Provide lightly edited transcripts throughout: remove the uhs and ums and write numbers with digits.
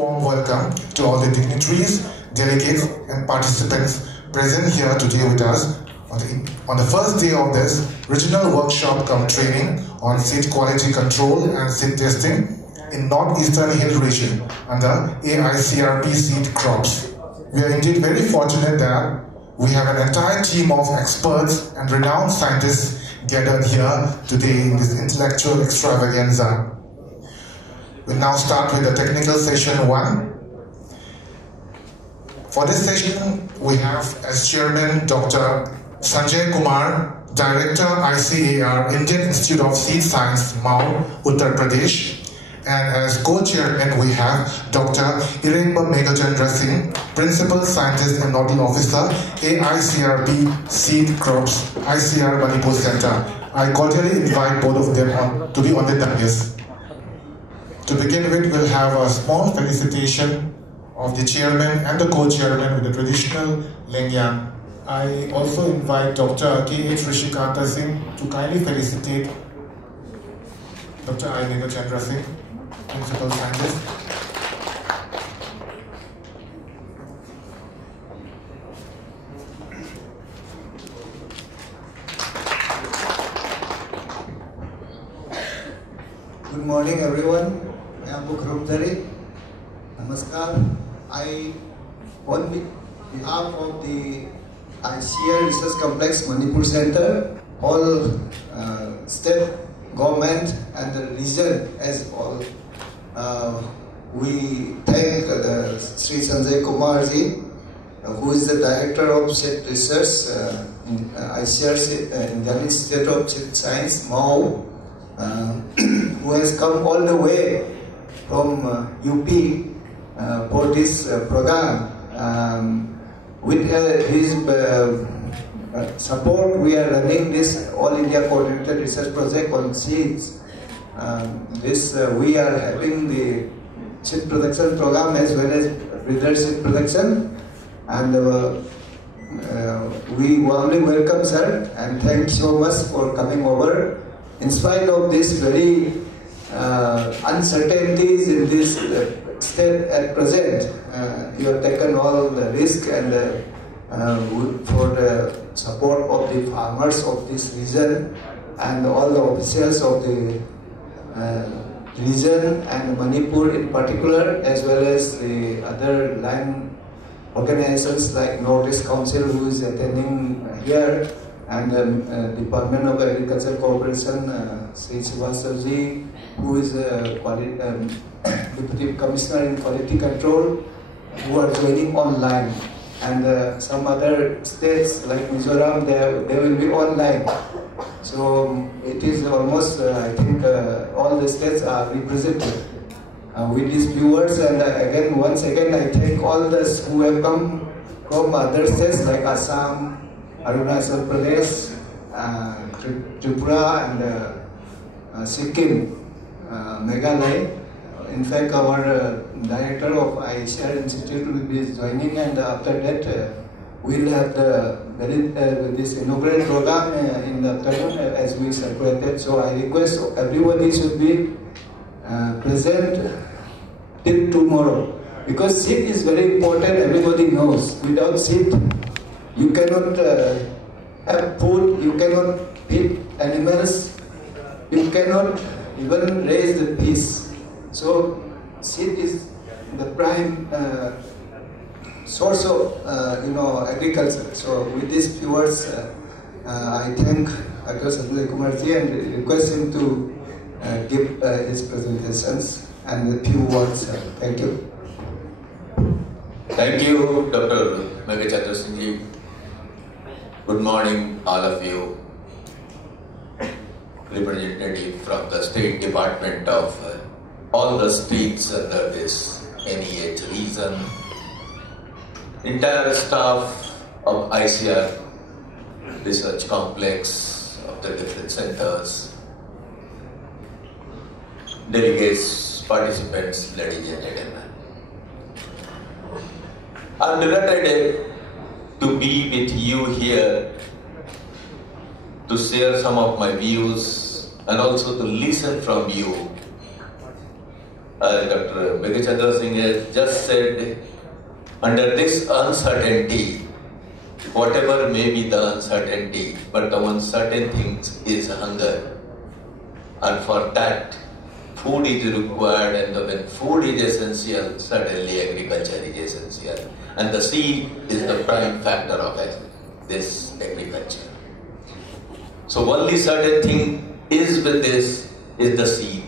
warm welcome to all the dignitaries, delegates and participants present here today with us on the first day of this regional workshop cum training on seed quality control and seed testing in Northeastern Hill region under AICRP seed crops. We are indeed very fortunate that we have an entire team of experts and renowned scientists gathered here today in this intellectual extravaganza. We'll now start with the technical session 1. For this session, we have as chairman Dr. Sanjay Kumar, Director ICAR, Indian Institute of Seed Science, Mau, Uttar Pradesh. And as co-chairman, we have Dr. Iremba Meghalaya Singh, Principal Scientist and Nodal Officer, AICRP Seed Crops, ICAR Manipur Center. I cordially invite both of them to be on the dais. To begin with, we'll have a small felicitation of the chairman and the co-chairman with the traditional lengyan. I also invite Dr. K.H. Rishikanta Singh to kindly felicitate Dr. I. Meghalaya Singh, Principal Scientist. Good morning, everyone. I am Bukhrumdari. Namaskar. I, on behalf of the ICAR Research Complex Manipur Center, all state government and the region as all, we thank Sri Sanjay Kumar ji, who is the Director of Seed Research in ICAR, Indian Institute of Seed Science, Mau, who has come all the way from UP for this program. With his support, we are running this All India Coordinated Research Project on seeds. We are having the seed production program as well as breeder seed production, and we warmly welcome sir and thank you so much for coming over. In spite of this very uncertainties in this state at present, you have taken all the risk and for the support of the farmers of this region and all the officials of the region and Manipur in particular, as well as the other land organizations like Northeast Council who is attending here, and Department of Agriculture Corporation, Sri Srivastava, who is Deputy Commissioner in Quality Control, who are joining online, and some other states like Mizoram, they will be online. So it is almost, I think, all the states are represented with these viewers. And again, once again, I thank all those who have come from other states like Assam, Arunachal Pradesh, Tripura, and Sikkim, Meghalaya. In fact, our director of ICAR Institute will be joining, and after that, we'll have this inaugural program in the afternoon as we separated. So I request everybody should be present till tomorrow, because seed is very important. Everybody knows. Without seed, you cannot have food, you cannot feed animals, you cannot even raise the peace. So seed is the prime source of agriculture. So with these viewers, I thank Dr. Sanjay Kumar ji and request him to give his presentations and a few words. Thank you. Thank you, Dr. Meghalaya Singh. Good morning, all of you. Representative from the State Department of all the states under this NEH region, entire staff of ICAR Research Complex of the different centers, delegates, participants, ladies and gentlemen. I'm delighted to be with you here to share some of my views and also to listen from you Dr. Meghalaya Singh has just said, under this uncertainty, whatever may be the uncertainty, but the one certain thing is hunger. And for that, food is required, and when food is essential, certainly agriculture is essential. And the seed is the prime factor of this agriculture. So only certain thing is with this is the seed.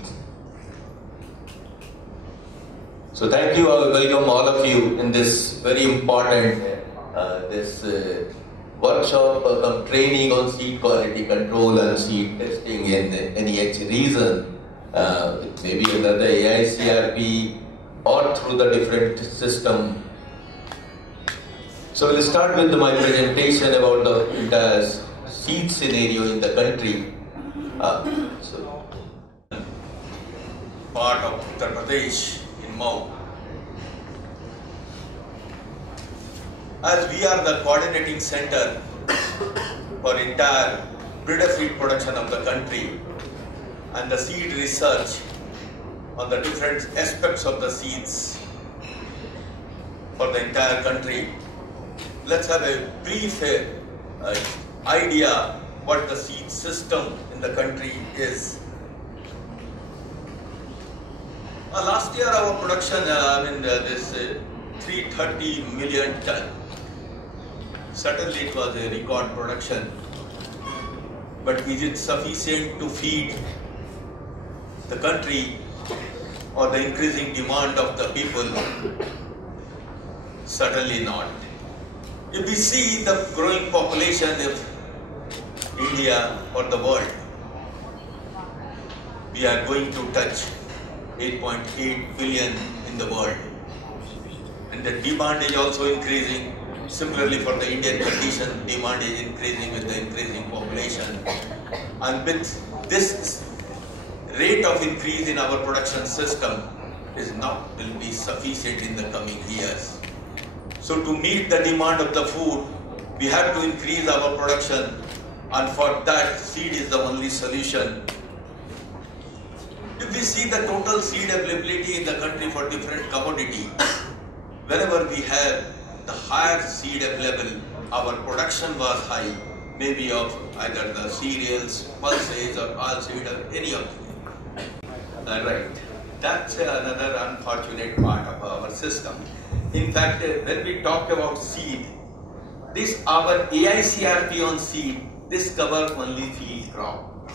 So thank you, I welcome all of you in this very important workshop training on seed quality control and seed testing in NEH region, maybe under the AICRP or through the different system. So we'll start with my presentation about the entire seed scenario in the country. So, part of Uttar Pradesh in Mau. As we are the coordinating center for entire breeder seed production of the country and the seed research on the different aspects of the seeds for the entire country, let's have a brief idea what the seed system in the country is. Last year our production, this 330 million ton. Certainly it was a record production, but is it sufficient to feed the country or the increasing demand of the people? Certainly not. If we see the growing population of India or the world, we are going to touch 8.8 billion in the world, and the demand is also increasing. Similarly, for the Indian condition, demand is increasing with the increasing population, and with this rate of increase in our production system will be sufficient in the coming years. So to meet the demand of the food, we have to increase our production, and for that seed is the only solution. If we see the total seed availability in the country for different commodity, whenever we have the higher seed available, our production was high, maybe of either the cereals, pulses or oilseed or any of them. Right. That's another unfortunate part of our system. In fact, when we talk about seed, this our AICRP on seed, this covers only field crop.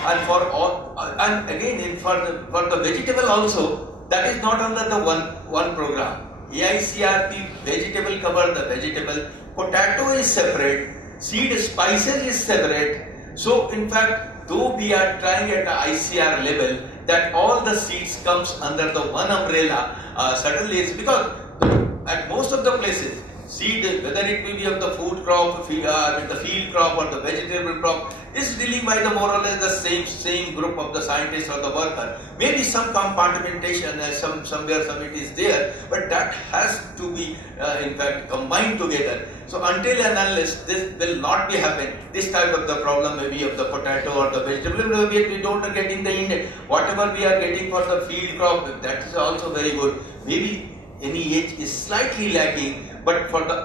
And for all, and again for the vegetable also, that is not under the one program. AICRP vegetable cover the vegetable, potato is separate, seed spices is separate. So in fact, though we are trying at the ICAR level that all the seeds comes under the one umbrella, certainly it's because at most of the places, seed, whether it may be of the food crop, the field crop or the vegetable crop, is dealing by the more or less the same group of the scientists or the worker. Maybe some compartmentation, somewhere it is there, but that has to be in fact combined together. So until and unless this will not be happen, this type of the problem maybe of the potato or the vegetable, we don't get in the end. Whatever we are getting for the field crop, that is also very good. Maybe NEH is slightly lacking, but for the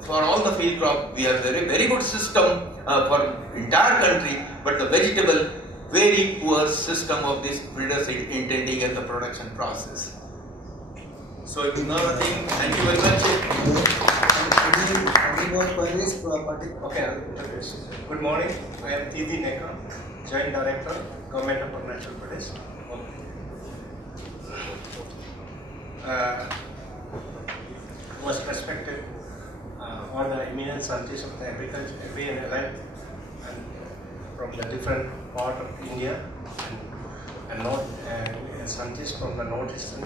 for all the field crop, we have very good system for entire country, but the vegetable, very poor system of this breeder seed intending and the production process. So if another thing, thank you very much. Any more queries? Okay. Good morning. I am T.V. Neka, Joint Director, Government of Arunachal Pradesh. Most respected all the eminent scientists of the agriculture, agri and allied, and from the different part of India, and scientists from the northeastern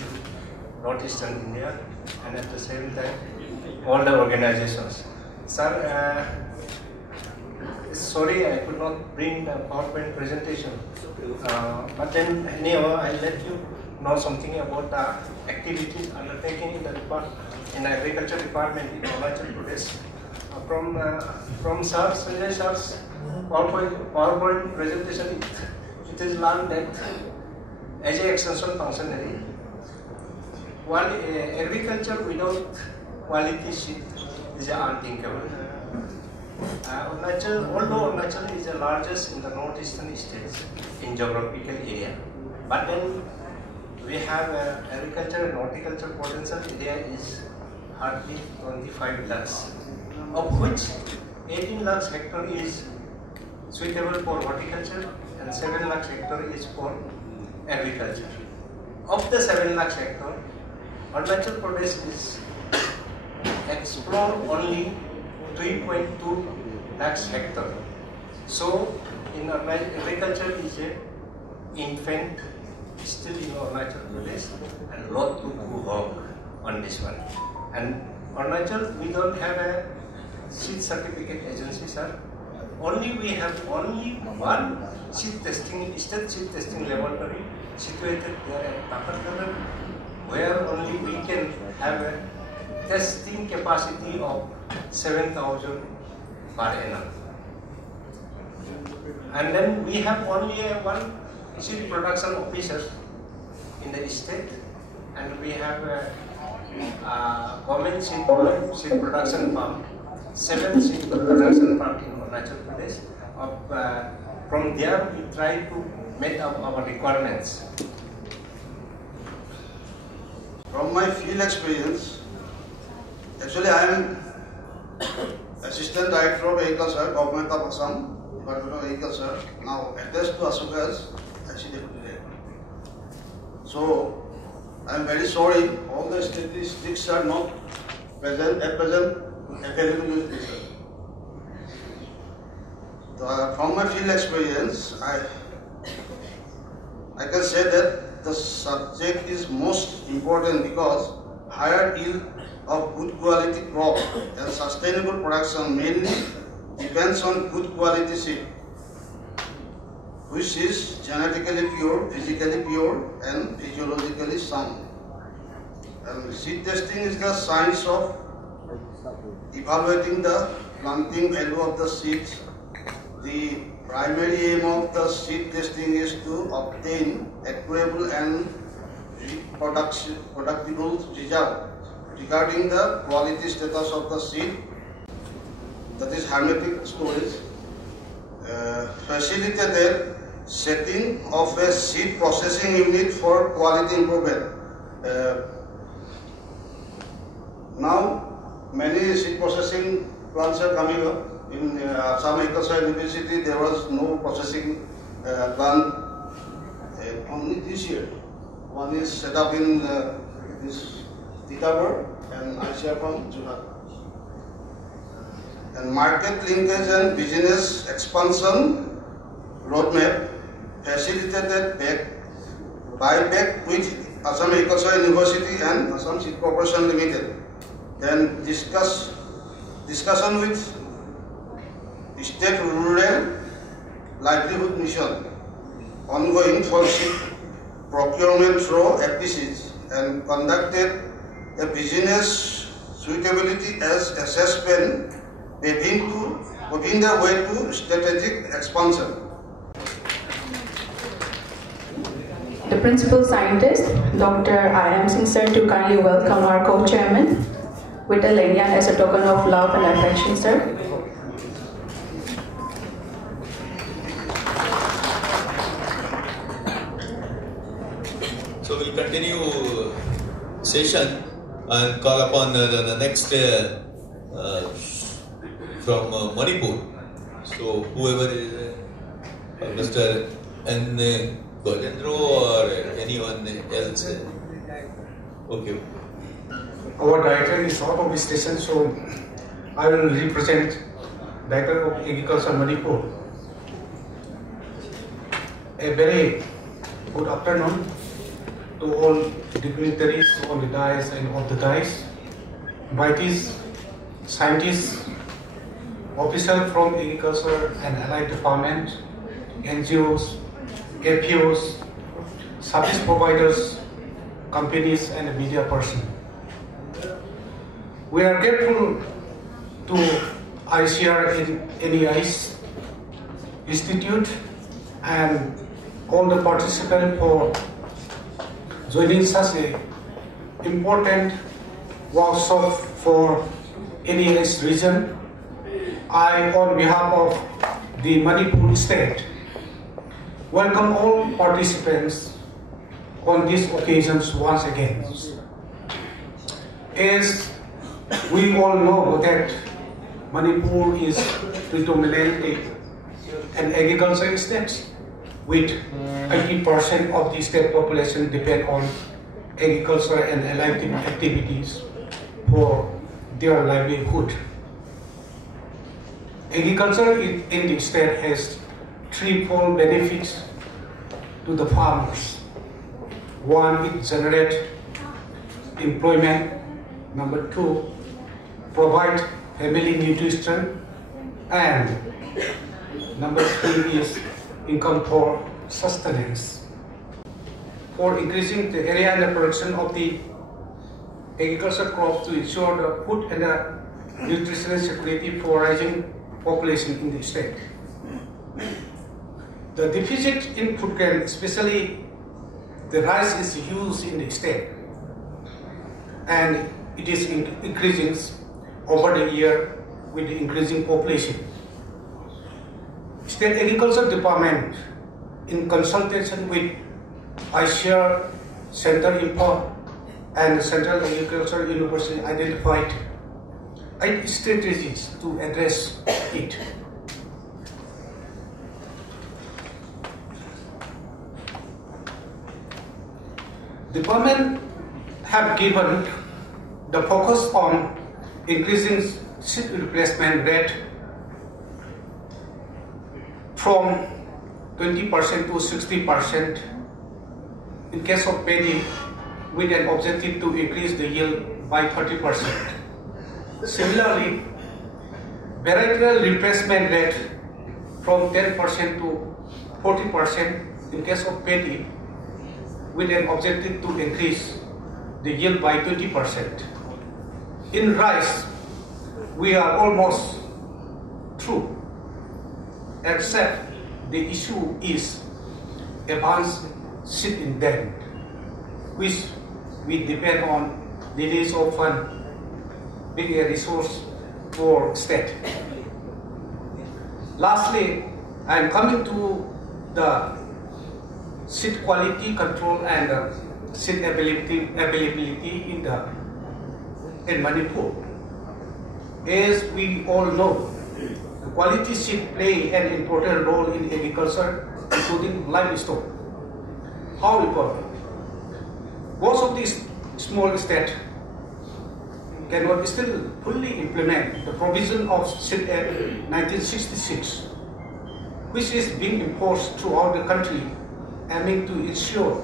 India, and at the same time all the organizations. Sir, sorry I could not bring the PowerPoint presentation, but then anyhow I'll let you know something about the activities undertaken in the agriculture department in Arunachal Pradesh. From Sir Sanjay Sir's PowerPoint presentation, it is learned that as an extension functionary, while agriculture without quality seed is unthinkable. Although Arunachal is the largest in the northeastern states in geographical area, but then we have agriculture and horticulture potential area is hardly 25 lakhs, of which 18 lakhs hectare is suitable for horticulture and 7 lakhs hectare is for agriculture. Of the 7 lakhs hectare, Arunachal Pradesh is explore only 3.2 lakhs hectare. So in agriculture is a infant still in Arunachal Pradesh and lot to go on this one. And Arunachal, we don't have a seed certificate agency, sir. We have only one seed testing, state seed testing laboratory situated there at Pakarkaran, where only we can have a testing capacity of 7,000 per annum. And then we have only one seed production officer in the state, and we have a government seed production farm, 7 seed production farm in Arunachal Pradesh. From there, we try to meet up our requirements. From my field experience, actually I am Assistant Director of Agriculture, Govt of Assam, Department of Agriculture, now attached to Ashoka as IC Deputy Director. So I am very sorry, all the statistics are not present at present available with me. From my field experience, I can say that the subject is most important because higher yield of good quality crop and sustainable production mainly depends on good quality seed, which is genetically pure, physically pure, and physiologically sound. And seed testing is the science of evaluating the planting value of the seeds. The primary aim of the seed testing is to obtain equitable and reproducible result regarding the quality status of the seed, that is hermetic storage, facilitated setting of a seed processing unit for quality improvement. Now many seed processing plants are coming up. In Assam Agricultural University there was no processing plant only this year. One is set up in this Titabar and ICAR from Juhat. And market linkage and business expansion roadmap facilitated buyback with Assam Agricultural University and Assam Seed Corporation Limited. Then discussion with State Rural Livelihood Mission ongoing for seed procurement through APCs, and conducted a business suitability as assessment, paving the way to strategic expansion. The Principal Scientist, Dr. I.M. Singh sir, to kindly welcome our co-chairman with a lanyard as a token of love and affection, sir. So we'll continue session and call upon the next from Manipur. So whoever is Mr. N. Gojendro or anyone else. Okay. Our director is out of the station, so I will represent Director of Agriculture Manipur. A very good afternoon to all dignitaries on the dais and off the dais, invitees, scientists, officers from agriculture and allied department, NGOs, APOs, service providers, companies, and media person. We are grateful to ICAR and NEH Institute and all the participants for joining such a important workshop for NEH region. I, on behalf of the Manipur state, welcome all participants on these occasions once again. As we all know that Manipur is predominantly an agricultural state, with 80% of the state population depend on agriculture and allied activities for their livelihood. Agriculture in the state has threefold benefits to the farmers. One, it generates employment. Number two, provide family nutrition. And number three is income for sustenance. For increasing the area and the production of the agricultural crop to ensure the food and the nutritional security for rising population in the state. The deficit in food grain, especially the rice, is huge in the state, and it is increasing over the year with the increasing population. State Agriculture Department, in consultation with ICAR Center Imphal and Central Agricultural University, identified 8 strategies to address it. Department have given the focus on increasing seed replacement rate from 20% to 60% in case of paddy, with an objective to increase the yield by 30%. Similarly, varietal replacement rate from 10% to 40% in case of paddy, with an objective to increase the yield by 20%. In rice, we are almost through, except the issue is advanced seed in demand, which we depend on the release of fund being a resource for state. Lastly, I am coming to the seed quality control and seed availability in Manipur. As we all know, the quality seed play an important role in agriculture, including livestock. However, most of these small states cannot still fully implement the provision of Seed Act 1966, which is being enforced throughout the country, aiming to ensure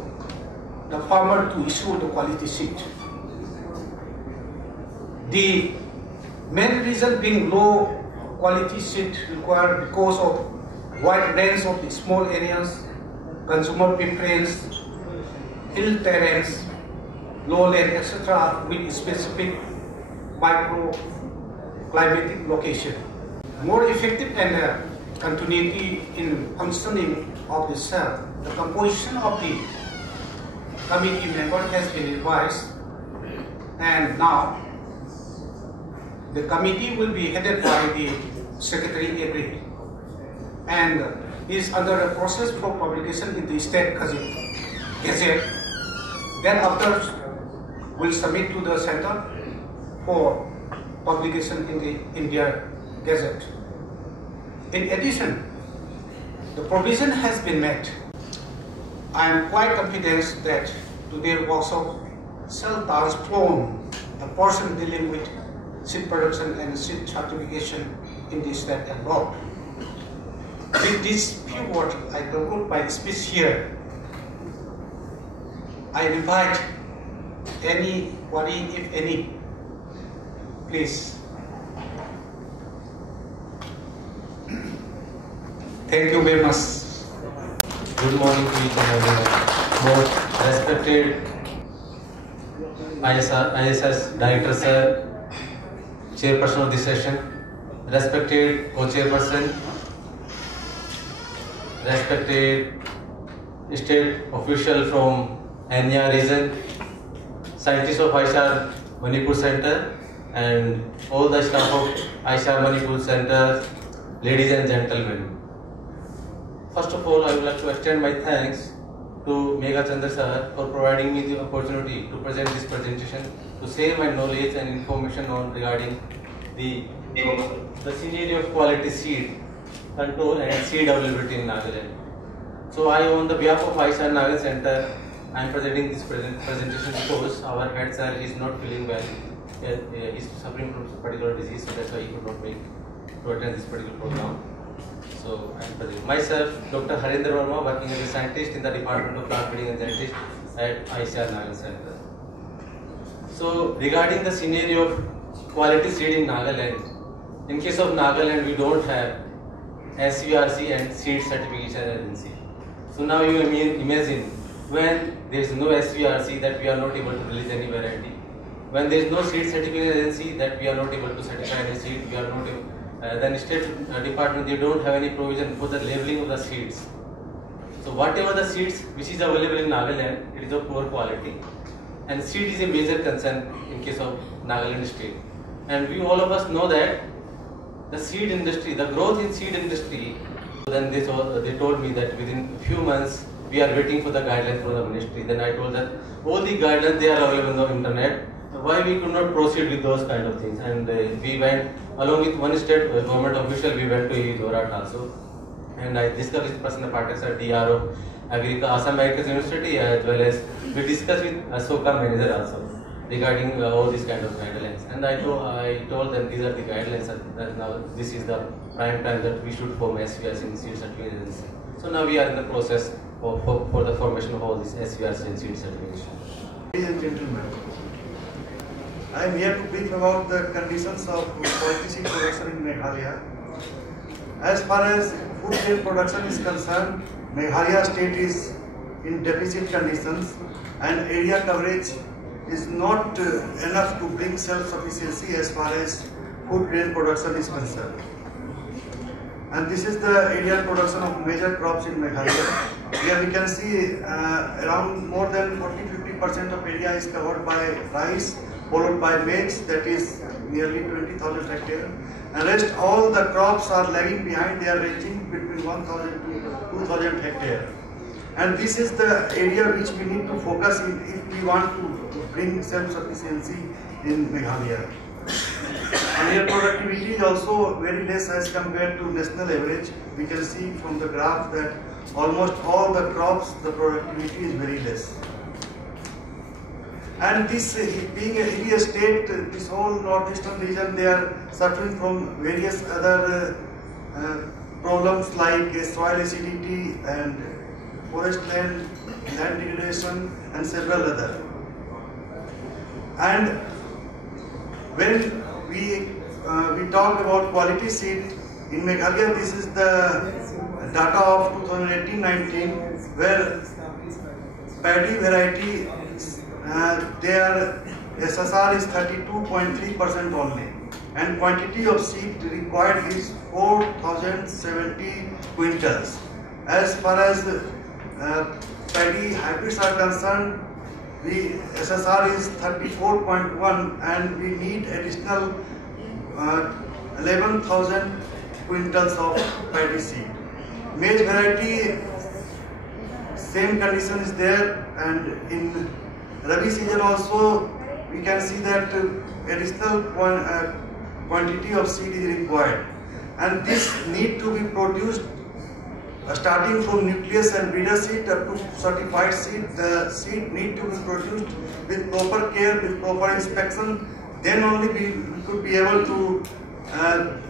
the farmer to issue the quality seed. The main reason being low quality seed required because of wide range of the small areas, consumer preference, hill terrains, lowland, etc., with specific microclimatic location. More effective and continuity in functioning of the cell, the composition of the committee member has been revised, and now the committee will be headed by the Secretary Agri and is under a process for publication in the State Gazette. Then after will submit to the Center for publication in the India Gazette. In addition, the provision has been met. I am quite confident that today's workshop shall transform the portion dealing with seed production and seed certification in the state abroad. With these few words, I conclude my speech here. I invite any worry, if any, please. Thank you very much. Good morning to each and everyone. Most respected ISS Director Sir, Chairperson of this session, respected Co-Chairperson, respected State official from NEH region, scientists of ICAR Manipur Center, and all the staff of ICAR Manipur Center, ladies and gentlemen. First of all, I would like to extend my thanks to Megha Chandra sir for providing me the opportunity to present this presentation, to share my knowledge and information on regarding the scenario of quality seed control and seed availability in Nagaland. So I, on the behalf of ICAR Nagaland Center, I am presenting this presentation because our head sir is not feeling well. He is suffering from a particular disease, so that's why he could not make to attend this particular program. So I am presenting myself, Dr. Harendra Verma, working as a scientist in the Department of Plant Breeding and Genetics at ICAR Nagaland Center. So regarding the scenario of quality seed in Nagaland, in case of Nagaland, we don't have SVRC and seed certification agency. So now you imagine when there is no SVRC that we are not able to release any variety. When there is no seed certification agency that we are not able to certify any seed, we are not able, then state department, they don't have any provision for the labeling of the seeds. So whatever the seeds which is available in Nagaland, it is of poor quality, and seed is a major concern in case of Nagaland state. And we all of us know that the seed industry, the growth in seed industry, then they told me that within a few months we are waiting for the guidelines from the ministry. Then I told that all the guidelines, they are available on the internet. Why we could not proceed with those kind of things? And we went along with one state government official. We went to Hort also, and I discussed with Prasanna Patel sir, DR of Assam Agriculture University, as well as we discussed with Asoka manager also regarding all these kind of guidelines. And I told them these are the guidelines, that now this is the prime time that we should form SVRC and seed certification agency. So now we are in the process for the formation of all this SVRC and seed certification. Ladies and gentlemen, I am here to brief about the conditions of quality seed production in Meghalaya. As far as food grain production is concerned, Meghalaya state is in deficit conditions, and area coverage is not enough to bring self-sufficiency as far as food grain production is concerned. And this is the area production of major crops in Meghalaya. Here we can see around more than 40-50% of area is covered by rice, followed by maize, that is nearly 20,000 hectares. And rest all the crops are lagging behind, they are ranging between 1,000 to 2,000 hectares. And this is the area which we need to focus in if we want to bring self-sufficiency in Meghalaya. And here productivity is also very less as compared to national average. We can see from the graph that almost all the crops, the productivity is very less. And this being a hilly state, this whole northeastern region, they are suffering from various other problems like soil acidity and forest land degradation and several other. And when we talk about quality seed in Meghalaya, this is the data of 2018-19, where paddy variety, their SSR is 32.3% only, and quantity of seed required is 4,070 quintals. As far as paddy hybrids are concerned, the SSR is 34.1, and we need additional 11,000 quintals of paddy seed. Maize variety, same condition is there, and in Rabi season also we can see that additional quantity of seed is required, and this need to be produced starting from nucleus and breeder seed up to certified seed. The seed need to be produced with proper care, with proper inspection. Then only we could be able to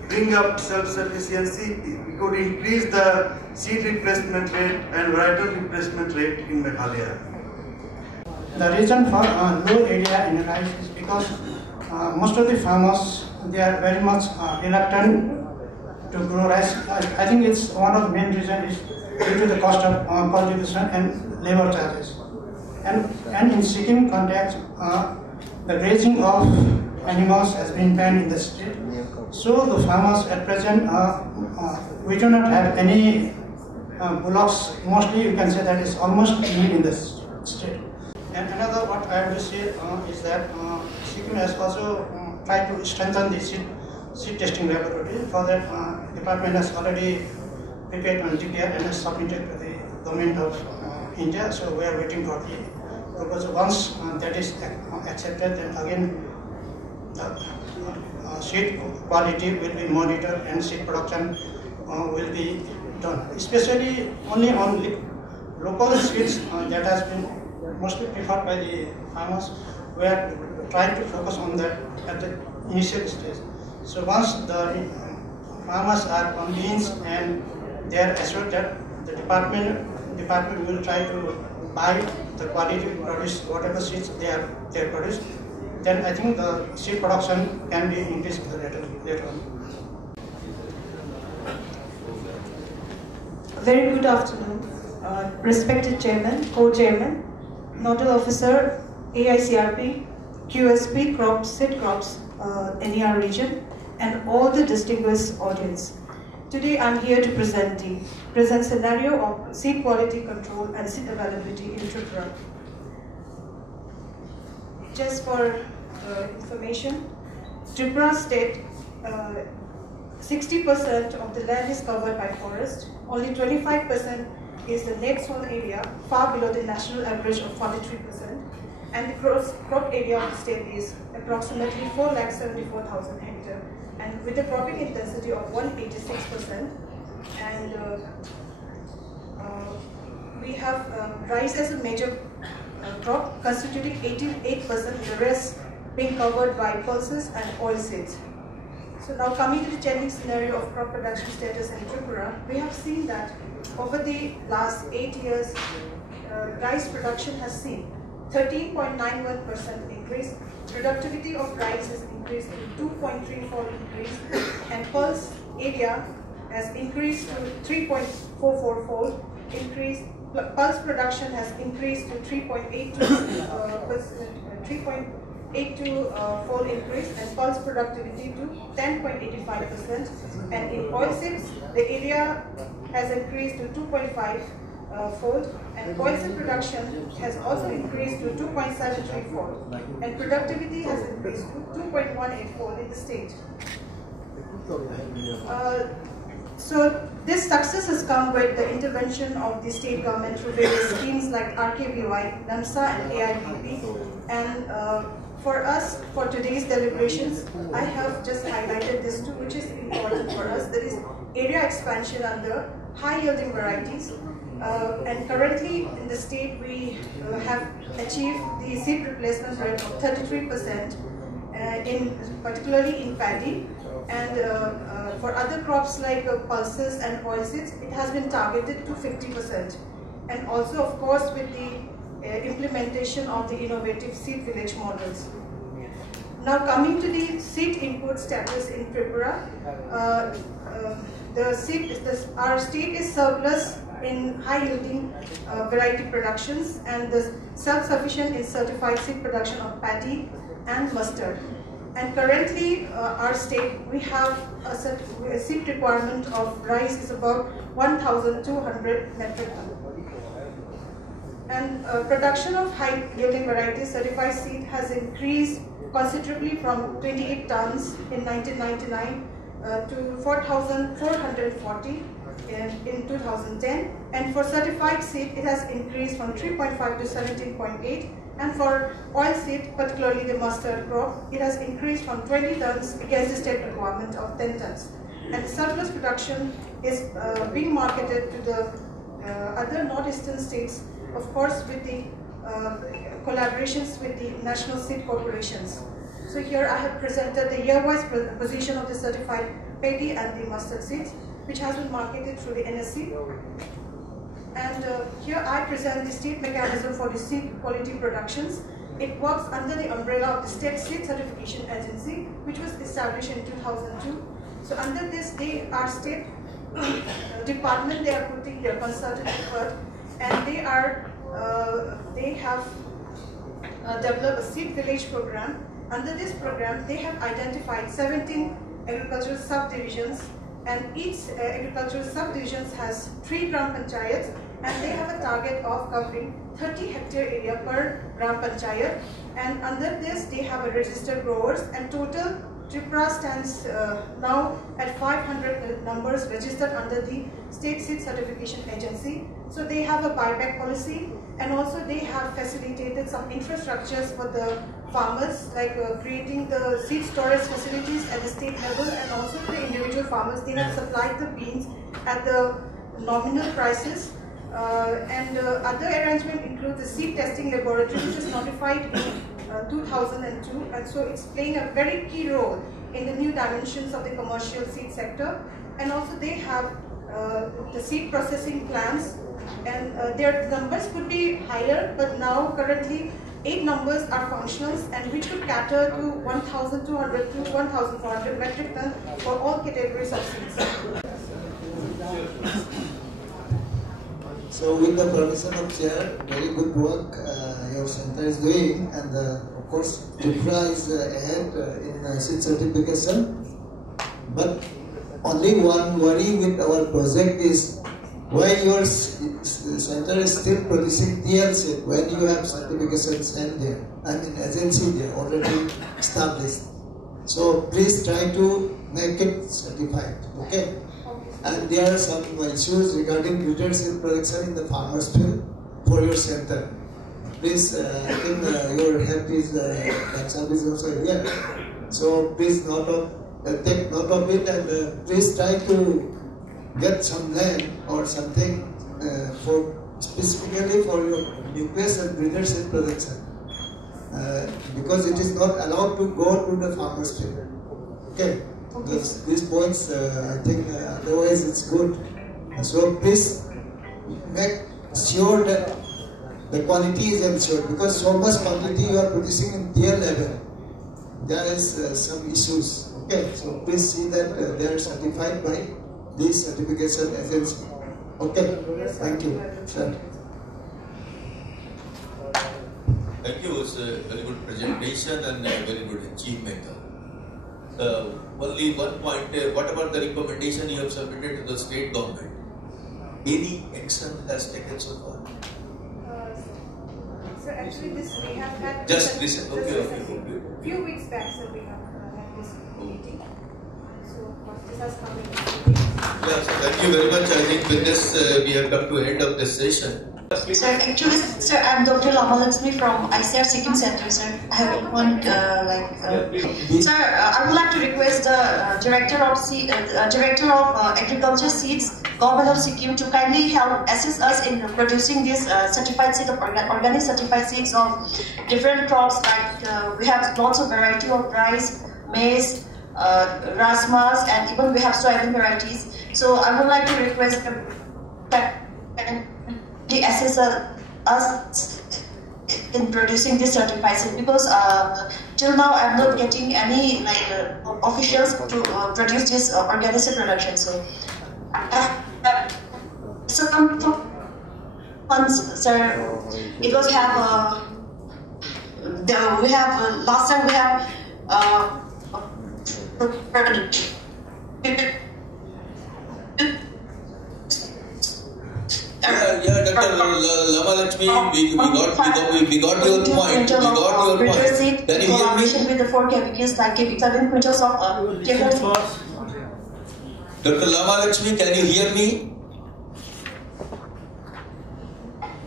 bring up self-sufficiency. We could increase the seed replacement rate and varietal replacement rate in Meghalaya. The reason for low area in rice is because most of the farmers, they are very much reluctant to grow rice. I think it's one of the main reasons is due to the cost of cultivation and labor charges. And in Sikkim context, the grazing of animals has been banned in the state. So the farmers at present, we do not have any bullocks. Mostly you can say that is almost nil in the state. And another what I will say is that Sikkim has also tried to strengthen the seed testing laboratory. For that, department has already prepared on DPR and has submitted to the government of India. So we are waiting for the proposal. Once that is accepted, then again the seed quality will be monitored and seed production will be done. Especially only on local seeds that has been mostly preferred by the farmers. We are trying to focus on that at the initial stage. So once the farmers are convinced and they are assured that the department will try to buy the quality produce whatever seeds they produce, then I think the seed production can be increased later on. Very good afternoon, respected Chairman, Co-Chairman, Nodal Officer, AICRP, QSP, Crops, Seed Crops, NER region, and all the distinguished audience. Today I'm here to present scenario of seed quality control and seed availability in Tripura. Just for information, Tripura state, 60% of the land is covered by forest, only 25% is the net soil area, far below the national average of 43%, and the crop area of the state is approximately 4,74,000 hectares, and with a cropping intensity of 186%, and we have rice as a major crop constituting 88%, the rest being covered by pulses and oilseeds. So now coming to the changing scenario of crop production status in Tripura, we have seen that over the last 8 years, rice production has seen 13.91% increase, productivity of rice has increased to 2.34 increase, and pulse area has increased to 3.44 fold increase. Pulse production has increased to 3.82 fold increase, and pulse productivity to 10.85%. And in oilseeds, the area has increased to 2.5 fold, and oilseed production has also increased to 2.73 fold, and productivity has increased to 2.18 fold in the state. So this success has come with the intervention of the state government through various schemes like RKBY, NAMSA and AICRP. And for us, for today's deliberations, I have just highlighted this too, which is important for us. There is area expansion under high yielding varieties. And currently in the state, we have achieved the seed replacement rate of 33%, particularly in paddy. And for other crops like pulses and oilseeds, it has been targeted to 50%. And also, of course, with the implementation of the innovative seed village models. Now coming to the seed input status in Tripura, our state is surplus in high-yielding variety productions and the self-sufficient in certified seed production of paddy and mustard. And currently, our state, we have a seed requirement of rice is about 1,200 metric ton. And production of high-yielding varieties certified seed has increased considerably from 28 tons in 1999 to 4,440 in 2010. And for certified seed, it has increased from 3.5 to 17.8. And for oilseed, particularly the mustard crop, it has increased from 20 tons against the state requirement of 10 tons. And surplus production is being marketed to the other northeastern states, of course, with the collaborations with the national seed corporations. So here I have presented the year-wise position of the certified paddy and the mustard seeds, which has been marketed through the NSC. And here I present the state mechanism for the seed quality productions. It works under the umbrella of the State Seed Certification Agency, which was established in 2002. So under this, our state department, they are putting their concerted effort, and they have developed a seed village program. Under this program, they have identified 17 agricultural subdivisions, and each agricultural subdivision has 3 gram panchayats and they have a target of covering 30 hectare area per Gram Panchayat, and under this they have a registered growers, and total Tripura stands now at 500 numbers registered under the State Seed Certification Agency. So they have a buyback policy, and also they have facilitated some infrastructures for the farmers, like creating the seed storage facilities at the state level, and also to the individual farmers. They have supplied the beans at the nominal prices. Other arrangements include the seed testing laboratory, which was notified in 2002, and so it's playing a very key role in the new dimensions of the commercial seed sector. And also they have the seed processing plants, and their numbers could be higher, but now currently 8 numbers are functional, and which could cater to 1,200 to 1,400 metric ton for all categories of seeds. So with the permission of Chair, very good work your center is doing, and of course Tripura is ahead in seed certification. But only one worry with our project is why your center is still producing TL seed when you have certification stand there, I mean agency there already established. So please try to make it certified, okay? And there are some issues regarding breeder seed production in the farmers field for your center. Please, I think your help is also here. So please take note of it, and please try to get some land or something for specifically for your nucleus and breeder seed production, because it is not allowed to go to the farmers field. Okay. These points, I think, otherwise it's good. So please make sure that the quality is ensured, because so much quantity you are producing in tier level, there is some issues. Okay, so please see that they are certified by this certification agency. Okay, thank you. Sir. Thank you. It's a very good presentation and a very good achievement. Only one point, whatever the recommendation you have submitted to the state government, any action has taken so far? So actually this we have had just recent, okay. Few weeks back, so we have had this meeting. So this has come in this meeting. Yeah, so thank you very much. I think with this we have come to the end of this session. Sir, actually, sir, I'm Dr. Lamphelpat from ICAR Sikkim Center, sir. I have one, sir, I would like to request the Director of Agriculture Seeds, Government of Sikkim, to kindly help assist us in producing this certified seed of organic certified seeds of different crops. Like we have lots of variety of rice, maize, rasmas, and even we have soybean varieties. So I would like to request the assist us in producing this certified seed, because till now I'm not getting any officials to produce this organic seed production. So some funds, sir, it was have we have last time we have Yeah, Dr. Lamphelpat, we got your point. Can you hear me? With the 4 kbps, like 7 quintals of Dr. Lamphelpat, can you hear me?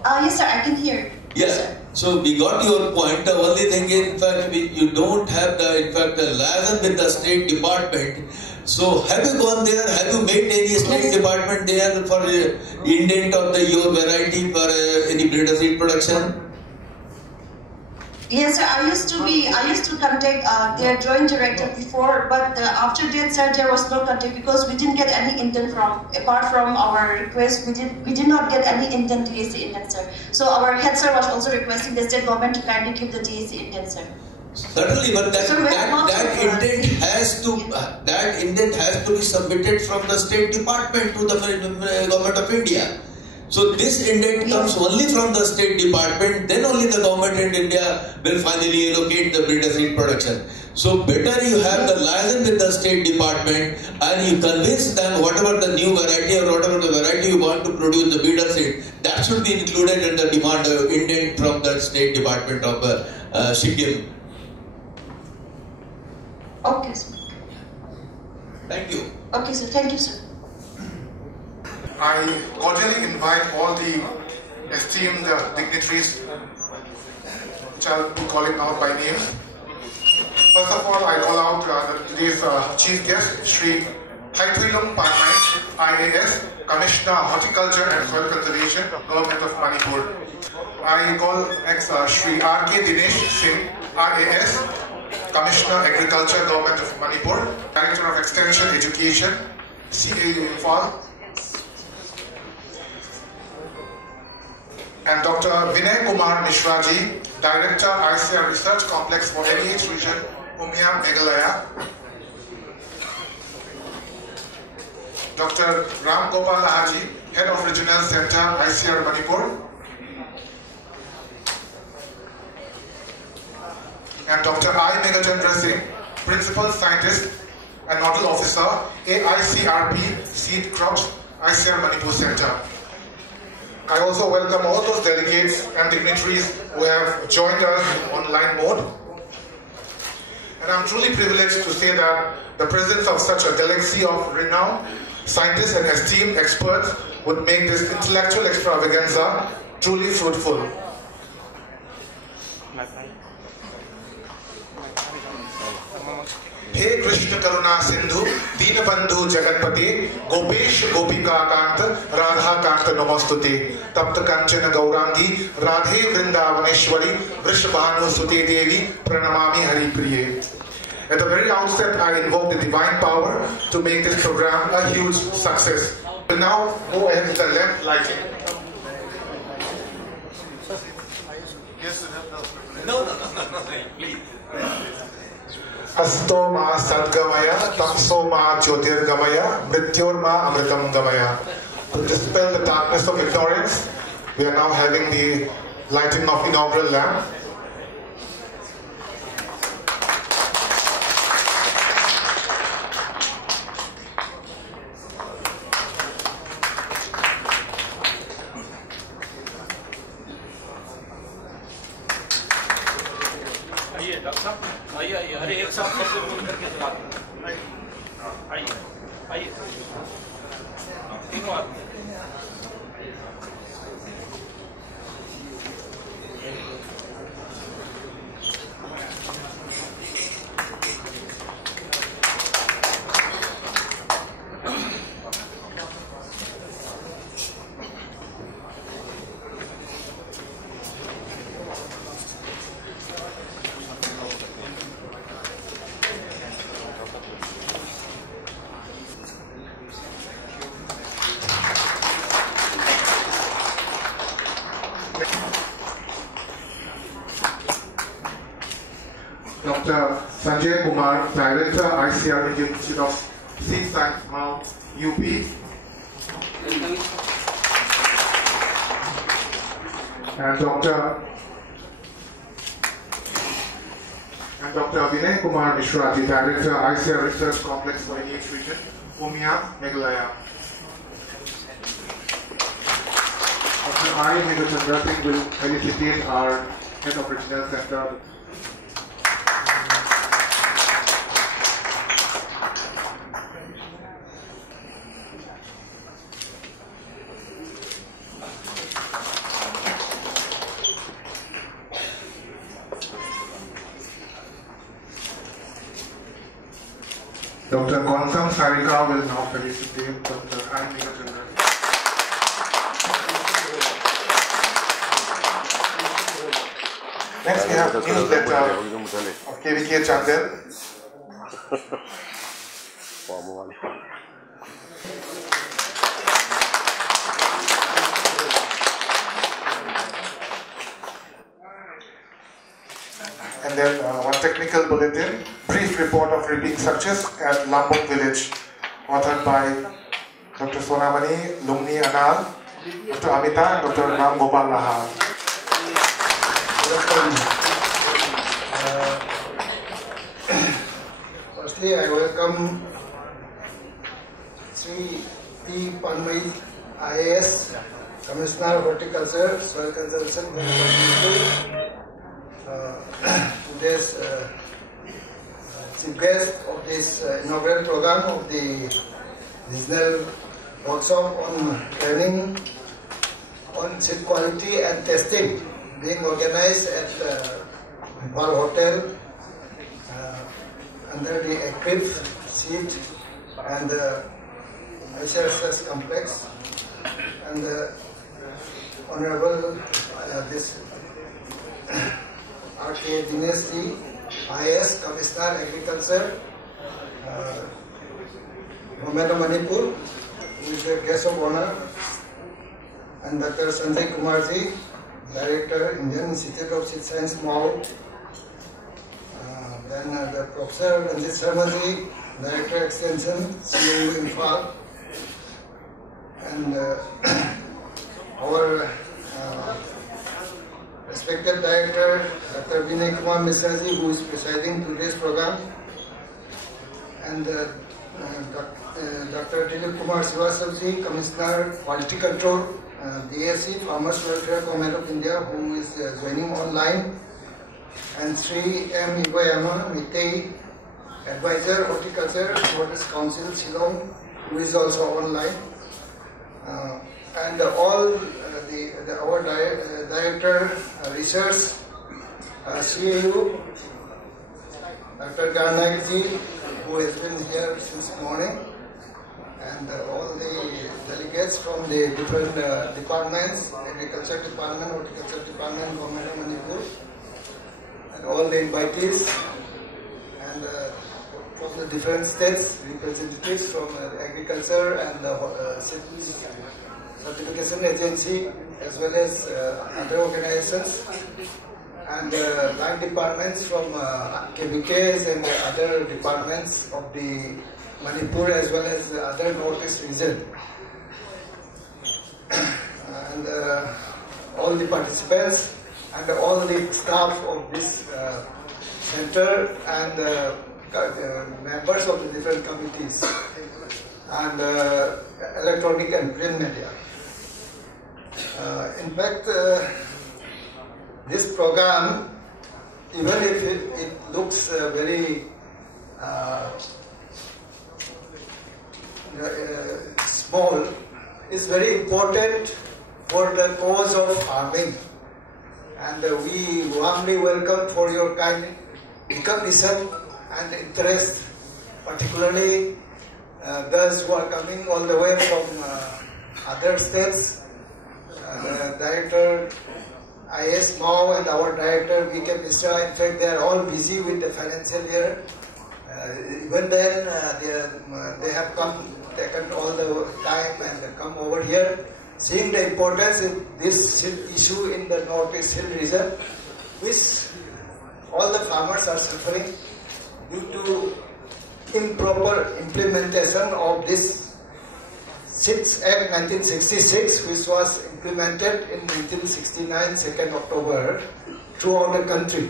Yes, sir, I can hear. Yes. So we got your point. The only thing is, in fact, you don't have the liaison with the State Department. So have you gone there? Have you made any State Department there for indent of your variety for any breeder seed production? Yes, sir. I used to contact their joint director before, but after that, sir, there was no contact because we didn't get any intent apart from our request. We did not get any intent DAC intent, sir. So our head sir was also requesting the state government to kindly give the DAC intent, sir. Certainly, but that intent has to be submitted from the State Department to the Government of India. So this indent comes only from the State Department, then only the government in India will finally allocate the breeder seed production. So better you have the liaison with the State Department and you convince them whatever the new variety or whatever the variety you want to produce the breeder seed, that should be included in the demand indent from the State Department of Sikkim. Okay, sir. Thank you. Okay, sir. Thank you, sir. I cordially invite all the esteemed dignitaries, which I'll be calling out by name. First of all, I call out today's chief guest, Shri Haithuilung Panmai, IAS, Commissioner Horticulture and Soil Conservation, Government of Manipur. I call next Shri R.K. Dinesh Singh, IAS, Commissioner Agriculture, Government of Manipur, Director of Extension Education, CAU Imphal, and Dr. Vinay Kumar Mishraji, Director, ICAR Research Complex for NEH Region, Umiam, Meghalaya. Dr. Ram Gopal Lahaji, Head of Regional Center, ICAR Manipur. And Dr. I. Meghalaya Singh, Principal Scientist and Nodal Officer, AICRP, Seed Crops, ICAR Manipur Center. I also welcome all those delegates and dignitaries who have joined us in online mode. And I'm truly privileged to say that the presence of such a galaxy of renowned scientists and esteemed experts would make this intellectual extravaganza truly fruitful. Hey Krishna Karuna Sindhu, Dinabandhu Jaganpati, Gopesh Gopika Kant, Radha Kant Namastute, Tapta Kanchana Gaurangi, Radhe Vrindavaneshwari, Vrishabhanu Sute Devi, Pranamami Hari Priye. At the very outset, I invoke the divine power to make this program a huge success. We'll now go ahead with the lamp lighting. No, please. Asto ma sadgamaya, tamso ma jyotirgamaya, mrityor ma amritam gamaya. To dispel the darkness of ignorance, we are now having the lighting of inaugural lamp. Dr. Sanjay Kumar, Director, ICAR Indian Institute of Seed Science, Mount UP. And Dr. Vinay Kumar Mishraji, Director, ICAR Research Complex for NEH Region, Umiam, Meghalaya. Dr. I. Meghalaya Singh will felicitate our Head of Regional Center. Dr. Gautam Sarika will now felicitate Dr. I. Meghalaya. Next we have newsletter of KVK Chandel. And then one technical bulletin, brief report of reaping success at Lamphelpat village, authored by Dr. Sonamani Lumni Anal, Dr. Amita and Dr. Ram Gopal Lahar. Firstly, I welcome Sri P. Panmai, IAS, Commissioner Horticulture, Soil Conservation, today's chief guest of this inaugural program of the regional workshop on training on seed quality and testing being organized at Imphal Hotel under the AICRP seed and ICAR complex, and Honorable this R.K. Dinesh, IAS, Commissioner Agriculture, Govt of Manipur, who is the guest of honor, and Dr. Sanjay Kumarji, Director, Indian Institute of Seed Science, Mau. Then the Professor Ranjit Sharmaji, Director Extension, CU Imphal, and our respected Director, Dr. Vinay Kumar Misraji, who is presiding today's program, and Dr. Dilip Kumar Srivastavaji, Commissioner Quality Control, DAC, Farmers Welfare Government of India, who is joining online, and Sri M. Igoyama Mitei, Advisor Horticulture, Forest Council, Shillong, who is also online, and all our Director Research, CAU, Dr. Garnagji, who has been here since morning, and all the delegates from the different departments, Agriculture Department, Horticulture Department, Govt of Manipur, and all the invitees, and from the different states, representatives from Agriculture and the Certification Agency, as well as other organizations, and line departments from KBKs and other departments of the Manipur, as well as the other northeast region, and all the participants and all the staff of this center, and members of the different committees, and electronic and print media. In fact, this program, even if it looks very small, is very important for the cause of farming, and we warmly welcome for your kind recognition and interest, particularly those who are coming all the way from other states. Director IS Mau and our Director VK Mishra, in fact, they are all busy with the financial year. Even then, they have taken all the time and come over here, seeing the importance of this issue in the Northeast Hill region, which all the farmers are suffering due to improper implementation of this Seeds Act 1966, which was implemented in 1969, 2nd October, throughout the country.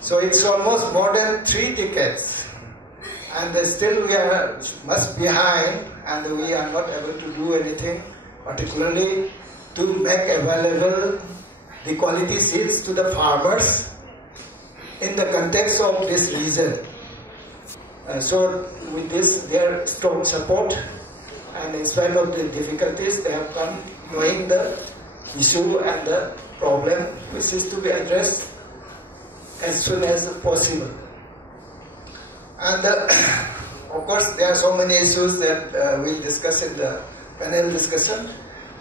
So it's almost more than 3 decades, and still we are much behind, and we are not able to do anything, particularly to make available the quality seeds to the farmers in the context of this region. So with this, their strong support, and in spite of the difficulties, they have come knowing the issue and the problem which is to be addressed as soon as possible. And of course, there are so many issues that we'll discuss in the panel discussion.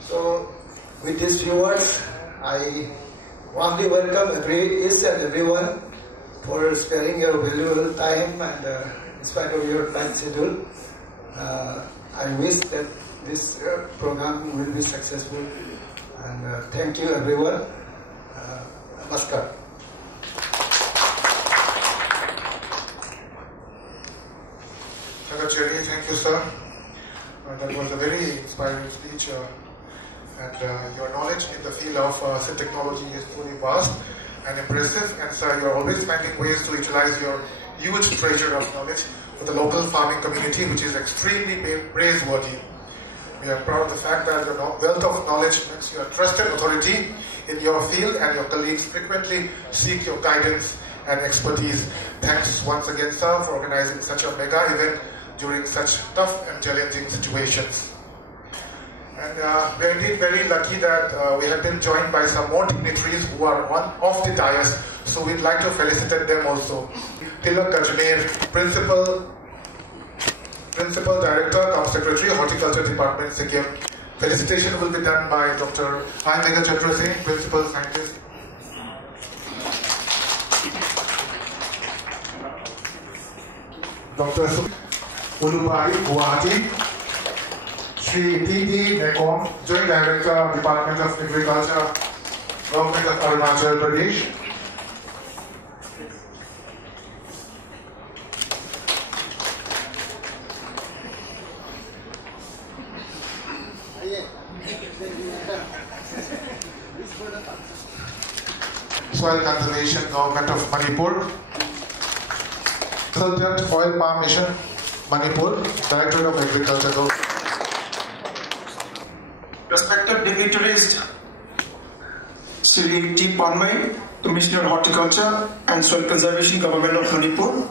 So with these few words, I warmly welcome each and everyone for sparing your valuable time, and in spite of your tight schedule. I wish that this program will be successful, and thank you everyone. Namaskar. Thank you, sir. That was a very inspiring speech. and your knowledge in the field of seed technology is truly vast and impressive, and sir, you are always finding ways to utilize your huge treasure of knowledge for the local farming community, which is extremely praiseworthy. We are proud of the fact that your wealth of knowledge makes you a trusted authority in your field, and your colleagues frequently seek your guidance and expertise. Thanks once again, sir, for organizing such a mega event during such tough and challenging situations. And we are indeed very lucky that we have been joined by some more dignitaries who are off the dais, so we'd like to felicitate them also. Tilak Kajmer, Principal Director, Secretary, Horticulture Department, Sikkim. Felicitation will be done by Dr. I. Meghalaya Singh, Principal Scientist. Dr. Ulubai, Guwahati. Shri T.D. Nekon, Joint Director, Department of Agriculture, Government of Arunachal Pradesh. Soil Conservation, Government of Manipur. Consultant, Oil Palm Mission, Manipur, Director of Agriculture, Govt. Respected dignitaries, Sri T. Panmay, Commissioner Horticulture and Soil Conservation, Government of Manipur.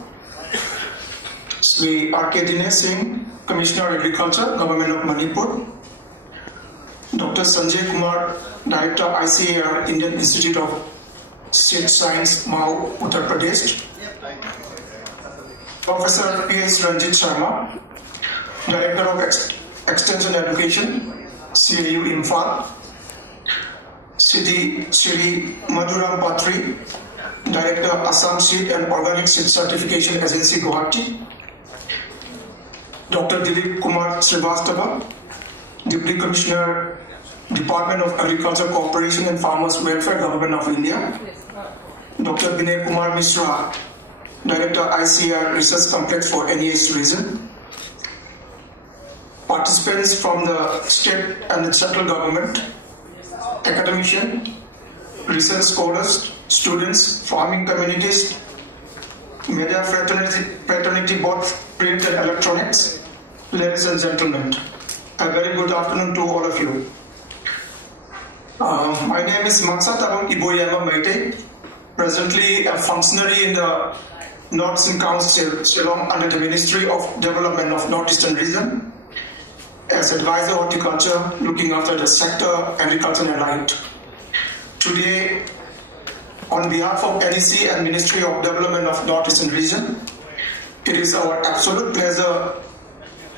Sri R.K. Dinesh Singh, Commissioner Agriculture, Government of Manipur. Dr. Sanjay Kumar, Director ICAR, Indian Institute of Seed Science, Mau, Uttar Pradesh. Professor P.S. Ranjit Sharma, Director of Extension Education, CAU Imphal. Shri Madhuram Patri, Director Assam Seed and Organic Seed Certification Agency, Guwahati. Dr. Dilip Kumar Srivastava, Deputy Commissioner, Department of Agriculture Cooperation and Farmers Welfare, Government of India. Dr. Vinay Kumar Mishra, Director ICAR Research Complex for NEH region. Participants from the state and the central government, academicians, research scholars, students, farming communities, media fraternity, both print and electronics, ladies and gentlemen. A very good afternoon to all of you. My name is Maksat Abang Iboyama Maite, presently a functionary in the North-Eastern Council, Shillong, under the Ministry of Development of North-Eastern Region, as advisor horticulture, looking after the sector, agriculture and allied. Today, on behalf of NEC and Ministry of Development of North-Eastern Region, it is our absolute pleasure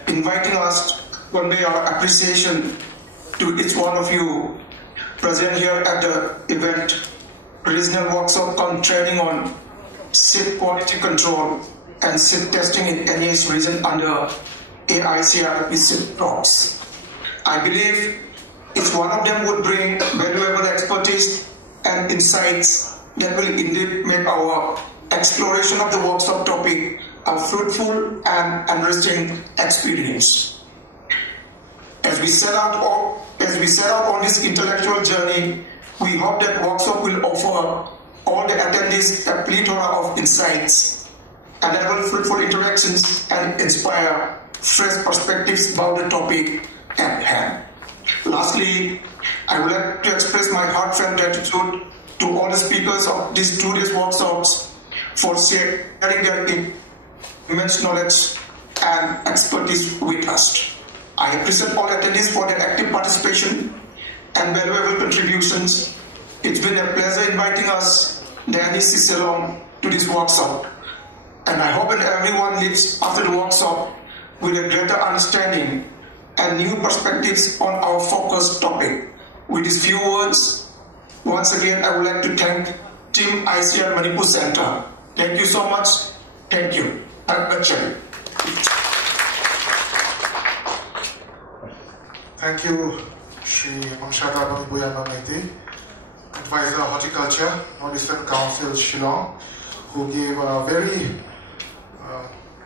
inviting us to convey our appreciation to each one of you present here at the event, regional workshop come training on seed quality control and seed testing in NEH region under AICRP seed crops. I believe each one of them would bring valuable expertise and insights that will indeed make our exploration of the workshop topic a fruitful and enriching experience. As we set out on this intellectual journey, we hope that workshop will offer all the attendees a plethora of insights, enable fruitful interactions, and inspire fresh perspectives about the topic at hand. Lastly, I would like to express my heartfelt gratitude to all the speakers of these 2 days workshops for sharing their immense knowledge and expertise with us. I appreciate all attendees for their active participation and valuable contributions. It's been a pleasure inviting us, the NEC Shillong, to this workshop. And I hope that everyone leaves after the workshop with a greater understanding and new perspectives on our focused topic. With these few words, once again, I would like to thank Team ICAR Manipur Center. Thank you so much. Thank you. Thank you, Shri Mamshata Iboyama Maite, Advisor Horticulture, North-Eastern Council, Shillong, who gave a very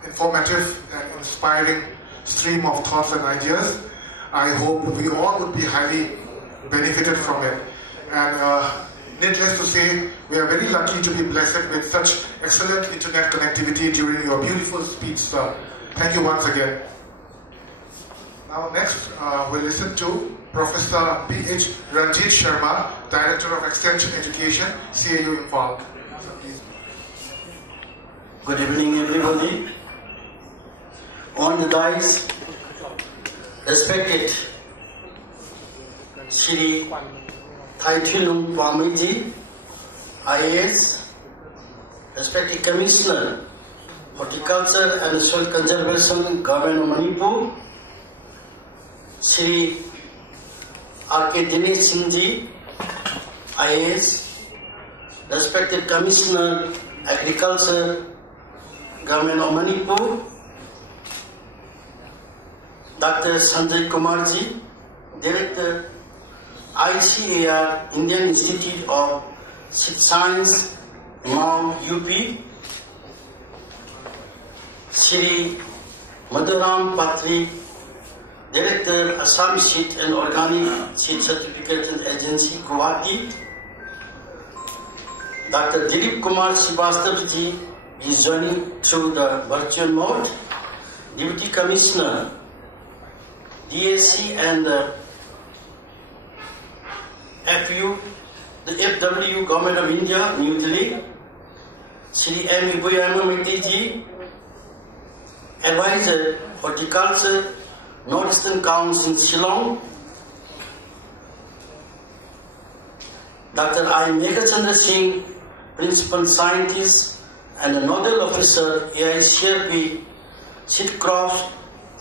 informative and inspiring stream of thoughts and ideas. I hope we all would be highly benefited from it. And needless to say, we are very lucky to be blessed with such excellent internet connectivity during your beautiful speech, sir. Thank you once again. Now next, we'll listen to Professor P.H. Ranjit Sharma, Director of Extension Education, CAU Imphal. Good evening, everybody. On the dais, respected Shri Thaithilung Pamiji, IAS, respected Commissioner, Horticulture and Soil Conservation, Government of Manipur, Shri R.K. Dinesh Singh, IAS, respected Commissioner, Agriculture, Government of Manipur, Dr. Sanjay Kumarji, Director, ICAR, Indian Institute of Science, Mau, UP, Shri Madhuram Patri, Director, Assam Seed and Organic Seed Certification Agency, Govt, Dr. Dilip Kumar Srivastava is joining through the virtual mode, Deputy Commissioner, DSC and FU, the FW, Government of India, New Delhi, Shri M. Umiam, Advisor, Horticulture, Northeastern Council, Shillong, Dr. I. Meghachandra Singh, Principal Scientist and a Nodal Officer, AICRP, Seedcroft,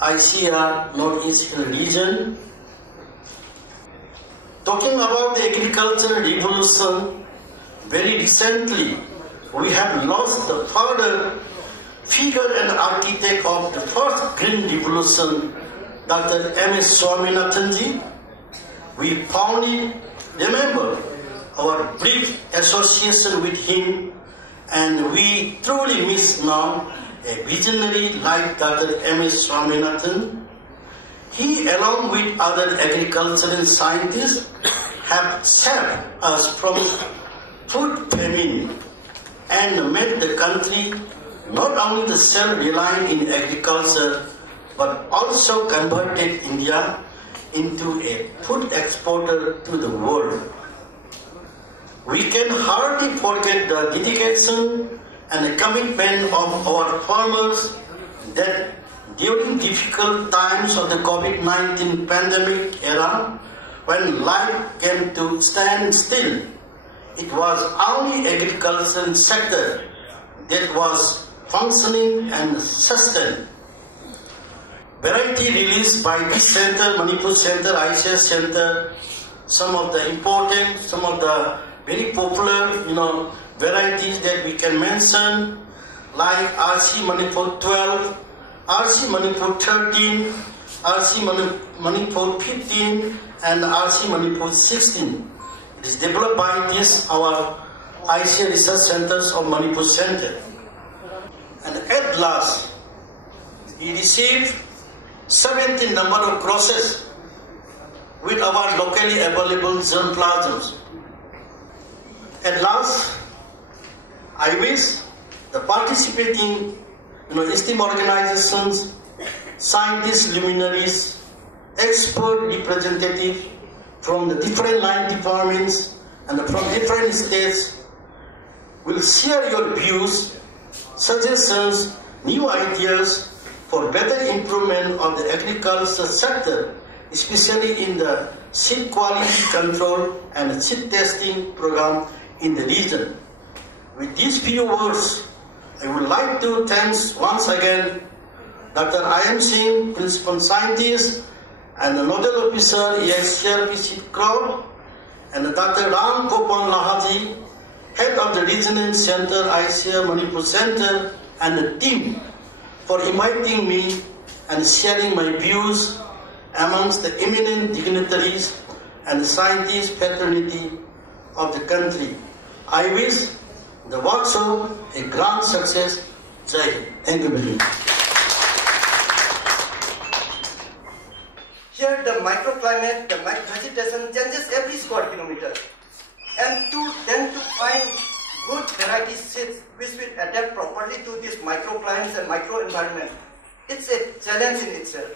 ICAR, Northeast Hill Region. Talking about the agricultural revolution, very recently we have lost the further figure and architect of the first green revolution, Dr. M.S. Swaminathanji. We fondly remember our brief association with him, and we truly miss now a visionary like Dr. M.S. Swaminathan. He, along with other agricultural scientists, have saved us from food famine and made the country not only the self-reliant in agriculture, but also converted India into a food exporter to the world. We can hardly forget the dedication and the commitment of our farmers that during difficult times of the COVID-19 pandemic era, when life came to stand still, it was only agricultural sector that was functioning and sustained. Variety released by this center, Manipur Center, ICAR Center, some of the important, some of the very popular, varieties that we can mention, like RC Manipur 12, RC Manipur 13, RC Manipur 15, and RC Manipur 16. It is developed by our ICAR Research Centers of Manipur Center. And at last, we received 17 number of crosses with our locally available germplasms. At last, I wish the participating esteemed organizations, scientists, luminaries, expert representatives from the different line departments and from different states will share your views, suggestions, new ideas for better improvement of the agriculture sector, especially in the seed quality control and seed testing program in the region. With these few words, I would like to thank once again Dr. I.M. Singh, Principal Scientist and the Nodal Officer, AICRP Seedcroft, and Dr. Ram Gopal Lahaji, Head of the Regional Center, ICAR Manipur Center, and the team for inviting me and sharing my views amongst the eminent dignitaries and the scientist fraternity of the country. I wish the workshop a grand success. Jai Hind. Thank you very much. Here the microclimate, the vegetation changes every square kilometer. And then to find good variety seeds which will adapt properly to these microclimates and microenvironment, it's a challenge in itself.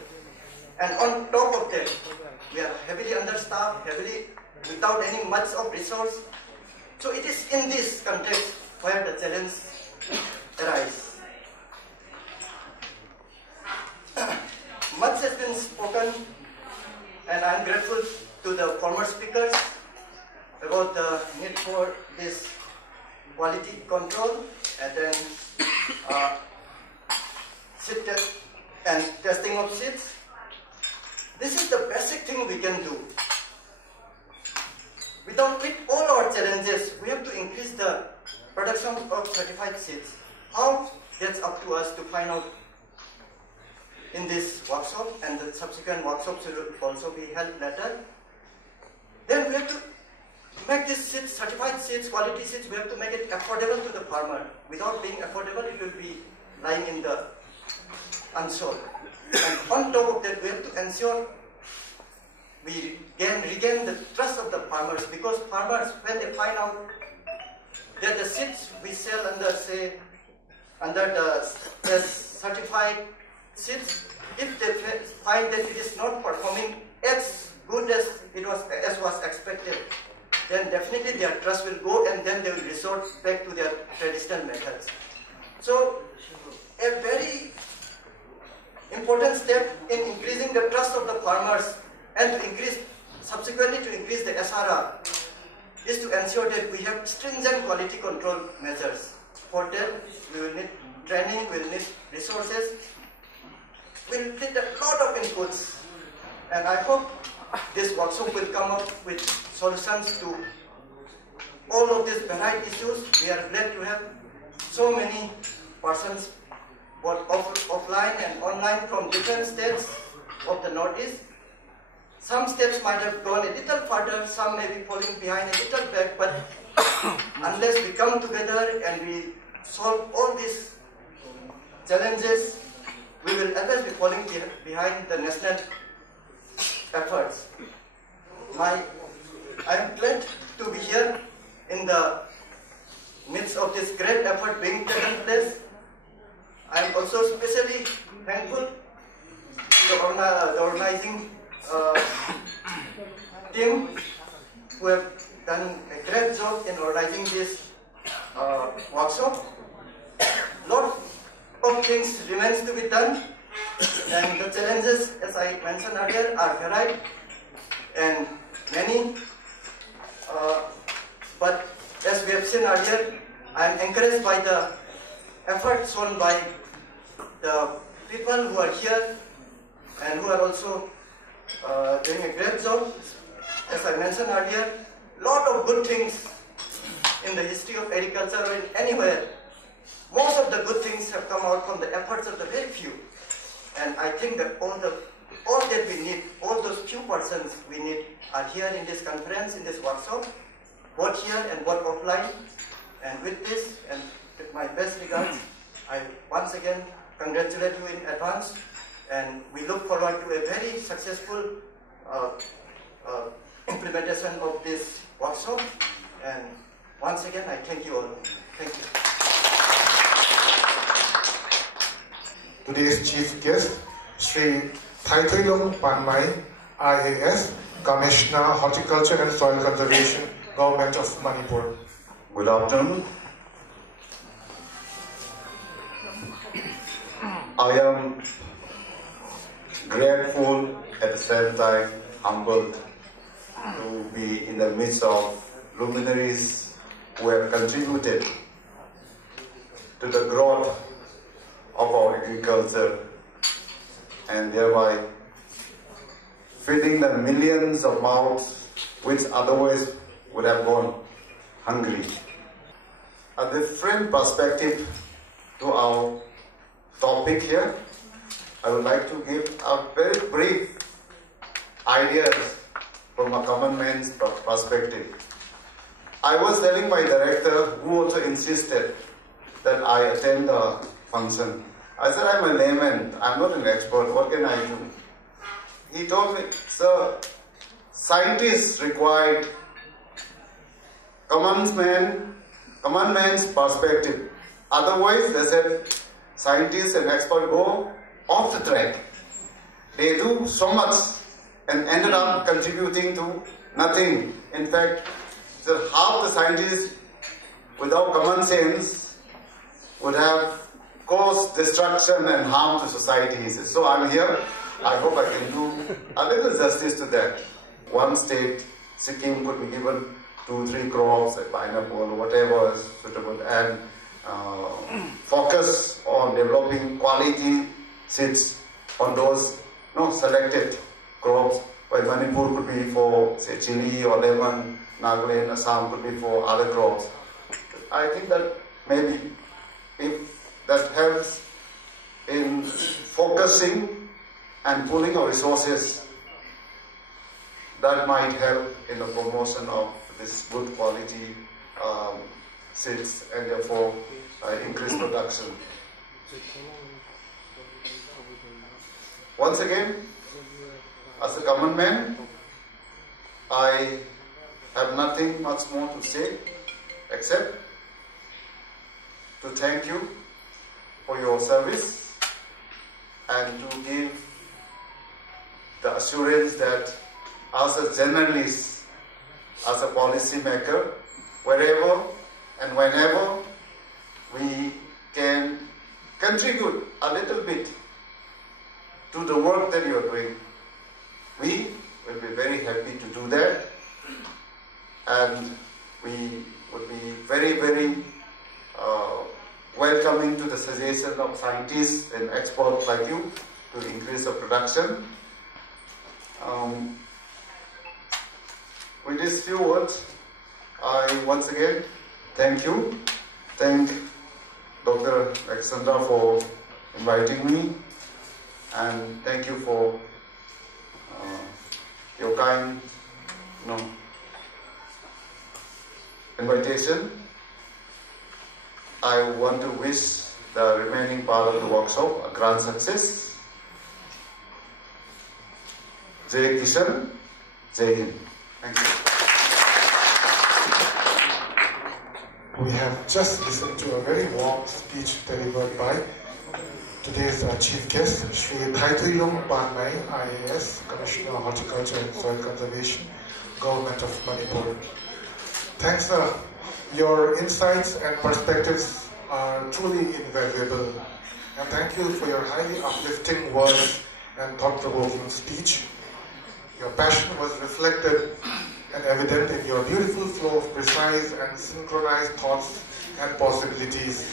And on top of that, we are heavily understaffed, heavily without any much of resource. So it is in this context where the challenge arises. Much has been spoken, and I am grateful to the former speakers about the need for this quality control and then seed test and testing of seeds. This is the basic thing we can do. With all our challenges, we have to increase the production of certified seeds. How? That's up to us to find out in this workshop, and the subsequent workshops will also be held later. Then we have to make these seeds, certified seeds, quality seeds, we have to make it affordable to the farmer. Without being affordable, it will be lying in the unsold. And on top of that, we have to ensure we regain the trust of the farmers, because farmers, when they find out that the seeds we sell under, say, under the certified seeds, if they find that it is not performing as good as was expected, then definitely their trust will go, and then they will resort back to their traditional methods. So a very important step in increasing the trust of the farmers and to increase, subsequently to increase the SRR, is to ensure that we have stringent quality control measures. For that, we will need training, we will need resources, we will need a lot of inputs, and I hope this workshop will come up with solutions to all of these varied issues. We are glad to have so many persons, both offline and online, from different states of the Northeast. Some states might have gone a little further, some may be falling behind a little back, but unless we come together and we solve all these challenges, we will always be falling behind the national efforts. I am glad to be here in the midst of this great effort being taken place. I am also especially thankful to the organizing team who have done a great job in organizing this workshop. Lot of things remains to be done, and the challenges, as I mentioned earlier, are varied and many. But as we have seen earlier, I am encouraged by the effort shown by the people who are here and who are also doing a great job. As I mentioned earlier, lot of good things in the history of agriculture or in anywhere. Most of the good things have come out from the efforts of the very few. And I think that all that we need, all those few persons we need, are here in this conference, in this workshop, both here and both offline. And with this, and with my best regards, I once again congratulate you in advance, and we look forward to a very successful implementation of this workshop. And once again, I thank you all. Thank you. Today's chief guest, Sri Thaithoilong Panmai, IAS, Commissioner, Horticulture and Soil Conservation, Government of Manipur. Good afternoon. I am grateful, at the same time humbled, to be in the midst of luminaries who have contributed to the growth of our agriculture and thereby feeding the millions of mouths which otherwise would have gone hungry. A different perspective to our topic here, I would like to give a very brief ideas from a common man's perspective. I was telling my director, who also insisted that I attend the function. I said, I'm a layman, I'm not an expert, what can I do? he told me, sir, scientists required common man's perspective. Otherwise, they said, scientists and experts go off the track. They do so much and ended up contributing to nothing. In fact, half the scientists without common sense would have caused destruction and harm to society, he says. So I'm here. I hope I can do a little justice to that. One state, Sikkim, could be given 2-3 crops, like pineapple, whatever is suitable, and focus on developing quality seeds on those selected crops. While Manipur could be for, say, chili or lemon, Nagaland, Assam could be for other crops. I think that maybe if that helps in focusing and pooling our resources, that might help in the promotion of this good quality seeds and therefore increase production. Once again, as a common man, I have nothing much more to say except to thank you for your service and to give the assurance that as a journalist, as a policy maker, wherever and whenever we can contribute a little bit to the work that you are doing, we will be very happy to do that, and we would be very, very welcoming to the suggestion of scientists and experts like you to increase the production. With these few words, I once again thank you. Thank Dr. Alexandra for inviting me, and thank you for your kind invitation. I want to wish the remaining part of the workshop a grand success. Jai Kishan, Jai Hind. Thank you. We have just listened to a very warm speech delivered by today's chief guest, Shri Thaithuilung Panmai, IAS, Commissioner of Horticulture and Soil Conservation, Government of Manipur. Thanks, sir. Your insights and perspectives are truly invaluable. And thank you for your highly uplifting words and thought-provoking speech. Your passion was reflected and evident in your beautiful flow of precise and synchronized thoughts and possibilities.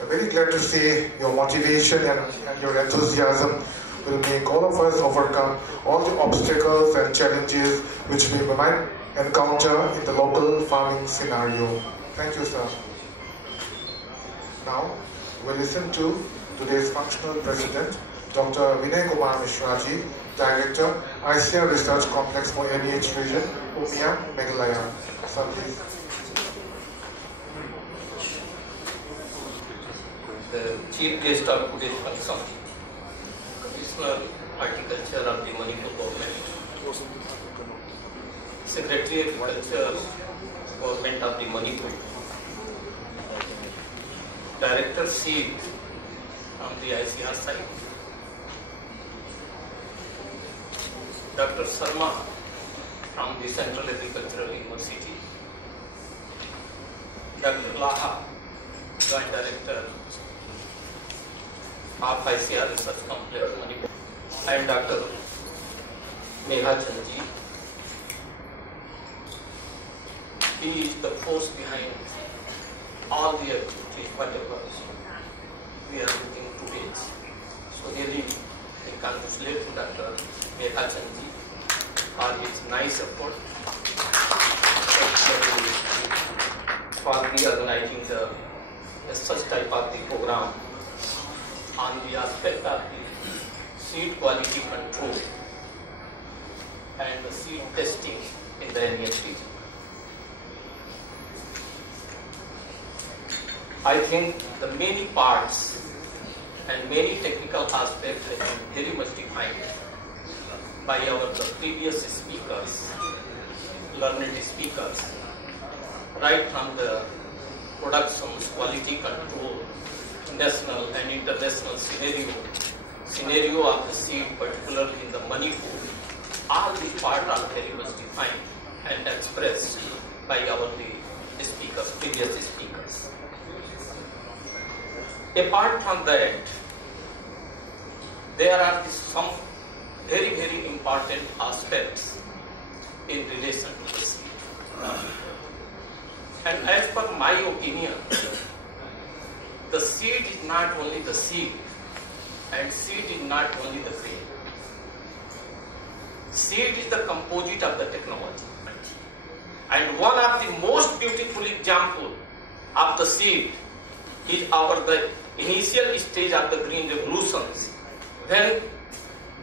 I'm very glad to say your motivation and your enthusiasm will make all of us overcome all the obstacles and challenges which we might encounter in the local farming scenario. Thank you, sir. Now, we'll listen to today's functional president, Dr. Vinay Kumar Mishraji, Director, ICAR Research Complex for NEH Region, Umiam, Meghalaya. Sir, please. The chief guest of today's function, Commissioner Horticulture of the Manipur Government, Secretary Agriculture, Government of the Manipur, Director Seed from the ICAR side, Dr. Sharma from the Central Agricultural University, Dr. Laha, Joint Director of ICAR Research Complex, Manipur, and Dr. Meghalaya. He is the force behind all the activities, whatever we are looking today. So really, I congratulate Dr. Meghalaya for his nice effort for the organizing such type of the program on the aspect of the seed quality control and the seed testing in the NEH region. I think the many parts and many technical aspects have been very much defined by the previous speakers, learned speakers, right from the production, quality control, national and international scenario of the seed, particularly in the Manipur, all these parts are very much defined and expressed by the speakers, previous speakers. Apart from that, there are some very, very important aspects in relation to the seed. And as per my opinion, the seed is not only the seed, and seed is not only the grain. Seed is the composite of the technology. And one of the most beautiful examples of the seed is the initial stage of the green revolutions, when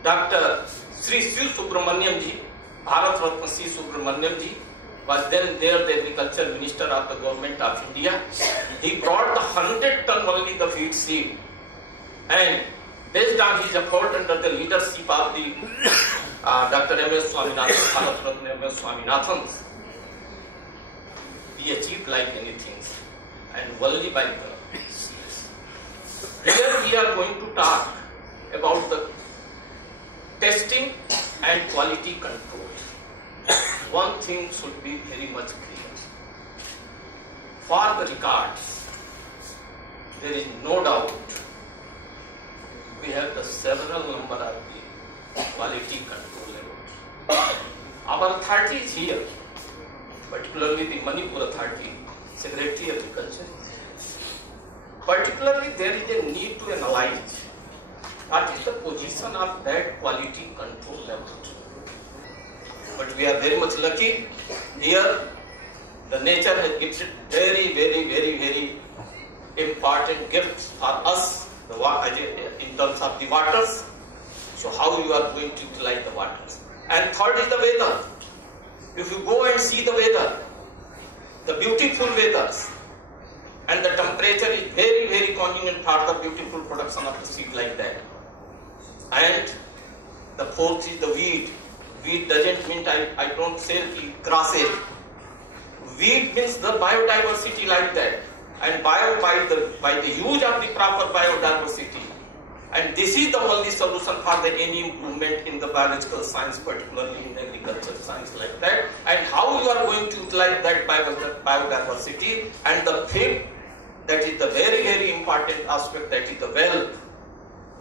Dr. Sri Shiv Subramaniam ji, Bharat Ratna Sri Subramaniam ji, was then there the agriculture minister of the government of India. He brought the 100 ton only the wheat seed, and based on his effort under the leadership of the Dr. M.S. Swaminathan, Bharat Ratna M.S. Swaminathan, we achieved like anything, and only by the seeds. Here we are going to talk about the testing and quality control. One thing should be very much clear. For the records, there is no doubt we have the several number of the quality control levels. Our authority is here, particularly the Manipur authority, Secretary of Agriculture. Particularly, there is a need to analyze what is the position of that quality control level. But we are very much lucky. Here, the nature has given very, very, very, very important gifts for us in terms of the waters. So how you are going to utilize the waters. And third is the weather. If you go and see the weather, the beautiful weathers, and the temperature is very, very convenient for the beautiful production of the seed like that. And the fourth is the weed. Weed doesn't mean I don't say grasses. Weed means the biodiversity like that, and by the use of the proper biodiversity. And this is the only solution for any improvement in the biological science, particularly in agriculture science like that. And how you are going to utilize that biodiversity. And the fifth, that is the very, very important aspect, that is the wealth.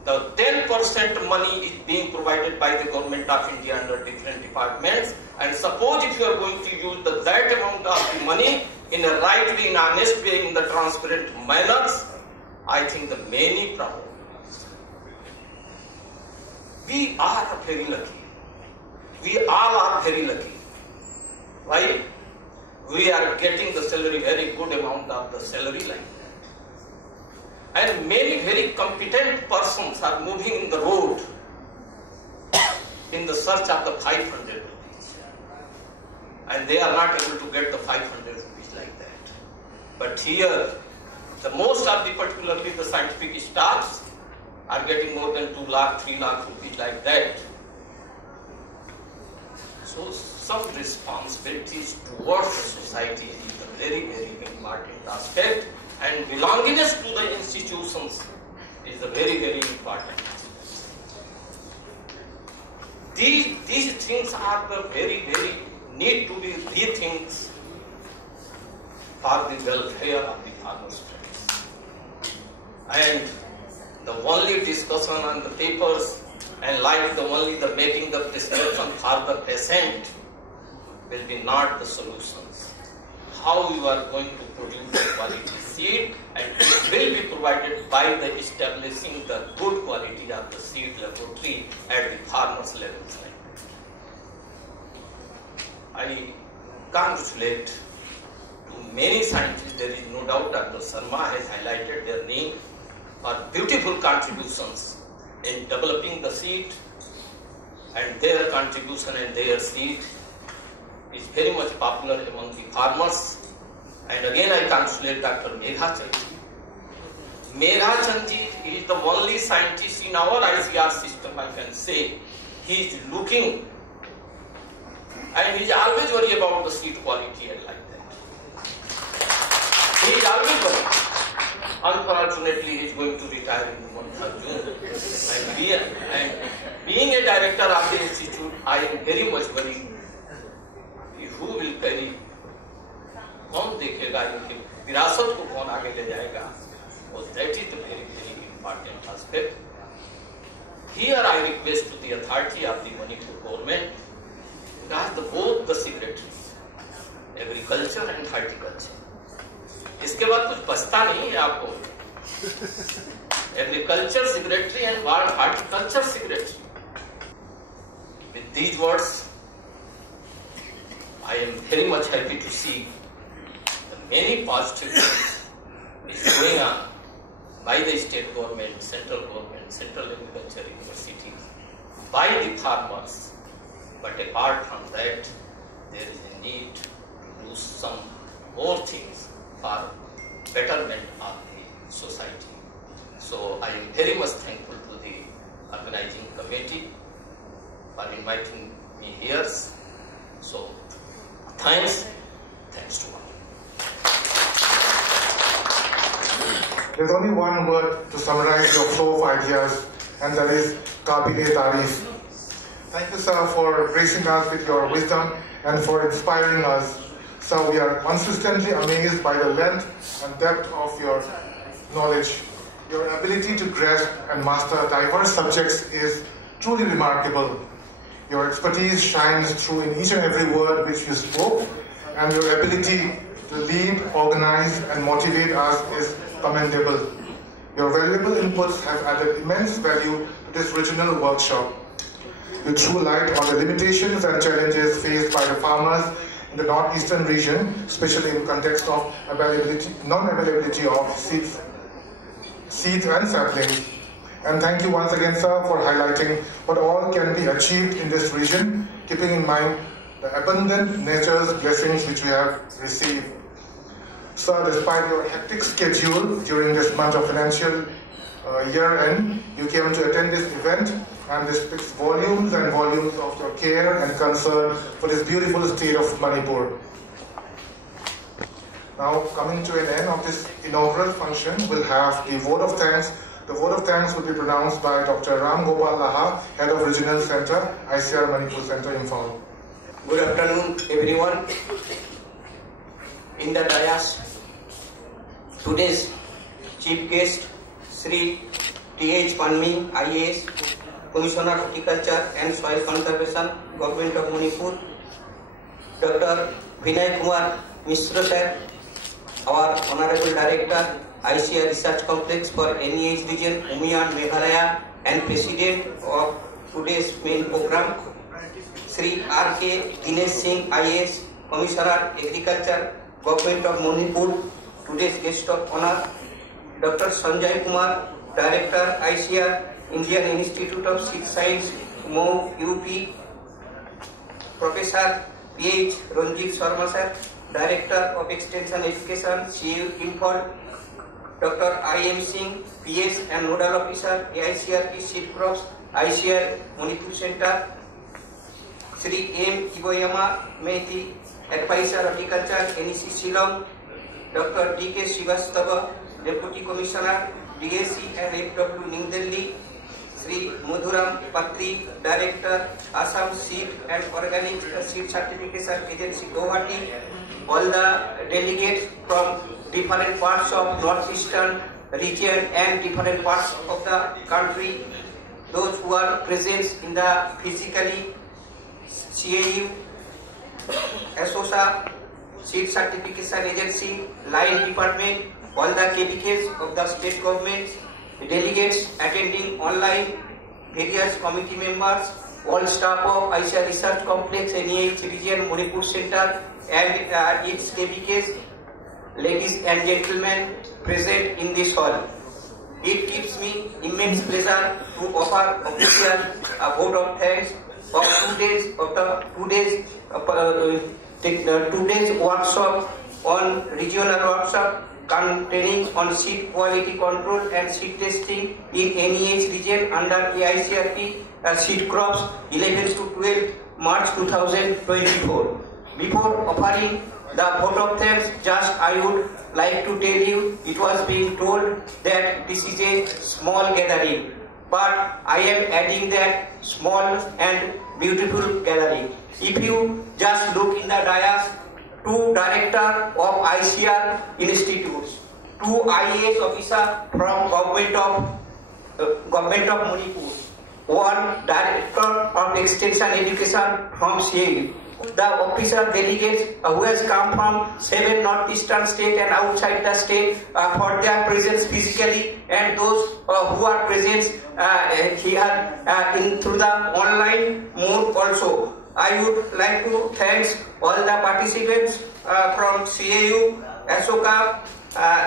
The 10% money is being provided by the government of India under different departments. And suppose if you are going to use that amount of the money in a right way, in an honest way, in the transparent manners, I think the many problems. We are very lucky. We all are very lucky. Why? We are getting the salary, very good amount of the salary like that. And many very competent persons are moving in the road in the search of the 500 rupees. And they are not able to get the 500 rupees like that. But here, the most of the, particularly the scientific staffs, are getting more than 2 lakh, 3 lakh rupees like that. So some responsibilities towards the society is a very, very important aspect, and belongingness to the institutions is a very, very important aspect. These things are the very, very need to be rethinks for the welfare of the farmers' friends. And the only discussion on the papers and like the making the prescription for the patient will be not the solutions. How you are going to produce the quality seed, and it will be provided by the establishing the good quality of the seed laboratory at the farmers' levels. I congratulate to many scientists. There is no doubt Dr. Sharma has highlighted their name for beautiful contributions in developing the seed, and their contribution and their seed is very much popular among the farmers. And again I congratulate Dr. Meghalaya. Meghalaya is the only scientist in our ICAR system, I can say. he is looking, and he is always worried about the seat quality and like that. He is always worried. Unfortunately, he is going to retire in the month of June. And being a director of the institute, I am very much worried. Who will carry? कौन देखेगा इनकी विरासत को कौन आगे ले जाएगा? That is the very important aspect. Here I request to the authority of the Manipur government that both the secretaries, agriculture and horticulture. इसके बाद कुछ बचता नहीं है आपको. Agriculture secretary and horticulture secretary. With these words, I am very much happy to see the many positive things is going on by the state government, central agriculture universities, by the farmers. But apart from that, there is a need to do some more things for betterment of the society. So I am very much thankful to the organizing committee for inviting me here. So thanks to all. There's only one word to summarize your flow of ideas, and that is Kabile Tarif. Thank you, sir, for gracing us with your wisdom and for inspiring us. So we are consistently amazed by the length and depth of your knowledge. Your ability to grasp and master diverse subjects is truly remarkable. Your expertise shines through in each and every word which you spoke, and your ability to lead, organize, and motivate us is commendable. Your valuable inputs have added immense value to this regional workshop. You threw light on the limitations and challenges faced by the farmers in the northeastern region, especially in context of non-availability of seeds and saplings. And thank you once again, sir, for highlighting what all can be achieved in this region, keeping in mind the abundant nature's blessings which we have received. Sir, despite your hectic schedule during this month of financial year end, you came to attend this event, and this speaks volumes and volumes of your care and concern for this beautiful state of Manipur. Now, coming to an end of this inaugural function, we'll have the vote of thanks. The vote of thanks will be pronounced by Dr. Ram Gopal Laha, Head of Regional Center, ICAR Manipur Center, Imphal. Good afternoon, everyone. In the dais, today's chief guest, Sri T.H. Panmi, IAS, Commissioner Horticulture and Soil Conservation, Government of Manipur, Dr. Vinay Kumar Mishra sir, our Honorable Director, ICAR Research Complex for NEH region, Umiam, Meghalaya, and President of today's main program, Sri R.K. Dinesh Singh, IAS, Commissioner Agriculture, Government of Manipur, today's guest of honor, Dr. Sanjay Kumar, Director, ICAR, Indian Institute of Seed Science, MOU, UP, Professor P.H. Ranjit Sharma sir, Director of Extension Education, CU Imphal, Dr. I.M. Singh, PS and Nodal Officer, AICRP Seed Crops, ICAR Manipur Center, Sri M. Kiboyama Methi, Advisor Horticulture, NEC Shillong, Dr. D.K. Srivastava, Deputy Commissioner, DAC and FW New Delhi, Sri Madhuram Patri, Director, Assam Seed and Organic Seed Certification Agency, Govt, all the delegates from different parts of northeastern region and different parts of the country, those who are present in the physically CAU, ASOSA, Seed Certification Agency, Line Department, all the KBKs of the state governments, delegates attending online, various committee members, all staff of ICAR Research Complex, NEH region, Manipur Center, and its KBKs, ladies and gentlemen present in this hall. It gives me immense pleasure to offer official vote of thanks of 2 days workshop on regional workshop training on seed quality control and seed testing in NEH region under AICRP seed crops 11 to 12 March 2024. Before offering the vote of thanks, I would like to tell you, it was being told that this is a small gathering, but I am adding that small and beautiful gathering. If you just look in the dais, 2 directors of ICAR institutes, 2 IAS officers from Govt of Manipur, 1 director of extension education from CAU. The officer delegates who has come from 7 northeastern states and outside the state for their presence physically, and those who are present here through the online mode also. I would like to thank all the participants from CAU, Ashoka,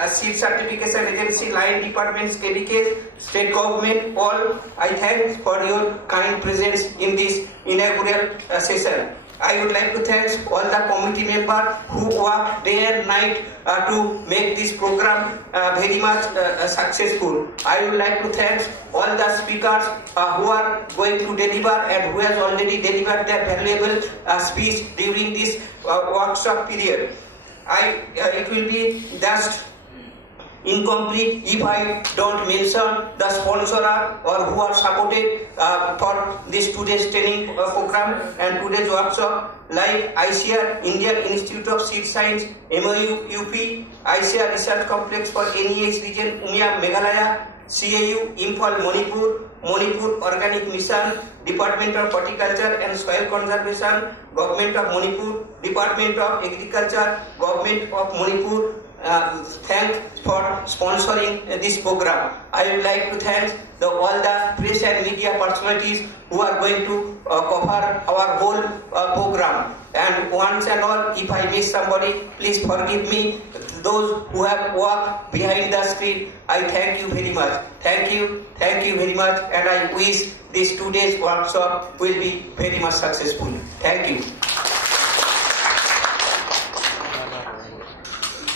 Seed Certification Agency, Line Departments, KBK, State Government, all. I thank for your kind presence in this inaugural session. I would like to thank all the committee members who worked day and night to make this program very much successful. I would like to thank all the speakers who are going to deliver and who has already delivered their valuable speech during this workshop period. It will be just incomplete if I don't mention the sponsor or who are supported for this today's training program and today's workshop, like ICAR, Indian Institute of Seed Science, MOU, UP, ICAR Research Complex for NEH region, Umiam, Meghalaya, CAU, Imphal, Manipur Organic Mission, Department of Horticulture and Soil Conservation, Government of Manipur, Department of Agriculture, Government of Manipur. Thanks for sponsoring this program. I would like to thank all the press and media personalities who are going to cover our whole program. And once and all, if I miss somebody, please forgive me. Those who have worked behind the screen, I thank you very much. Thank you very much, and I wish this today's workshop will be very much successful. Thank you.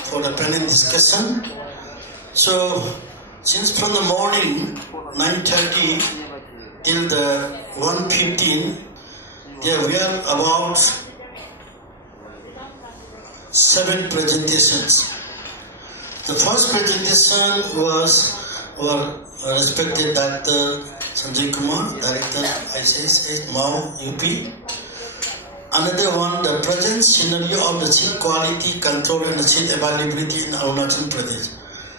For the panel discussion. So, since from the morning 9:30 till the 1:15, there were about 7 presentations. The first presentation was our respected Dr. Sanjay Kumar, Director ICS Mau UP. Another one, the present scenario of the seed quality control and the seed availability in Arunachal Pradesh.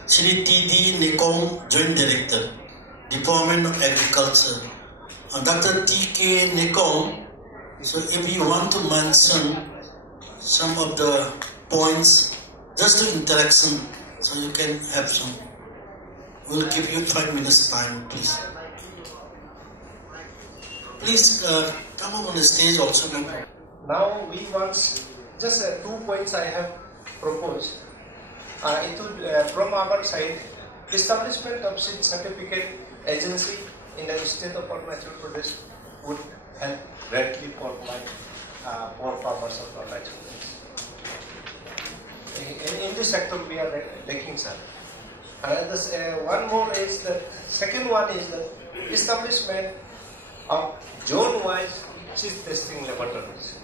Shri T.D. Nekong, Joint Director, Department of Agriculture. Dr. T.K. Nekong, so if you want to mention some of the points, just to interaction, so you can have some. We'll give you 5 minutes time, please. Please come up on the stage also. Now we want just 2 points I have proposed. From our side, establishment of seed certificate agency in the state of Arunachal Pradesh would help greatly for farmers of Arunachal Pradesh. In this sector we are lacking, sir. One more is the second one is the establishment of zone-wise seed testing laboratories.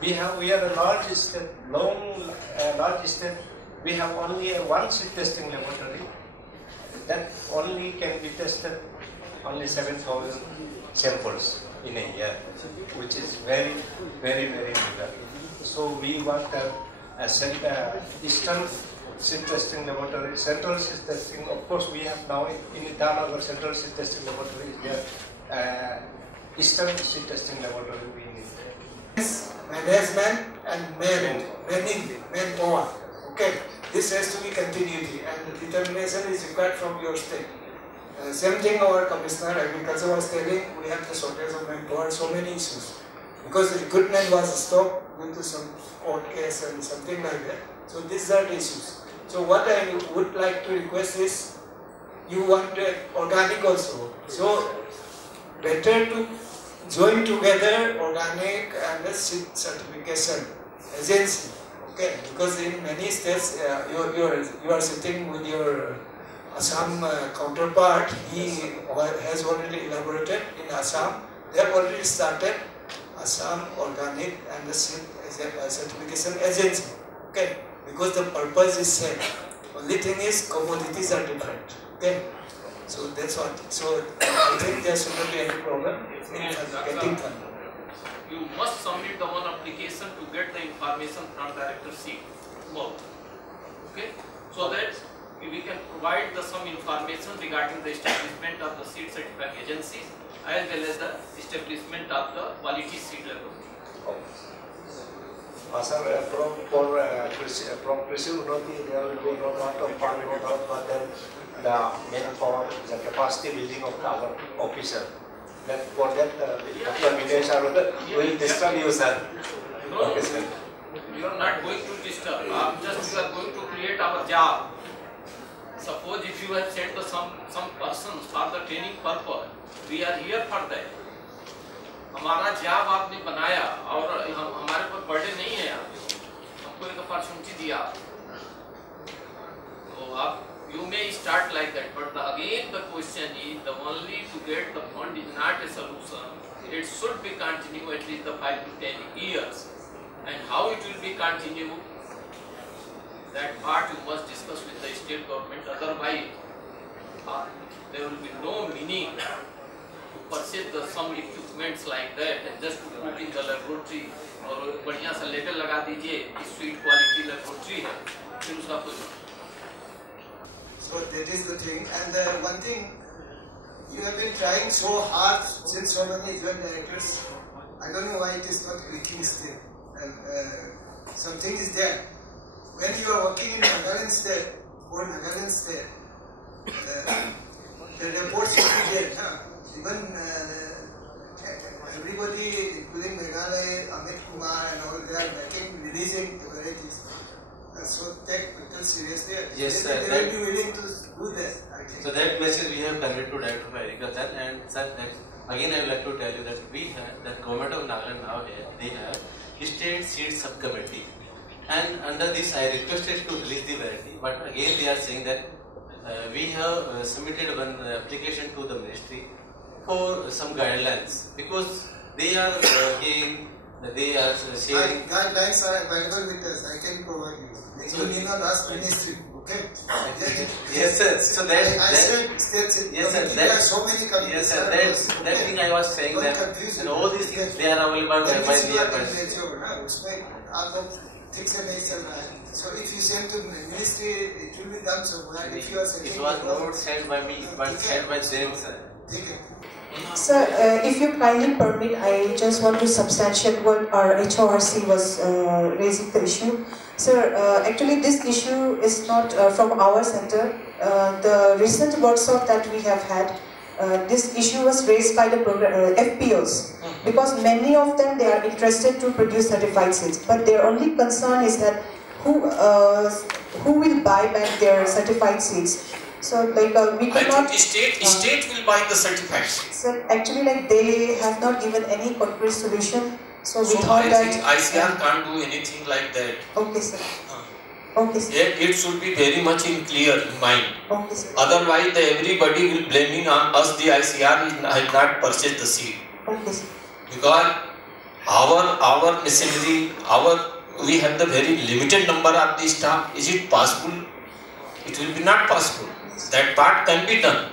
We are a large state, large state. We have only one seed testing laboratory that only can be tested only 7,000 samples in a year, which is very, very, very bigger. So we want a eastern seed testing laboratory, central seed testing. Of course, we have now in Itanagar central seed testing laboratory is there. Eastern seed testing laboratory we need. Management and manpower. Okay, this has to be continuity and determination is required from your state. Same thing our Commissioner Agriculture was telling, we have the shortage of manpower, so many issues. Because the recruitment was stopped due to some court case and something like that. So these are the issues. So what I would like to request is, you want organic also. So better to join together organic and the seed certification agency. Okay, because in many states you are sitting with your Assam counterpart. He has already elaborated in Assam. They have already started Assam Organic and the Seed Certification Agency. Okay, because the purpose is same. Only thing is commodities are different. Okay, so that's what. So I think there should not be any problem in getting fund. You must submit the one application to get the information from Director C. Okay, so that we can provide some information regarding the establishment of the seed certifying agencies as well as the establishment of the quality seed laboratory. Sir, from Krishi Unnati, there will be no lot of fund, but then the manpower, the capacity building of our officer. Then for that, Dr. Vinesh will disturb you, sir. No, okay, sir. You are not going to disturb. You are going to create our job. Suppose if you have sent some persons for the training purpose, we are here for that. हमारा job आपने बनाया और हमारे ऊपर burden नहीं है, हमको एक अपॉर्चुनिटी दिया, तो आप you may start like that, but again the question is the only to get the fund is not a solution. It should be continued at least the 5 to 10 years, and how it will be continued, that part you must discuss with the state government. Otherwise, there will be no meaning to purchase some equipments like that and just to put in the laboratory और बढ़िया सा label लगा दीजिए कि sweet quality laboratory है, फिर उसका कोई. So that is the thing. And one thing, you have been trying so hard since so many joint directors. I don't know why it is not clicking still. Something is there. When you are working in Nagaland state, or Nagaland state, the reports will be there. Huh? Even everybody, including Meghalaya, Amit Kumar and all, they are releasing varieties. So take people seriously. Yes, they will be willing to do that. So that message we have conveyed to Director of Agriculture, and sir, again I would like to tell you that we have, that Government of Nagaland now they have State Seed Subcommittee, and under this I requested to release the variety, but again they are saying that we have submitted one application to the ministry for some guidelines, because they are again they are sharing. Guidelines are available with us. I can provide you. You need not ask ministry. Okay. Yes, sir. So that I said states. Yes, sir. There are so many countries. Yes, sir. That thing I was saying that, and all these things they are available by the So if you send to ministry, it will be done somewhere. If you are sending, it was not sent by me, but sent by them, sir. Sir, if you kindly permit, I just want to substantiate what our HORC was raising the issue. Sir, actually this issue is not from our center. The recent workshop that we have had, this issue was raised by the FPOs, because many of them, they are interested to produce certified seeds, but their only concern is that who will buy back their certified seeds. So like we cannot. I think state will buy the certified seeds. So actually, like they have not given any concrete solution. So we thought that ICAR can't do anything like that. Okay, sir. Okay, sir. It should be very much in clear mind. Okay, sir. Otherwise, everybody will blaming on us. The ICR has not purchased the seed. Okay, sir. Because our machinery, we have the very limited number of the staff. Is it possible? It will be not possible. That part can be done.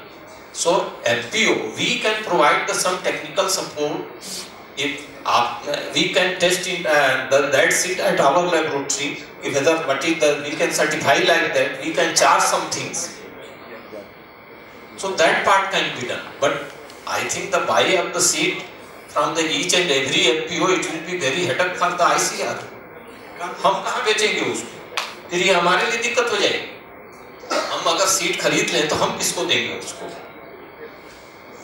So FPO, we can provide some technical support. If we can test that seed at our laboratory, whether we can certify like that, we can charge some things. So that part can be done. But I think the buy of the seed from the each and every FPO, it will be very headache for the ICR. हम कहाँ बेचेंगे उसको? फिर ये हमारे लिए दिक्कत हो जाएगी. हम अगर सीट खरीद लें तो हम किसको देंगे उसको?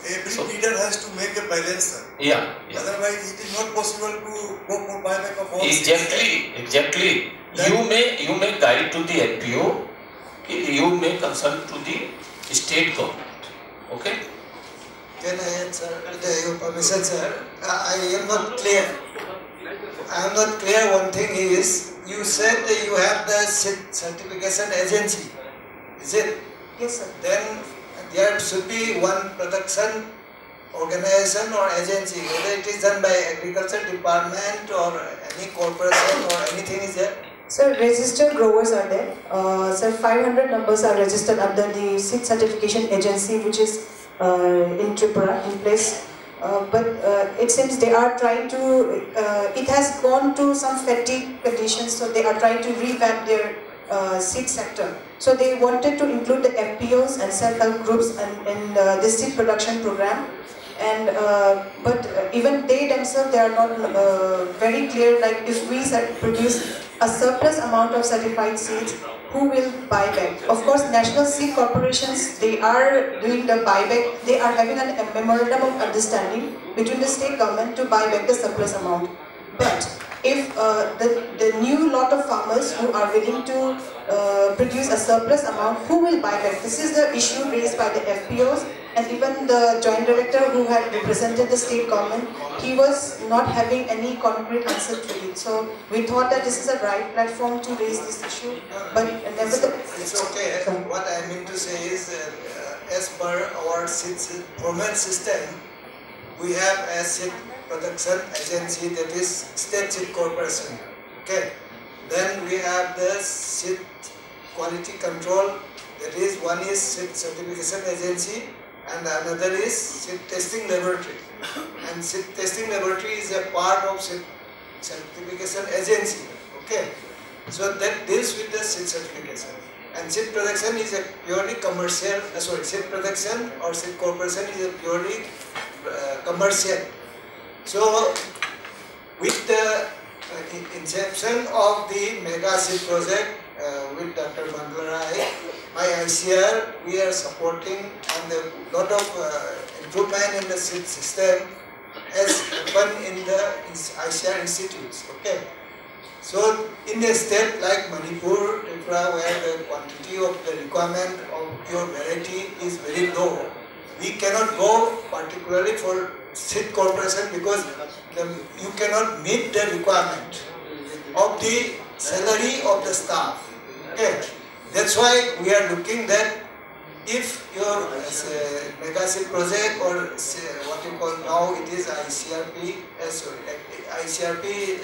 Every leader has to make a balance. Yeah. Otherwise, it is not possible to go for buyback of all. Exactly. You may guide to the FPO. You may consult to the state government. Okay. Can I answer? With your permission, sir. I am not clear. One thing is, you said that you have the certification agency, is it? Yes, sir. Then there should be one production organization or agency, whether it is done by agriculture department or any corporation or anything is there? Sir, registered growers are there. Sir, 500 numbers are registered under the seed certification agency, which is in Tripura, in place. But it seems they are trying to, it has gone to some fatigue conditions, so they are trying to revamp their seed sector. So they wanted to include the FPOs and self-help groups in this seed production program. And but even they themselves, they are not very clear, like if we produce a surplus amount of certified seeds, who will buy back? Of course, national seed corporations, they are doing the buyback. They are having a memorandum of understanding between the state government to buy back the surplus amount. But if the new lot of farmers who are willing to produce a surplus amount, who will buy back? This is the issue raised by the FPOs, and even the joint director who had represented the state government, he was not having any concrete answer to it. So we thought that this is a right platform to raise this issue, but nevertheless... It's okay. What I mean to say is, as per our format system, we have a seed production agency, that is State Seed Corporation. Okay. Then we have the seed quality control, that is, one is seed certification agency and another is seed testing laboratory. And seed testing laboratory is a part of seed certification agency. Okay. So that deals with the seed certification. And seed production is a purely commercial, seed production or seed corporation is a purely commercial. So with the inception of the mega seed project with Dr. Bandlarai, my ICR, we are supporting, and a lot of improvement in the seed system has happened in the ICR institutes. Okay. So in a state like Manipur, Tripura, where the quantity of the requirement of pure variety is very low, we cannot go particularly for seed corporation because you cannot meet the requirement of the salary of the staff. Okay. That's why we are looking that if your mega seed project or what you call now it is ICRP, ICRP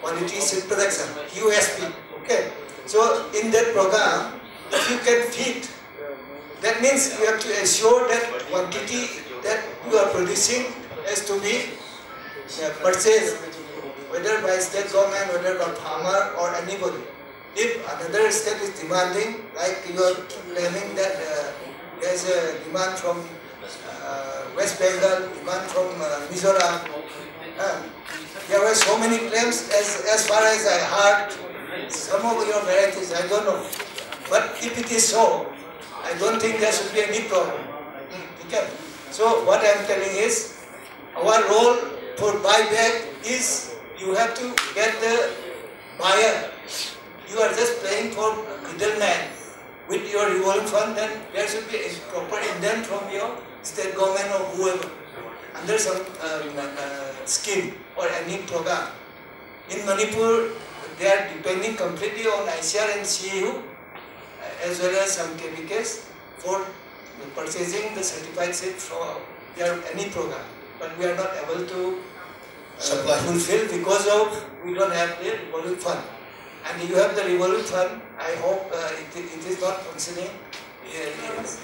quality seed production, USP. Okay. So in that program, if you can fit, that means you have to ensure that quantity that you are producing has to be purchased, whether by state government, whether by farmer or anybody. If another state is demanding, like you are claiming that there is a demand from West Bengal, demand from Mizoram, there were so many claims as far as I heard, some of your varieties, I don't know. But if it is so, I don't think there should be any problem. Okay. So what I am telling is, our role for buyback is you have to get the buyer. You are just playing for middleman with your revolving fund, then there should be a proper indent from your state government or whoever under some scheme or any program. In Manipur, they are depending completely on ICR and CAU as well as some KVKs for purchasing the certified seed from any program. But we are not able to fulfill because of we don't have the revolving fund. And you have the revolving fund. I hope it is not functioning.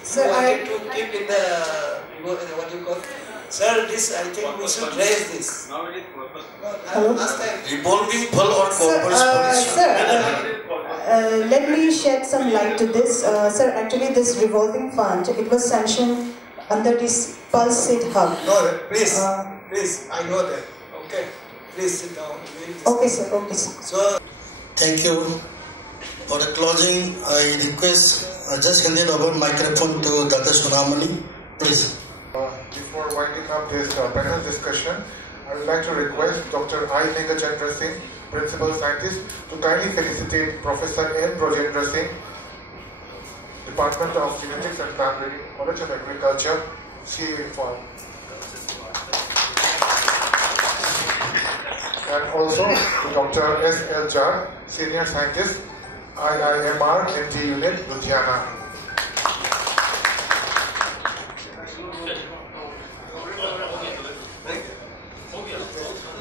So you wanted to keep in the what you call. Sir, this I think we should raise this. Last time. Revolving fund or corporate Sir, let me shed some light to this. Sir, actually this revolving fund, it was sanctioned under this Pulse Seed Hub. No, please, please, I know that. Okay, please sit down. Okay, sir. Okay, sir. So, thank you. For the closing, I request just hand it over microphone to Dr. Sunamani, please. Before winding up this panel discussion, I would like to request Dr. I. Meghalaya Singh, Principal Scientist, to kindly felicitate Professor N. Rajendra Singh, Department of Genetics and Plant Breeding, College of Agriculture, CA Imphal. and also to Dr. S.L. Jar, Senior Scientist, IIMR MD Unit, Ludhiana.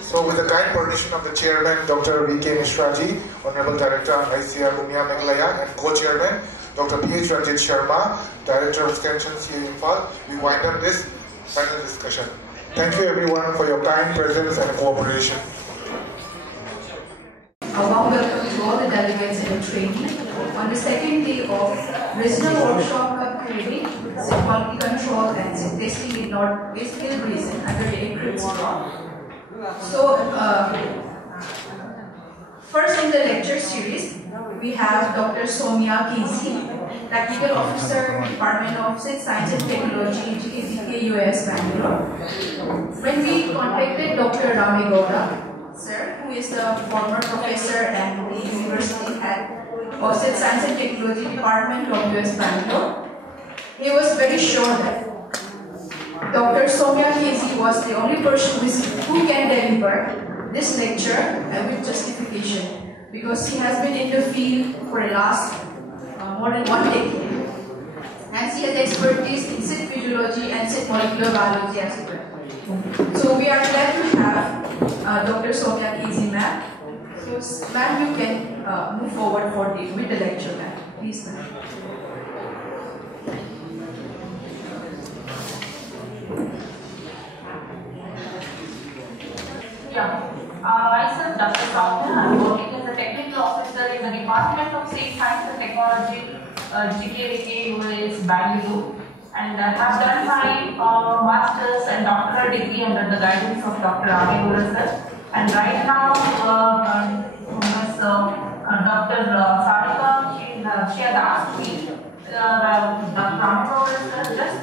So with the kind permission of the Chairman, Dr. V.K. Mishraji, Honorable Director, ICAR Umiam Meghalaya, and Co-Chairman, Dr. P.H. Ranjit Sharma, Director of Extension, CU Imphal, we wind up this final discussion. Thank you everyone for your kind presence and cooperation. A warm welcome to all the delegates and trainees on the second day of Regional Workshop Upgrading, Quality Control and Testing in North-West Hill Basin under the AICRP law. So, first in the lecture series, we have Dr. Soumya Kezi, Technical Officer, Department of Science and Technology, GKUS, Bangalore. When we contacted Dr. Ramegowda, sir, who is the former professor and the university head of Science and Technology Department of US Bangalore, he was very sure that Dr. Soumya Kezi was the only person who can deliver this lecture with justification, because he has been in the field for the last more than 1 decade, and she has expertise in seed physiology and seed molecular biology as well. So we are glad to have Dr. Soumya Kezi, ma'am. So ma'am, you can move forward with the lecture, ma'am. Please, ma'am. Myself, Dr. Soumya. I am working as a technical officer in the Department of Seed Science and Technology, GKUS, Bangalore. And I have done my master's and doctoral degree under the guidance of Dr. Ramegowda sir. And right now, Dr. Sarika, she has asked me, Dr. Ramegowda sir, just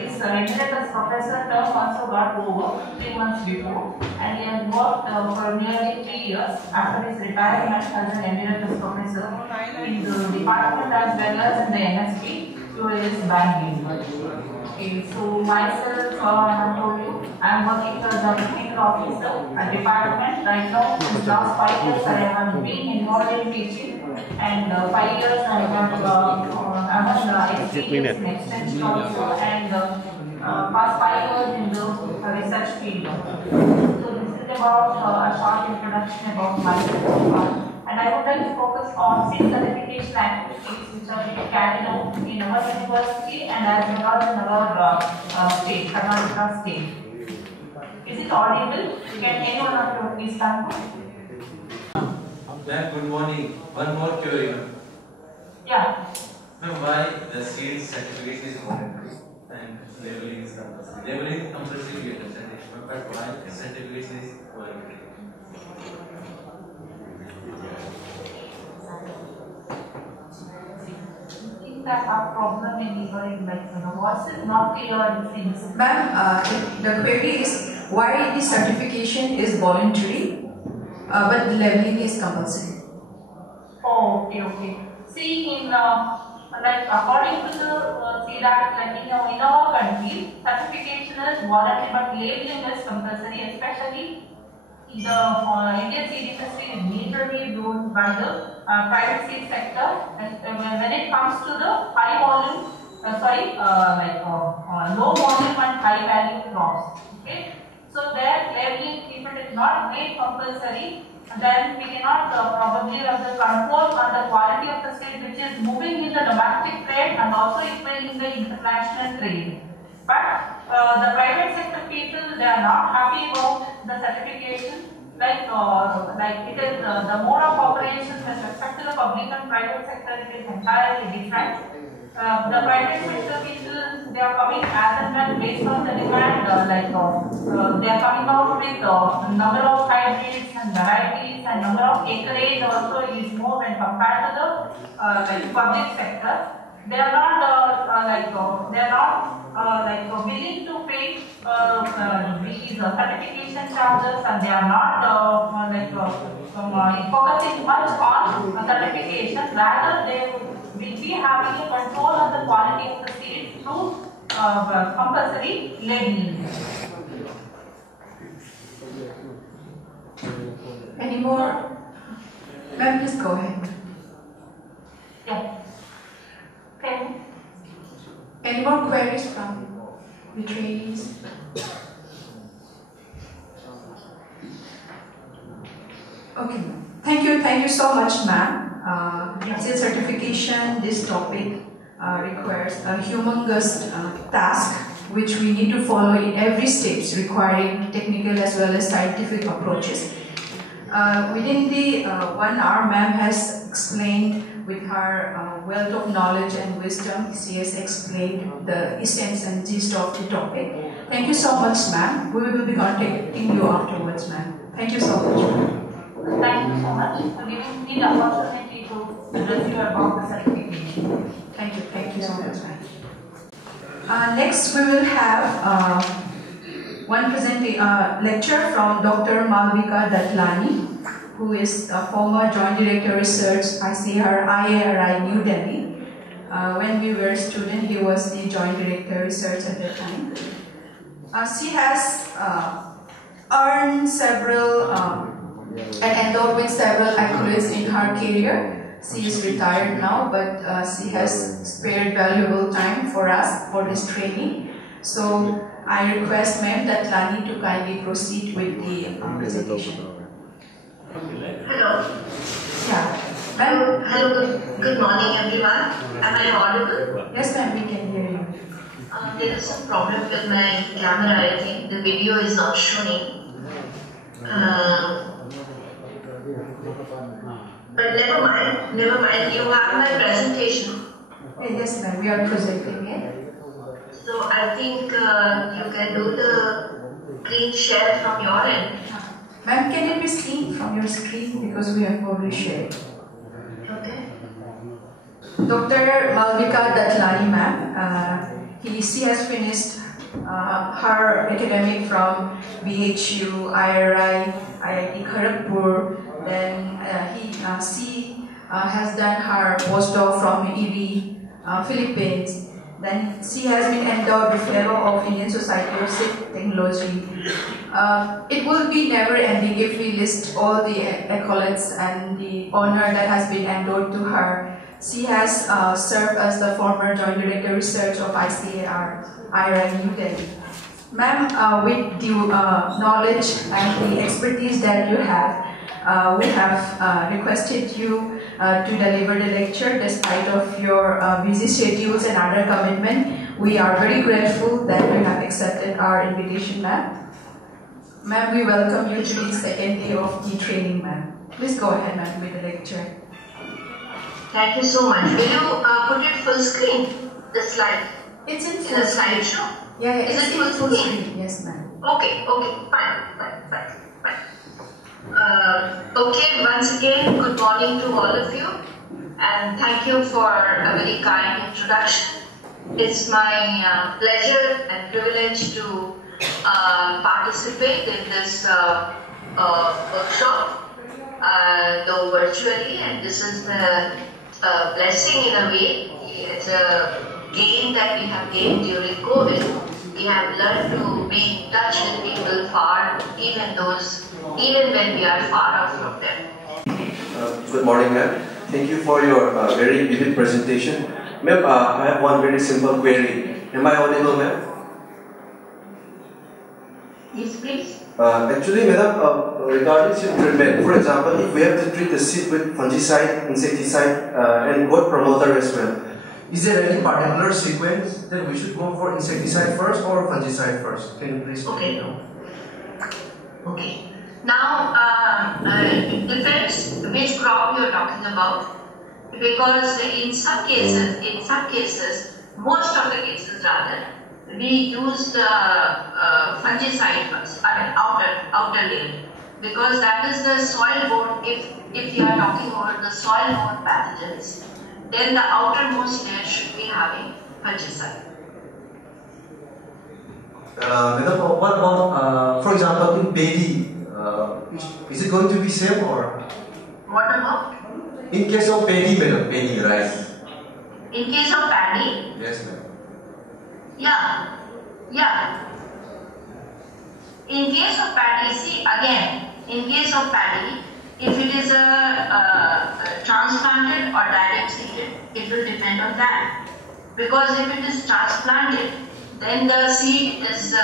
his emeritus professor term also got over 3 months before, and he has worked for nearly 3 years after his retirement as an emeritus professor in the department as well as in the MSP. Is Bangalore. Okay, so myself, I told you, I am working as a technical officer at department. Right now, since last 5 years, I have been involved in teaching, and 5 years I have experience in extension also, and past 5 years in the research field. So this is about a short introduction about myself. And I would like to focus on 6 certification activities which are being carried out in our university and as well as in our state, Karnataka state. Is it audible? Can anyone of you please come? Ma'am, good morning. One more query. Yeah. Ma'am, why the seed certificate is voluntary and labeling is compulsory? Labeling is compulsory, we understand it, but why certification is voluntary? That our problem in delivering voice is not clear in things. Ma'am, the query is why the certification is voluntary, but the labeling is compulsory. Oh, okay. See, in according to the seed act, in our country, certification is voluntary, but labeling is compulsory, especially the Indian seed industry is majorly ruled by the private seed sector, and when it comes to the high volume, low volume and high value crops. Okay, so there labeling, if it is not made compulsory, then we cannot probably have the control on the quality of the seed which is moving in the domestic trade and also in the international trade. But the private sector people, they are not happy about the certification. Like it is the mode of operation with respect to the public and private sector, it is entirely different. The private sector people, they are coming as and when based on the demand. They are coming out with number of hybrids and varieties, and number of acreage also is more when compared to the public sector. They are not willing to pay these certification charges, and they are not focusing much on certification. Rather, they will be having a control of the quality of the seed through compulsory labeling. Ma'am, please go ahead. Yeah. Okay. Any more queries from the trainees? Okay, thank you so much, ma'am. Since certification, this topic requires a humongous task which we need to follow in every stage, requiring technical as well as scientific approaches. Within the 1 hour, ma'am has explained with her wealth of knowledge and wisdom. She has explained the essence and gist of the topic. Thank you so much, ma'am. We will be contacting you afterwards, ma'am. Thank you so much, ma'am. Thank you so much for giving me the opportunity to address you about the certification. Thank you so much, ma'am. Next, we will have one lecture from Dr. Malvika Datlani, who is a former Joint Director Research, ICAR, IARI, New Delhi. When we were students, he was the Joint Director Research at that time. She has earned several and endowed with several accolades in her career. She is retired now, but she has spared valuable time for us for this training. So I request Ma'am Datlani to kindly proceed with the presentation. Hello. Yeah. Hello. Good morning, everyone. Am I audible? Yes, ma'am. We can hear you. There is some problem with my camera. I think the video is not showing. But never mind. You have my presentation. Yes, ma'am. We are presenting it. So I think you can do the screen share from your end. Ma'am, can it be seen from your screen because we have already shared? Okay. Dr. Malvika Datlani, ma'am, she has finished her academic from BHU, IRI, IIT Kharagpur. Then she has done her postdoc from EV, Philippines. Then she has been endowed with Fellow of Indian Society of SIP Technology. It will be never ending if we list all the accolades and the honor that has been endowed to her. She has served as the former Joint Director Research of ICAR, IRI, New Delhi. Ma'am, with the knowledge and the expertise that you have, we have requested you to deliver the lecture despite of your busy schedules and other commitment. We are very grateful that you have accepted our invitation, ma'am. Ma'am, we welcome you to the second day of the training, ma'am. Please go ahead, ma'am, with the lecture. Thank you so much. Will you put it full screen, the slide? It's in the slideshow? Yeah, Is it full screen? Yes, ma'am. Okay, fine. Okay, once again, good morning to all of you, and thank you for a very kind introduction. It's my pleasure and privilege to participate in this workshop, though virtually, and this is the blessing in a way. It's a gain that we have gained during COVID. We have learned to be in touch with people even when we are far out from them. Good morning, ma'am. Thank you for your very vivid presentation. Ma'am, I have one very simple query. Am I audible, ma'am? Yes, please. Actually, madam, regarding seed treatment, for example, if we have to treat the seed with fungicide, insecticide, and growth promoter as well, is there any particular sequence that we should go for insecticide first or fungicide first? Can you please let me know? Okay. Now, it depends which crop you are talking about, because in some cases, most of the cases rather, we use the fungicide first, outer layer, because that is the soil-borne. If you are talking about the soil-borne pathogens, then the outermost layer should be having fungicide. Madam, what about, for example, in paddy? Is it going to be same or? What about? In case of paddy, madam, paddy, rice. In case of paddy? Yes, ma'am. Yeah. In case of paddy, see again, in case of paddy, If it is a transplanted or direct seeded, it will depend on that. Because if it is transplanted, then the seed is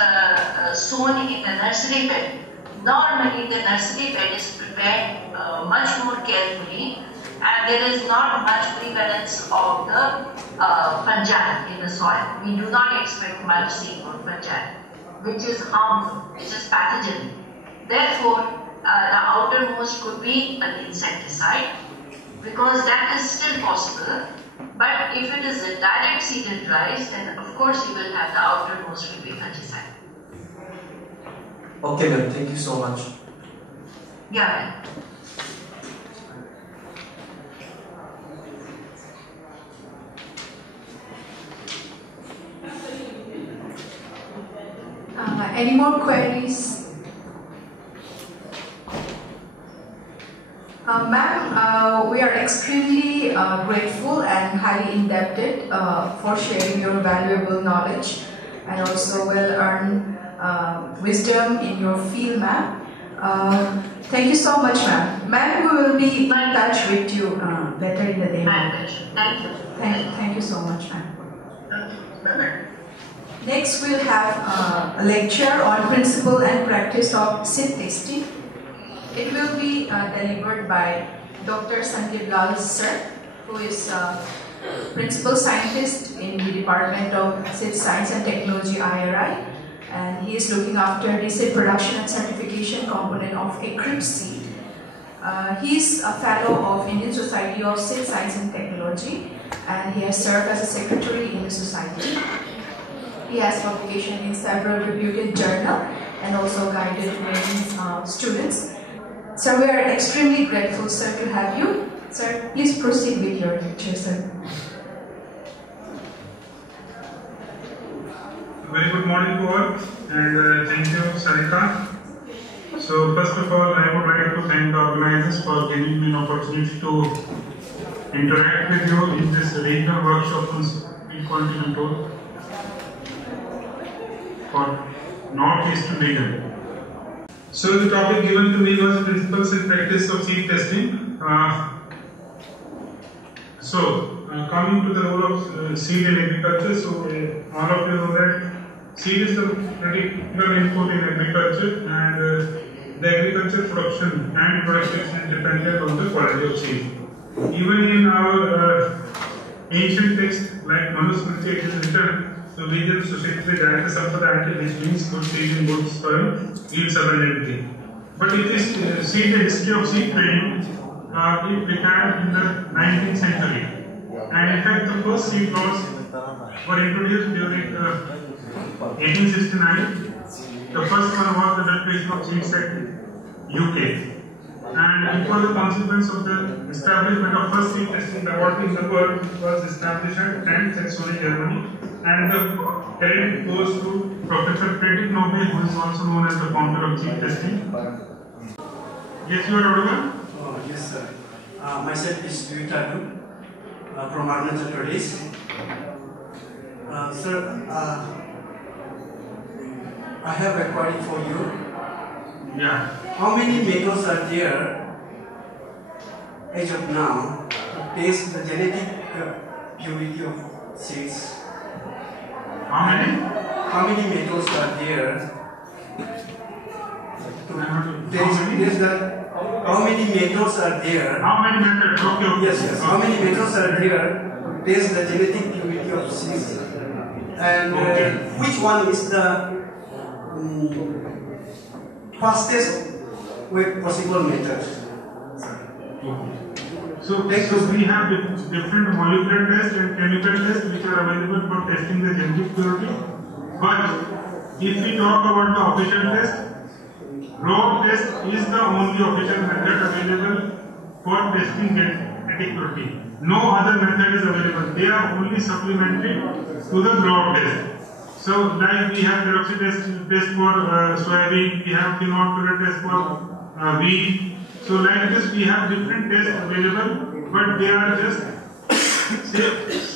sown in a nursery bed. Normally, the nursery bed is prepared much more carefully, and there is not much prevalence of the fungi in the soil. We do not expect much seed-borne fungi, which is harmful, which is pathogenic. Therefore, the outermost could be an insecticide, because that is still possible. But if it is a direct seeded rice, then of course you will have the outermost will be fungicide. Okay, ma'am. Thank you so much. Yeah. Any more queries? Ma'am, we are extremely grateful and highly indebted for sharing your valuable knowledge and also well-earned wisdom in your field, ma'am. Thank you so much, ma'am. Ma'am, we will be in touch with you later in the day. Thank you. Thank you so much, ma'am. Next, we'll have a lecture on principle and practice of seed testing. It will be delivered by Dr. Sandeep Lal sir, who is principal scientist in the Department of Seed Science and Technology, IRI, and he is looking after the seed production and certification component of AICRP seed. He is a fellow of Indian Society of Seed Science and Technology, and he has served as a secretary in the society. He has publication in several reputed journals and also guided many students. So we are extremely grateful, sir, to have you. Sir, please proceed with your lecture, sir. Very good morning to all, and thank you, Sarika. So first of all, I would like to thank the organizers for giving me an opportunity to interact with you in this regional workshop on seed quality control for Northeastern region. So the topic given to me was principles and practice of seed testing. Coming to the role of seed in agriculture, so all of you know that seed is the critical input in agriculture, and the agriculture production and productivity is dependent on the quality of seed. Even in our ancient texts like Manusmriti, it is written, so Vijay Sushitri Jayata Sampadayati, which means good seed in good soil yields abundantly. But it is seed, the history of seed training, it began in the 19th century. And in fact, the first seed laws were introduced during 1869. The first one was the Declaration of Seeds Act, UK. And it was a consequence of the establishment of first seed testing laboratory in the world, which was established at 10th Saxony, Germany. And the credit goes to Professor Friedrich Nobel, who is also known as the founder of seed testing. Yes, you are audible? Yes, sir. Myself is Dept from Arunachal Pradesh. Sir, I have a query for you. Yeah. How many methods are there as of now to test the genetic purity of seeds? How many? How many methods are there to test that? How many methods are there? How many methods? Okay. Yes, yes. How many methods are there to test the genetic purity of seeds? And which one is the fastest with possible methods? So we have different molecular tests and chemical tests which are available for testing the genetic purity. But if we talk about the official test, raw test is the only official method available for testing genetic purity. No other method is available. They are only supplementary to the raw test. So like we have peroxide test for soybean, we have phenol test for wheat. So like this we have different tests available, but they are just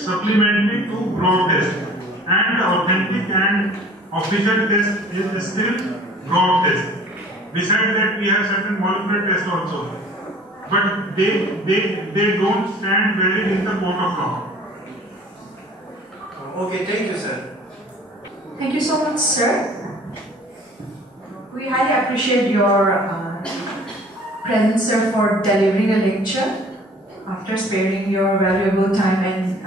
supplementary to raw test. And the authentic and official test is still raw test. Besides that, we have certain molecular tests also. but they don't stand valid in the court of law. Okay, thank you, sir. Thank you so much, sir. We highly appreciate your presence, sir, for delivering a lecture after sparing your valuable time and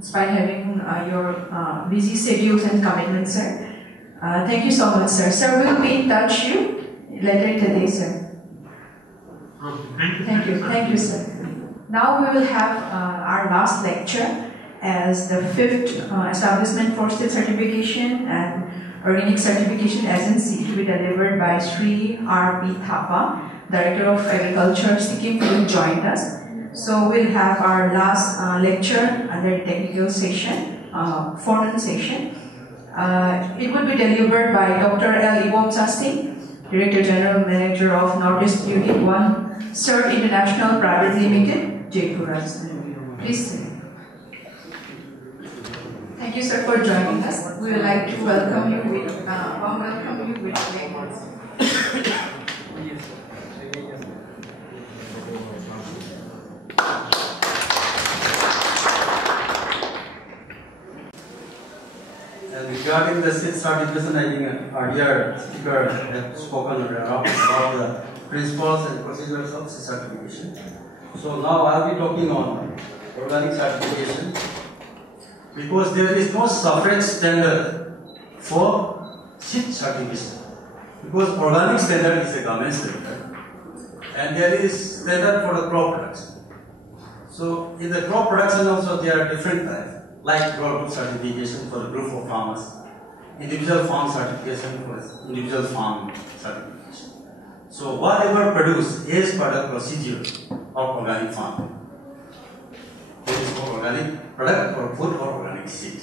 despite having your busy schedules and commitments, sir. Thank you so much, sir. Sir, we'll be in touch you later today, sir. Okay, Thank you, sir. Now we will have our last lecture as the 5th Establishment for State Certification and Organic Certification Agency to be delivered by Sri R.P. Thapa, Director of Agriculture, Sikkim, who will join us. So we'll have our last lecture under technical session, forenoon session. It would be delivered by Dr. L. Ibom Singh, Director General Manager of Northeast Unit 1, Sir International Private Limited, Jaipur. Please, sir. Thank you, sir, for joining us. We would like to welcome you with regarding the seed certification, I think earlier speaker have spoken about the principles and procedures of seed certification. So now I'll be talking on organic certification, because there is no separate standard for seed certification. Because organic standard is a government standard, and there is standard for the crop production. So in the crop production also there are different types, like group certification for the group of farmers, individual farm certification for individual farm certification. So whatever produced is per the procedure of organic farming. It is for organic product or food or organic seed,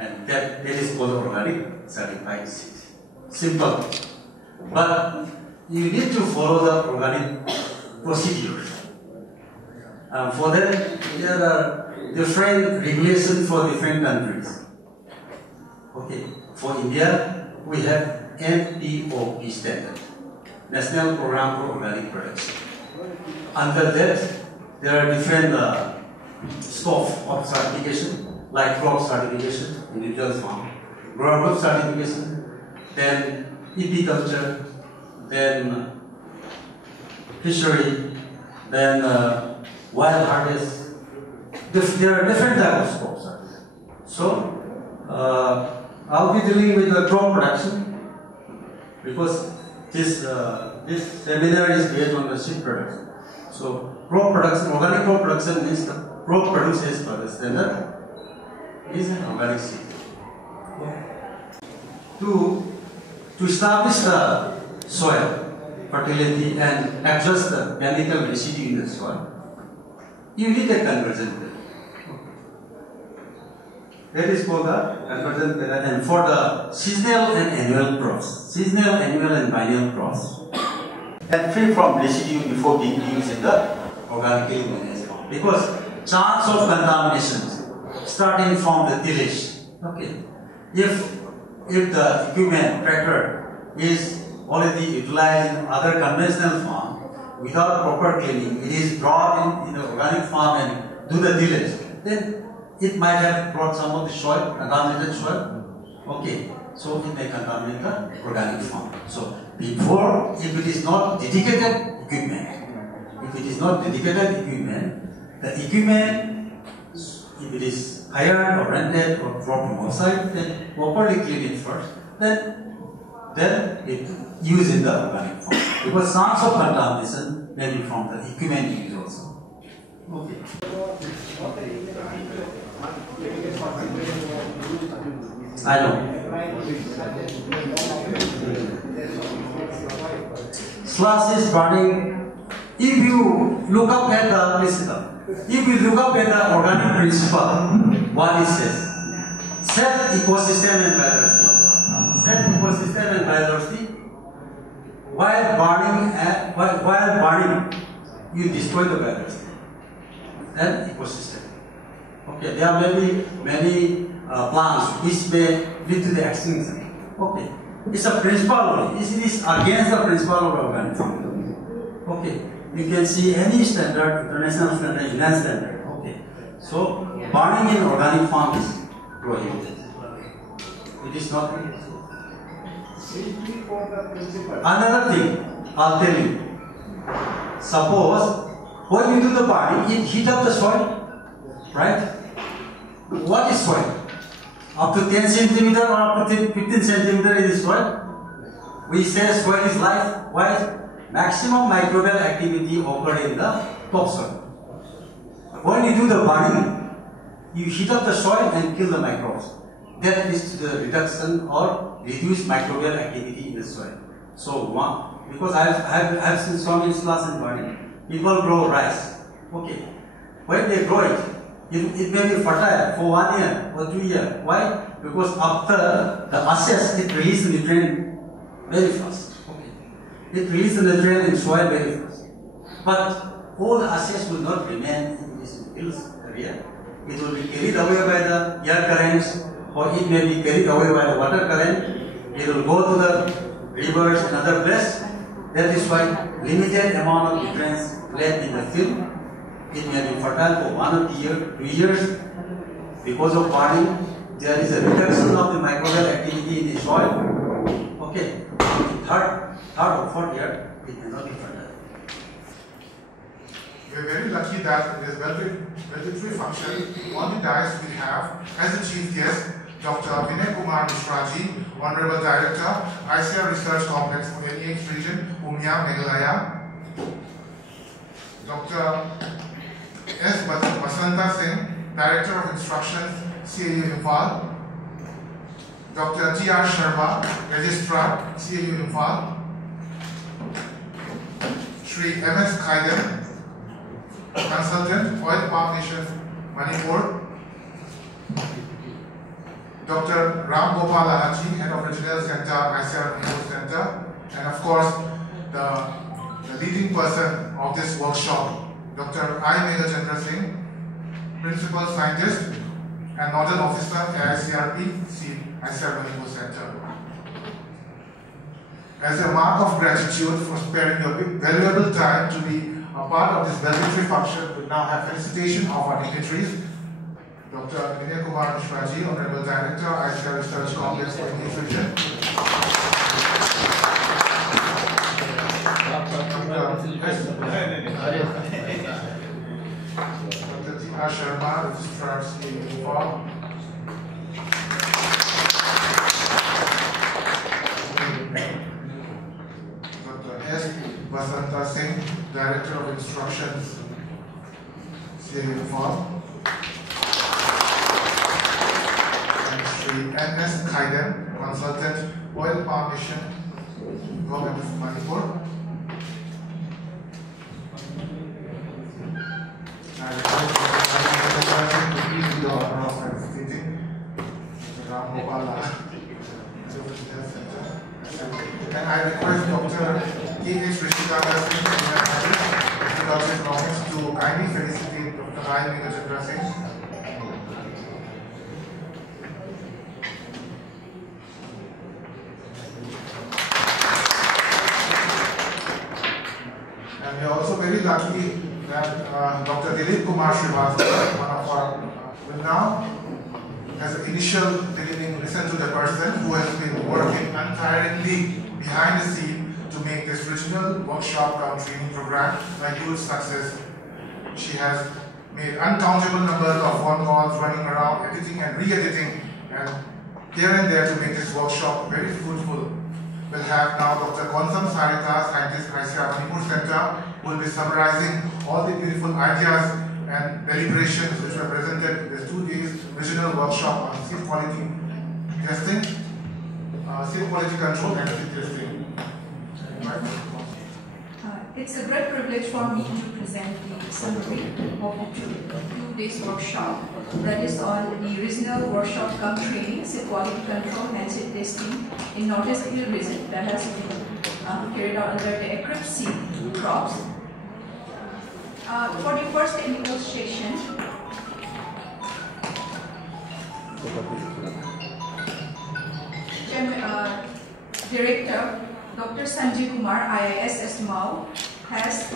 and that is called organic certified seed. Simple, but you need to follow the organic procedures. For that, there are different regulations for different countries. Okay, for India, we have NPOP standard, National Program for Organic Production. Under that, there are different scope of certification, like crop certification, individual farm, grower group certification, then epiculture, then fishery, then wild harvest. There are different types of scopes. So I'll be dealing with the crop production, because this seminar is based on the seed production. So crop production, organic crop production means the crop produces for the standard is an organic seed. To establish the soil fertility and adjust the chemical residue in the soil, you need a conversion period. That is called the conversion period. And for the seasonal and annual crops, seasonal, annual, and biennial crops, and free from residue before being used in the organically managed farm. Because chance of contamination starting from the tillage. Okay, if the equipment tractor is already utilized in other conventional farm without proper cleaning, it is brought in the organic farm and do the tillage, then it might have brought some of the soil, contaminated soil. Okay, so it may contaminate the organic farm. So before, if it is not dedicated equipment, the equipment, if it is hired or rented or brought from outside, then properly clean it first, then it used in the organic farm. Because chance of contamination may be from the equipment used also. Okay. I know. Slash is burning. If you look up at the organic principle, what it says? Set ecosystem and biodiversity. Set ecosystem and biodiversity. While burning, you destroy the biodiversity and ecosystem. Okay, there may be many plants which may lead to the extinction. Okay, it's a principle only. It is against the principle of organic farming. Okay, you can see any standard, international standard, Union standard. Okay. So burning in organic farm is prohibited. It is not. Another thing, I'll tell you. Suppose when you do the burning, it heat up the soil, right? What is soil? Up to 10 centimeter or up to 15 centimeter is soil. We say soil is life. Why? Maximum microbial activity occur in the topsoil. When you do the burning, you heat up the soil and kill the microbes. That leads to the reduction or reduced microbial activity in the soil. So because I have seen so many class in burning, people grow rice. Okay, when they grow it, it may be fertile for 1 year or 2 years. Why? Because after the ashes, it releases nutrient very fast. Okay, it releases the nutrient in soil very fast. But all the ashes will not remain in this area. It will be carried away by the air currents, or it may be carried away by the water current. It will go to the rivers and other places. That is why limited amount of nutrients left in the field. It may be fertile for 1 or 2 years. Because of burning, there is a reduction of the microbial activity in the soil. Okay, third or fourth year, it may not be fertile. We are very lucky that in this valedictory function, on the dais we have as a chief guest Dr. Vinay Kumar Mishraji, Honorable Director, ICAR Research Complex for NEH Region, Umiam, Meghalaya. Dr. S. Basanta Singh, Director of Instructions, CAU Imphal. Dr. G.R. Sharma, Registrar, CAU Imphal. Shri M.S. Kaiden, Consultant, Oil Palm Nation, Manipur. Dr. Ram Gopal Ahaji, Head of Regional Center, ICAR Manipur Center, and of course, the leading person of this workshop, Dr. I. Meghalaya Singh, Principal Scientist and Nodal Officer, AICRP, ICAR Manipur Center. As a mark of gratitude for sparing your valuable time to be a part of this valedictory function, we now have felicitation of our dignitaries. Dr. Vinay Kumar Mishraji, Honorable Director, ICAR Research Complex for NEH Region. Dr. G.R. Sharma, Registrar, Imphal. Dr. S. Basanta Singh, Director of Instructions, Imphal. N.S. Kaiden, Consultant, Oil Palm Mission, Govt of Manipur. I request to please do the honor of participating. Ram Gopal. And I request Dr. K.H. Rishikanta Singh, Introduction Economics, to kindly felicitate Dr. I. Meghalaya Singh. And we are also very lucky that Dr. Dilip Kumar Srivastava, one of our, will now, as an initial beginning, listen to the person who has been working untiringly behind the scene to make this regional workshop cum training program a huge success. She has made uncountable numbers of phone calls, running around, editing and re-editing, and here and there to make this workshop very fruitful. We'll have now Dr. Gonsam Sarita, Scientist, ICAR Manipur Center, who will be summarizing all the beautiful ideas and deliberations which were presented in the 2 days regional workshop on seed quality testing, seed quality control and seed testing. It's a great privilege for me to present the summary of the 2 days workshop that is on the regional workshop cum training, seed quality control and seed testing in Northeast Hill region that has been carried out under the AICRP seed crops. For the first technical session, Director Dr. Sanjay Kumar, IIS Mao, has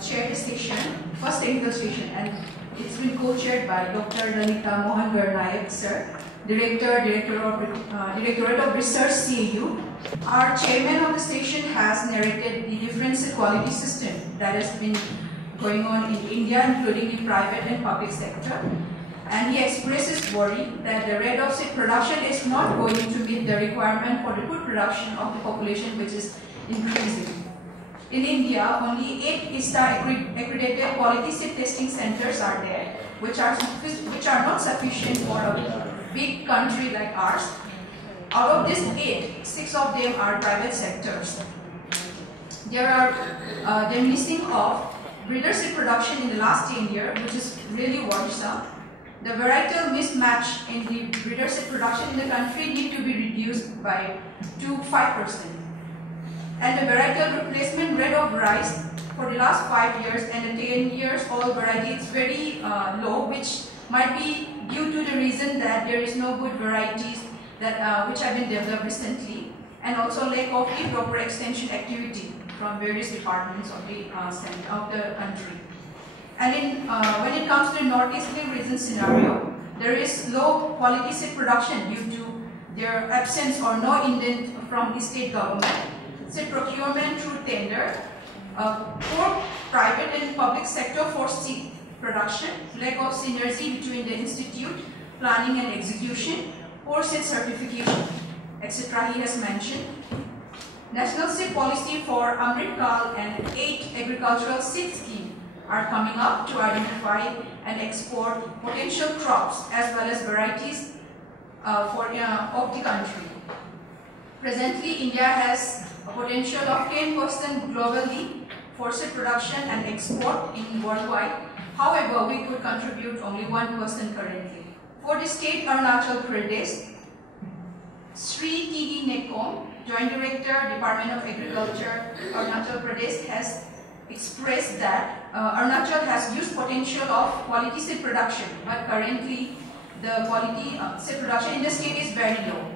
chair the station, first technical station, and it's been co-chaired by Dr. Lalita Mohan Garnayak, sir, Directorate of Research, CAU. Our chairman of the station has narrated the differential quality system that has been going on in India, including the private and public sector. And he expresses worry that the rate of seed production is not going to meet the requirement for the food production of the population, which is increasing. In India, only 8 ICAR accredited quality seed testing centers are there, which are not sufficient for a big country like ours. Out of these 8, 6 of them are private sectors. There are diminishing of breeder seed production in the last 10 years, which is really worrisome. The varietal mismatch in the breeder seed production in the country need to be reduced by 5%. And the varietal replacement rate of rice for the last 5 years and the 10 years old variety is very low, which might be due to the reason that there is no good varieties that which have been developed recently, and also lack of proper extension activity from various departments of the country. And when it comes to the northeastern region scenario, there is low quality seed production due to their absence or no indent from the state government, seed procurement through tender, poor private and public sector for seed production, lack of synergy between the institute, planning and execution, poor seed certification, etc. he has mentioned. National seed policy for Amrit Kal and 8 agricultural seed schemes are coming up to identify and export potential crops as well as varieties of the country. Presently, India has a potential of 10% globally for seed production and export in worldwide. However, we could contribute only 1% currently. For the state Arunachal Pradesh, Sri T.D. Nekom, Joint Director, Department of Agriculture, Arunachal Pradesh, has expressed that Arunachal has huge potential of quality seed production, but currently the quality seed production in the state is very low.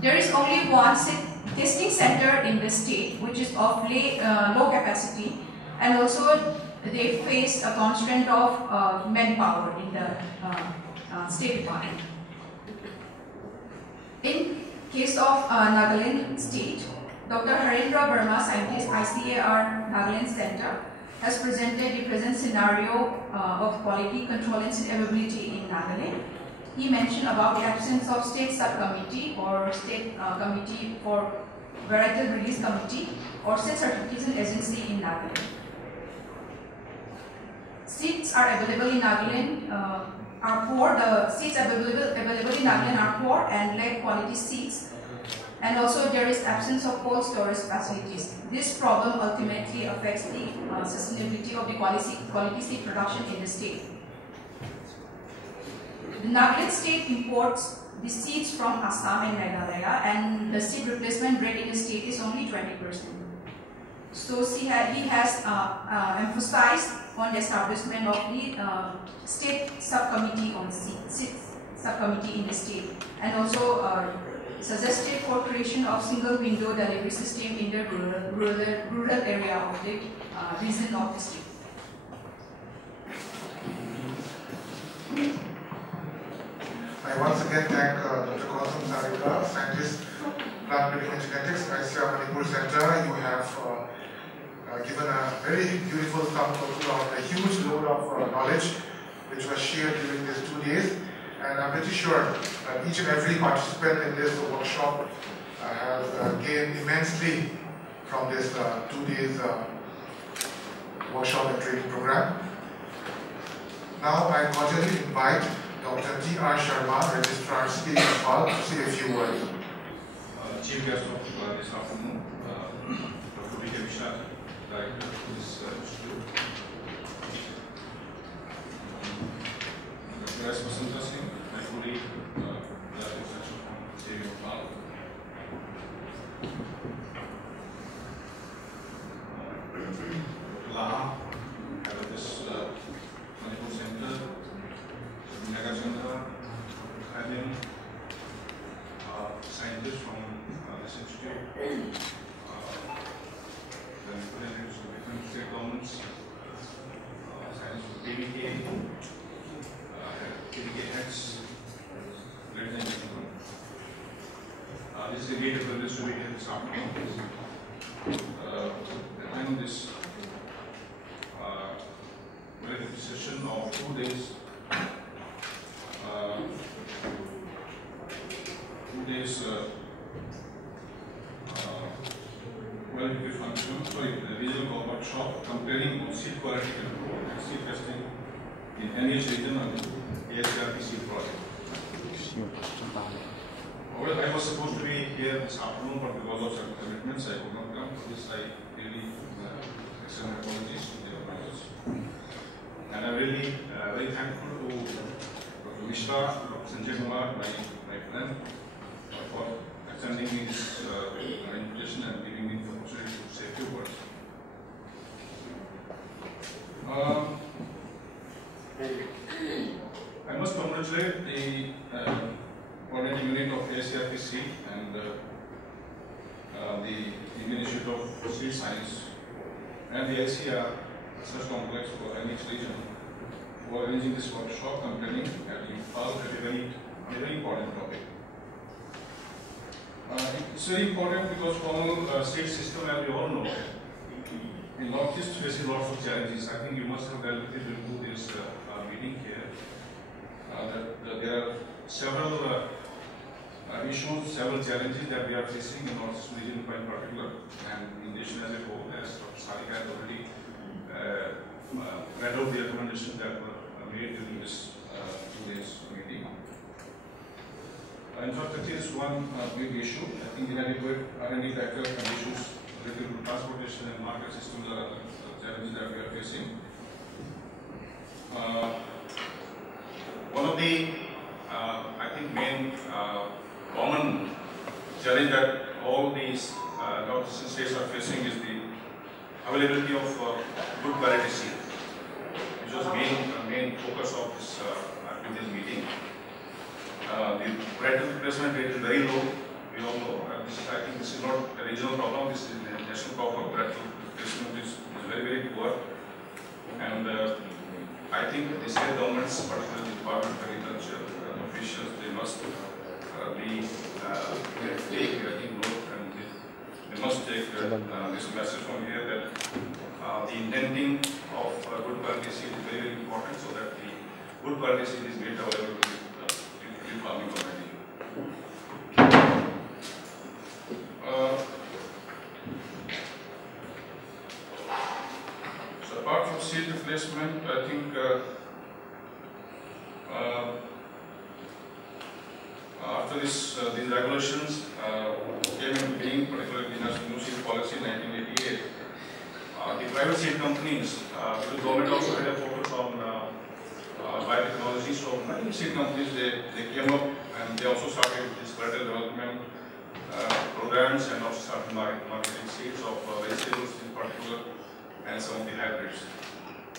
There is only one seed testing center in the state, which is of low capacity, and also they face a constraint of manpower in the state department. In case of Nagaland state, Dr. Harindra Verma, scientist, ICAR Nagaland Center, has presented the present scenario of quality control and seed availability in Nagaland. He mentioned about the absence of state subcommittee or state committee for varietal release committee or seed certification agency in Nagaland. Seeds are available in Nagaland are poor. The seeds available in Nagaland are poor and lack quality seeds. And also there is absence of cold storage facilities. This problem ultimately affects the sustainability of the quality seed production in the state. The Nagaland state imports the seeds from Assam and Meghalaya, and the seed replacement rate in the state is only 20%. So he has emphasized on the establishment of the state subcommittee on seed subcommittee in the state, and also suggested for creation of single window delivery system in the rural area of the region of the state. I once again thank Dr. Gautam Sarika, scientist, plant medical genetics, ICAR Manipur Center. You have given a very beautiful sum total of a huge load of knowledge which was shared during these 2 days. And I'm pretty sure that each and every participant in this workshop has gained immensely from this 2 days workshop and training program. Now I cordially invite Dr. T.R. Sharma, Registrar State Imphal, to say a few words. Chief guest of this afternoon, Dr. B.K. Vishal, Director of this institute. Dr. S. Vasanta Singh, my colleague, the researcher from the city of Imphal. Dr. Laha, head of this Manipur Center. Nagarjandra, Khalin, scientist from this institute, then different state governments, PDK, heads, ladies and gentlemen. This is a great privilege to be here this afternoon. And this very session of 2 days. 2 days quality function, regional workshop comparing seed quality control and seed testing in NEH region of the AICRP seed project. Well, I was supposed to be here this afternoon, but because of certain commitments, I could not come. For this, I really extend my apologies to the organizers. And I'm really very thankful to Dr. Mishra, Dr. Sanjay Kumar, my friend, for extending me this invitation and giving me the opportunity to say a few words. I must congratulate the coordinating unit of AICRP and the Indian Institute of Seed Science and the ICAR Research Complex for NEH region for arranging this workshop comparing at Imphal at a very important topic. It's very important because formal seed system, as we all know, in Northeast faces lots of challenges. I think you must have delved into this meeting here. That there are several issues, several challenges that we are facing in Northeast region in particular, and in the nation as a whole, as Sarika has already read out the recommendations that were made during this 2 days meeting. Infrastructure is one big issue. I think inadequate R&D factor conditions related to transportation and market systems are other challenges that we are facing. One of the, I think, main common challenge that all these Northeastern states are facing is the availability of good quality seed, which was main focus of this meeting. The varietal replacement rate is very low. We all know. I think this is not a regional problem. This is a national problem. Varietal replacement is very poor, and I think the state governments, particularly the Department of Agriculture officials, they must take note, and they must take this message from here that the intending of good quality seed is very important, so that the good quality seed is made available to the farming community. So apart from seed replacement, I think after these regulations came into being, particularly the National New Seed Policy in 1988, the private seed companies, the government also had a focus on biotechnology. So many seed companies, they came up and they also started this varietal development programs and also started marketing seeds of vegetables in particular and some of the hybrids.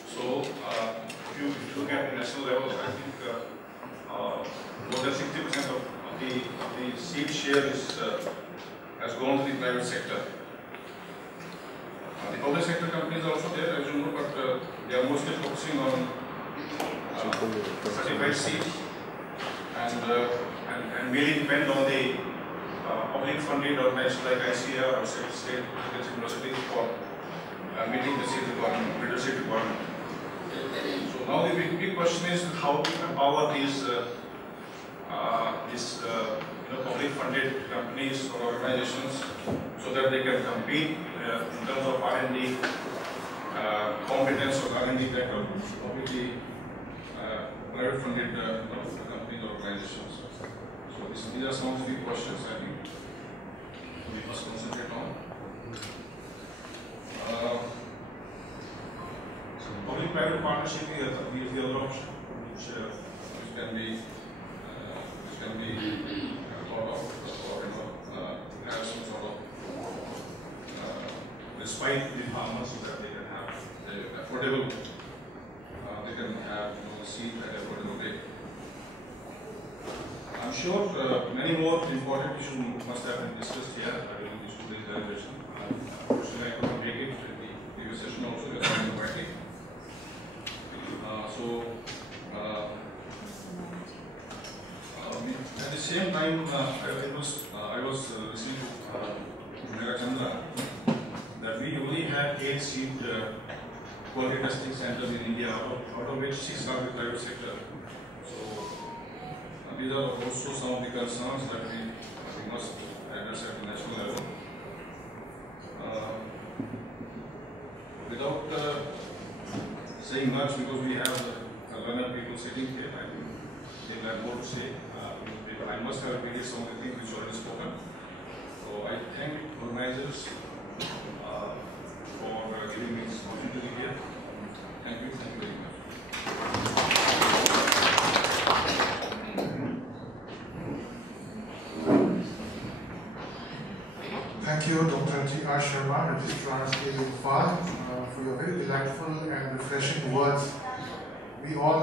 So if you look at the national level, I think more than 60% of the seed share has gone to the private sector. The public sector companies are also there, as you know, but they are mostly focusing on certified seeds and mainly depend on the public funded organizations like ICAR or state universities for meeting the seed requirement, breeder seed requirement. So now the big question is how to empower these public funded companies or organizations so that they can compete in terms of R&D competence or R&D background with the private funded companies or organizations. So these are some of the questions I think we must concentrate on. Public-private partnership is the other option, which can be thought of, or have some sort of respite the farmers so that they can have the affordable, they can have seed at affordable rate. I'm sure many more important issues must have been discussed here during this 2 days celebration. Unfortunately, I couldn't make it in the previous session also we are talking about it. At the same time, I was listening to Mera Chandra that we only have 8 seed quality testing centers in India, out of which 6 are the private sector. So these are also some of the concerns that we must address at the national level. Without saying much, because we have learned people sitting here, I think they have more to say. I must have repeated some of the things which already spoken. So I thank organizers for giving me this opportunity to be here. Thank you very much. Thank you, Dr. G.R. Sharma, Registrar State Imphal, for your very delightful and refreshing words. We all,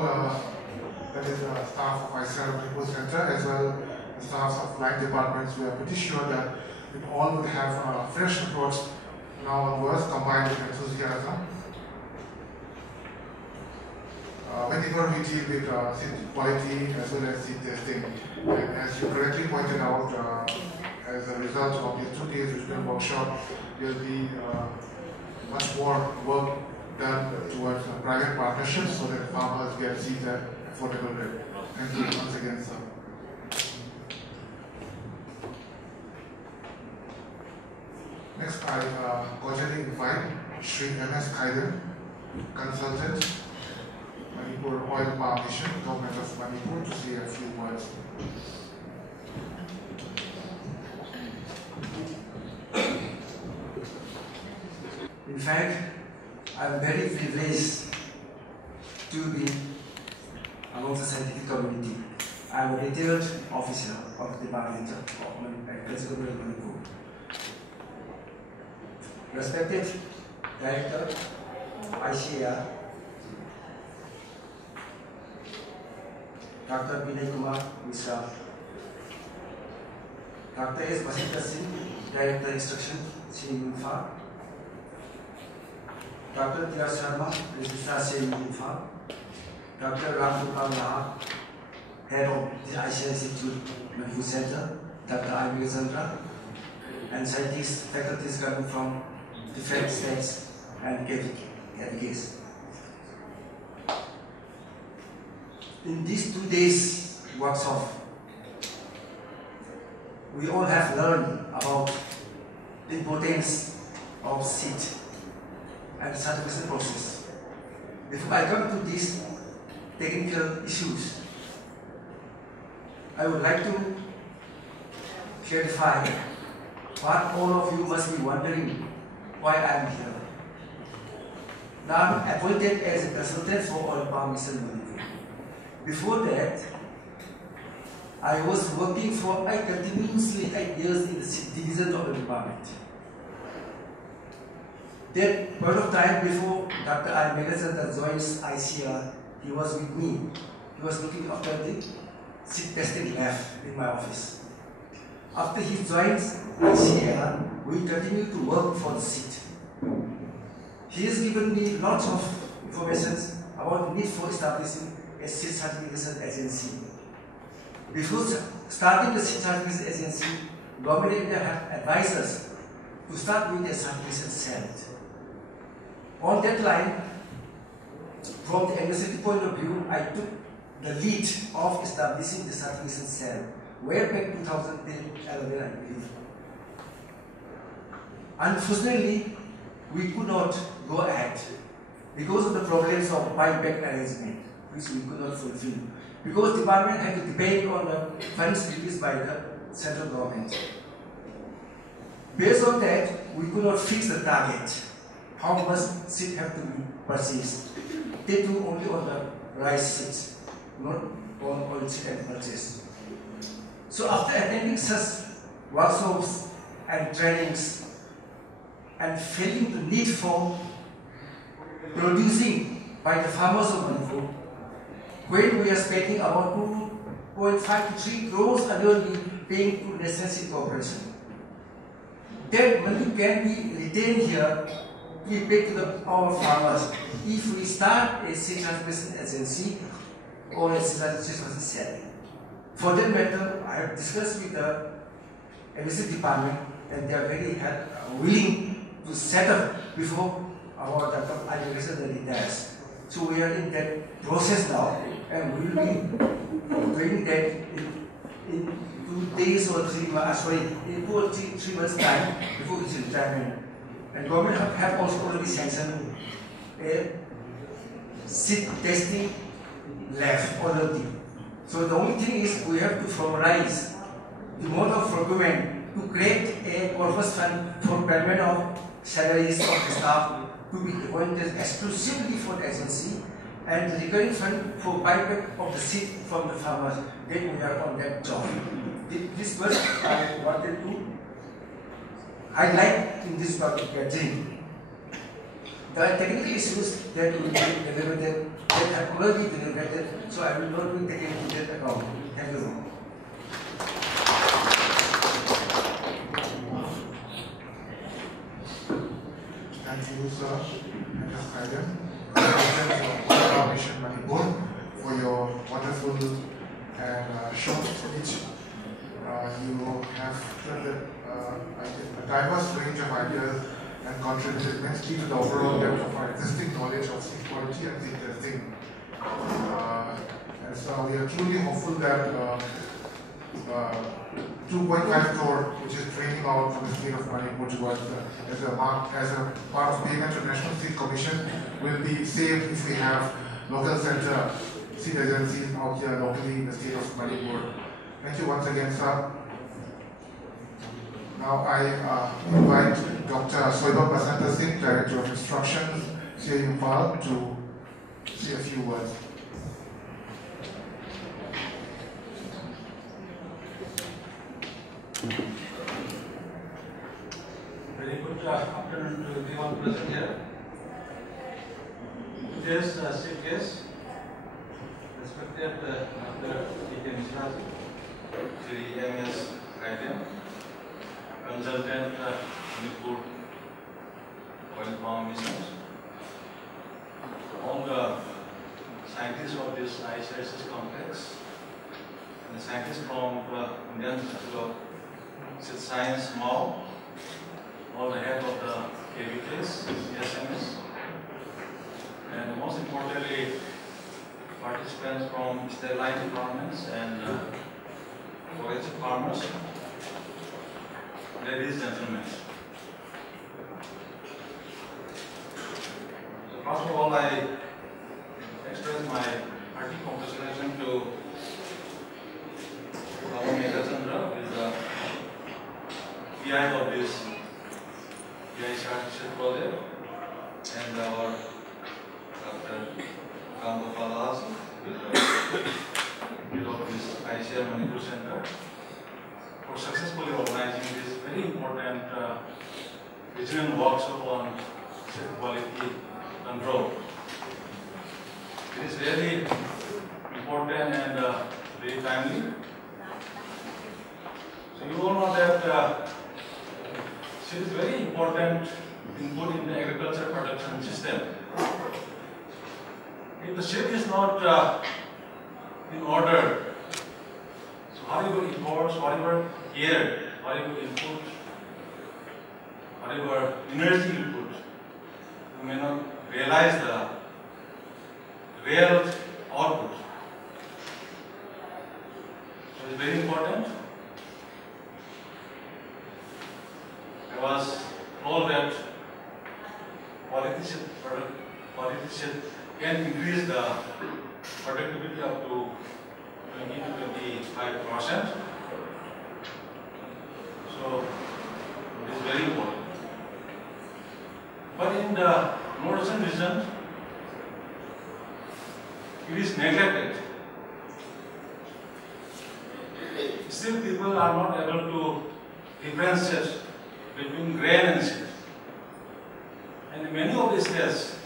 that is the staff of ICAR Manipur Center, as well as the staffs of line departments, we are pretty sure that it all would have a fresh approach now onwards, combined with enthusiasm. Whenever we deal with seed quality as well as seed testing, and as you correctly pointed out, as a result of these 2 days regional workshop, there will be much more work done towards private partnerships so that farmers get seeds at affordable rate. Thank you once again, sir. Next, I cordially invite Shri M.S. Khaidan, consultant, Manipur Oil Palm Mission, Government of Manipur, to say a few words. In fact, I am very privileged to be among the scientific community. I am a retired officer of the Department of Agriculture of Manipur. Respected Director, ICAR, Dr. Vinay Kumar Mishra, Dr. S. Basita Singh, Director Instruction, Imphal, Dr. T.R. Sharma, Registrar Imphal, Dr. Lamphelpat, Head of the ICAR Institute Manipur Center, Dr. I. Chandra, and scientists, faculties coming from different states and categories. In these 2 days workshop, we all have learned about the importance of seed and the certification process. Before I come to these technical issues, I would like to clarify what all of you must be wondering why I am here. Now I am appointed as a consultant for Oil Palm Mission Manipur. Before that, I was working for continuously 8 years in the division of the department. That point of time before Dr. I. Meghalaya joins ICAR, he was with me. He was looking after the seed testing lab in my office. After he joins ICAR, we continue to work for the seed. He has given me lots of information about the need for establishing a seed certification agency. Before starting the seed certification agency, Government of India had advised us to start with a certification cell. On that line, from the administrative point of view, I took the lead of establishing the certification cell way back 2011, I believe. Unfortunately, we could not go ahead because of the problems of buyback arrangement, which we could not fulfill. Because the department had to depend on the funds released by the central government. Based on that, we could not fix the target. How much seed have to be purchased? They do only on the rice seeds, not on oil seed and purchase. So after attending such workshops and trainings and feeling the need for producing by the farmers of Manipur, when we are spending about 2.5 to 3 crores annually paying to National Seed Corporation, that money can be retained here give back to our farmers if we start a seed transmission agency or a seed transmission cell. For that matter, I have discussed with the agriculture department, and they are very willing to set up before our agriculture retires. So we are in that process now, and we will be doing that in 2 days or 3 months, in 2 or 3 months time before his retirement. And government have also already sanctioned a seed testing lab already. So the only thing is we have to formalize the mode of procurement to create a corpus fund for payment of salaries of the staff to be appointed exclusively for the agency, and the recurring fund for buyback of the seed from the farmers. Then we are on that job. This was I wanted to highlight in this public gathering. The technical issues that will be deliberated, that have already been deliberated, so I will not be taking into that account. Thank you. Thank you, sir, and Ms. Kaidan, President of Mission Manipur, for your wonderful and short speech. You have told a diverse range of ideas and contributed immensely to the overall depth of our existing knowledge of seed quality and seed testing. And so we are truly hopeful that 2.5 crore, which is draining out from the state of Manipur towards as a part of payment to National Seed Commission, will be saved if we have local center seed agencies out here locally in the state of Manipur. Thank you once again, sir. Now I invite Dr. Soibam Basanta Singh, Director of Instructions, here in Imphal, to say a few words. Very good afternoon to everyone present here. Today's chief guest, respected Dr. D.K. Misra, Sri M.S. Kaidan, consultant Manipur oil palm missions, all the scientists of this ICAR complex, and the scientists from the Indian Institute of Science, MAU, all the head of the KVKs, SMS, and most importantly, participants from state-line departments and forest farmers, ladies and gentlemen. So first of all, I express my hearty congratulations to our Meghalaya, who is the PI of this AICRP project, and our Dr. Lamphelpat, who is the head of this ICAR Manipur Center, for successfully organizing this very important vigilant workshop on seed quality control. It is really important and very timely. So you all know that seed is very important input in the agriculture production system. If the seed is not in order, so whatever efforts, whatever care, whatever input, whatever energy you put, you may not realize the real output. So it's very important. I was told that politicians can increase the productivity up to 20 to 25%. So it is very important. But in the northern region, it is neglected. Still, people are not able to differentiate between grain and seed. And in many of these states,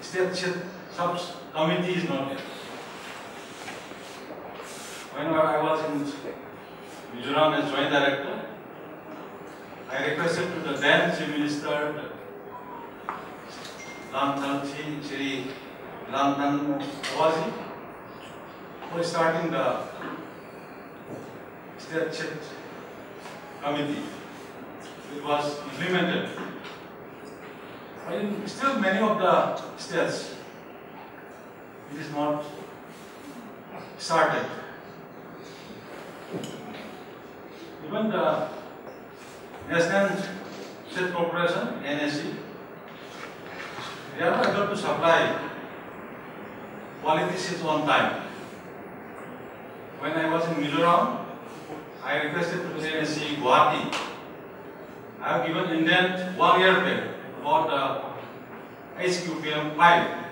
state sub-committee is not there. When I was in Mizoram as joint director, I requested to the then Chief Minister, Shri Lamphelpat, for starting the state chit committee. It was implemented. But in still many of the states, it is not started. Even the National State Corporation, NEH, they are not able to supply quality seeds on time. When I was in Mizoram, I requested to the NEH Govt. I have given Indian 1 year pay about the AICRP 5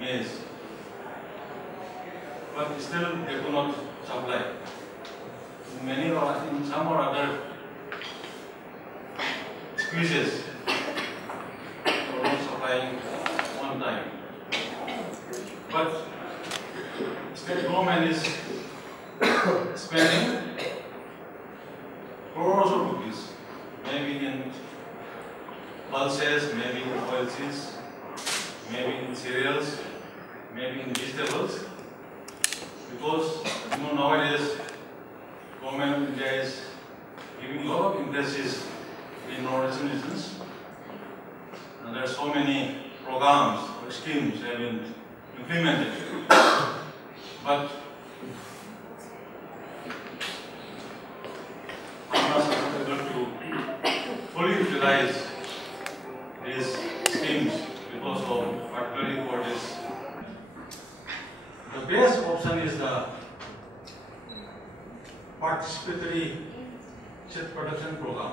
maize. But still they could not supply. In some or other species, they were not supplying on time. But state government is spending crores of rupees, maybe in pulses, maybe in oilseeds, maybe in cereals, maybe in vegetables. Because nowadays government of India is giving a lot of emphasis in nutrition business, and there are so many programs or schemes have been implemented. But farmers are not able to fully utilize these schemes because of particularly for this. The best option is the participatory seed production program.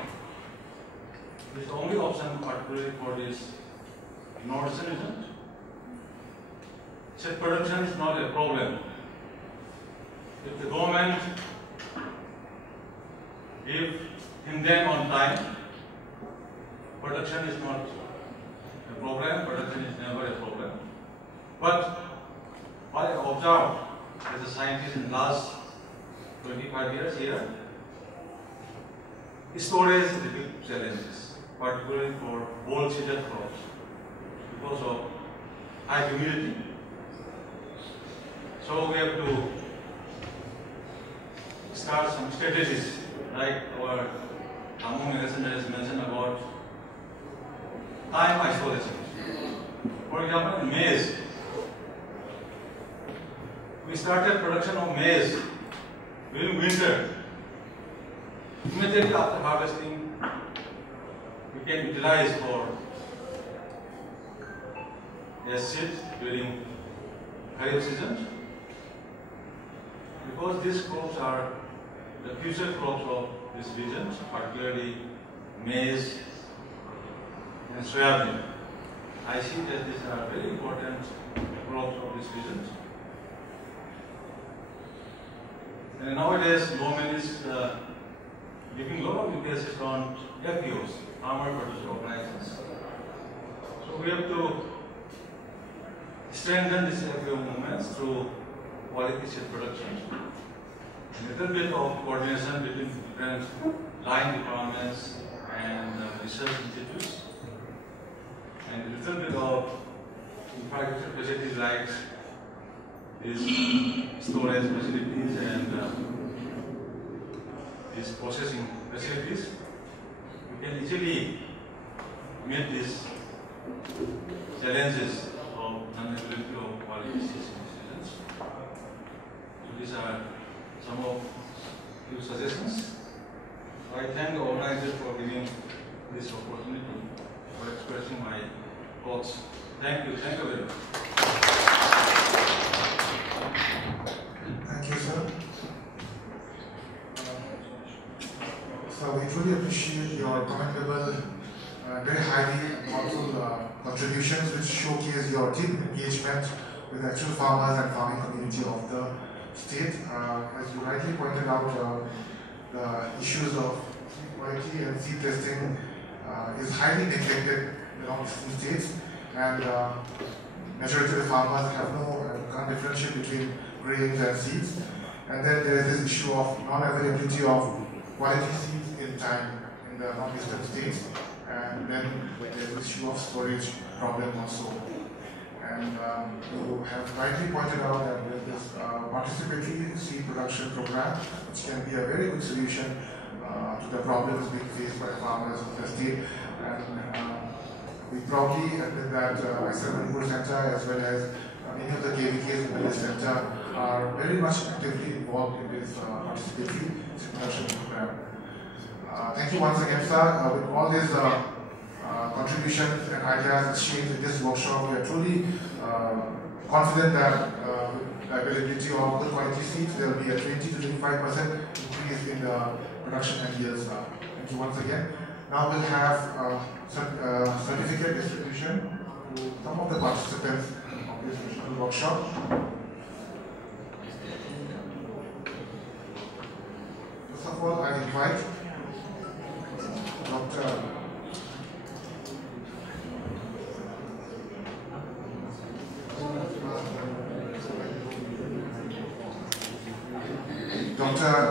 It is the only option particularly for this nutrition agent. Seed production is not a problem. If the government gives them on time, production is not a problem, production is never a problem. But what I observed as a scientist in the last 25 years here, storage is a big challenge, particularly for bold seeded crops because of high humidity. So we have to start some strategies like our Meghalaya has mentioned about time isolation. For example, in maize, we started production of maize during winter. Immediately after harvesting, we can utilize for a seed during Kharif season, because these crops are the future crops of this region, particularly maize and soybean. I see that these are very important crops of this region. And nowadays, government is giving a lot of emphasis on FPOs, farmer producer organizations. So we have to strengthen this FPO movements through quality seed production. A little bit of coordination between different line departments and research institutes, and a little bit of infrastructure facilities like these storage facilities and these processing facilities. We can easily meet these challenges of non-availability of quality decisions. So these are some of few suggestions. So I thank the organizers for giving this opportunity for expressing my thoughts. Thank you very much. Thank you, sir. So we truly appreciate your commendable, very highly thoughtful contributions which showcase your deep engagement with actual farmers and farming community of the state. As you rightly pointed out, the issues of seed quality and seed testing is highly neglected along different states, and majority of the farmers have can't differentiate between grains and seeds. And then there is this issue of non-availability of quality seeds in time in in the northeastern states, and then there's the issue of storage problem also. And you have rightly pointed out that there is this participatory seed production program, which can be a very good solution to the problems being faced by farmers in the state. And we probably admit that ICAR Manipur Center as well as many of the KVKs in the center are very much actively involved in this participatory seed production program. Thank you once again, sir. With all these contributions and ideas exchanged in this workshop, we are truly confident that with the availability of good quality seeds, there will be a 20 to 25% increase in the production and yields. Thank you once again. Now we'll have certificate distribution to some of the participants of this national workshop. First of all, I invite Dr.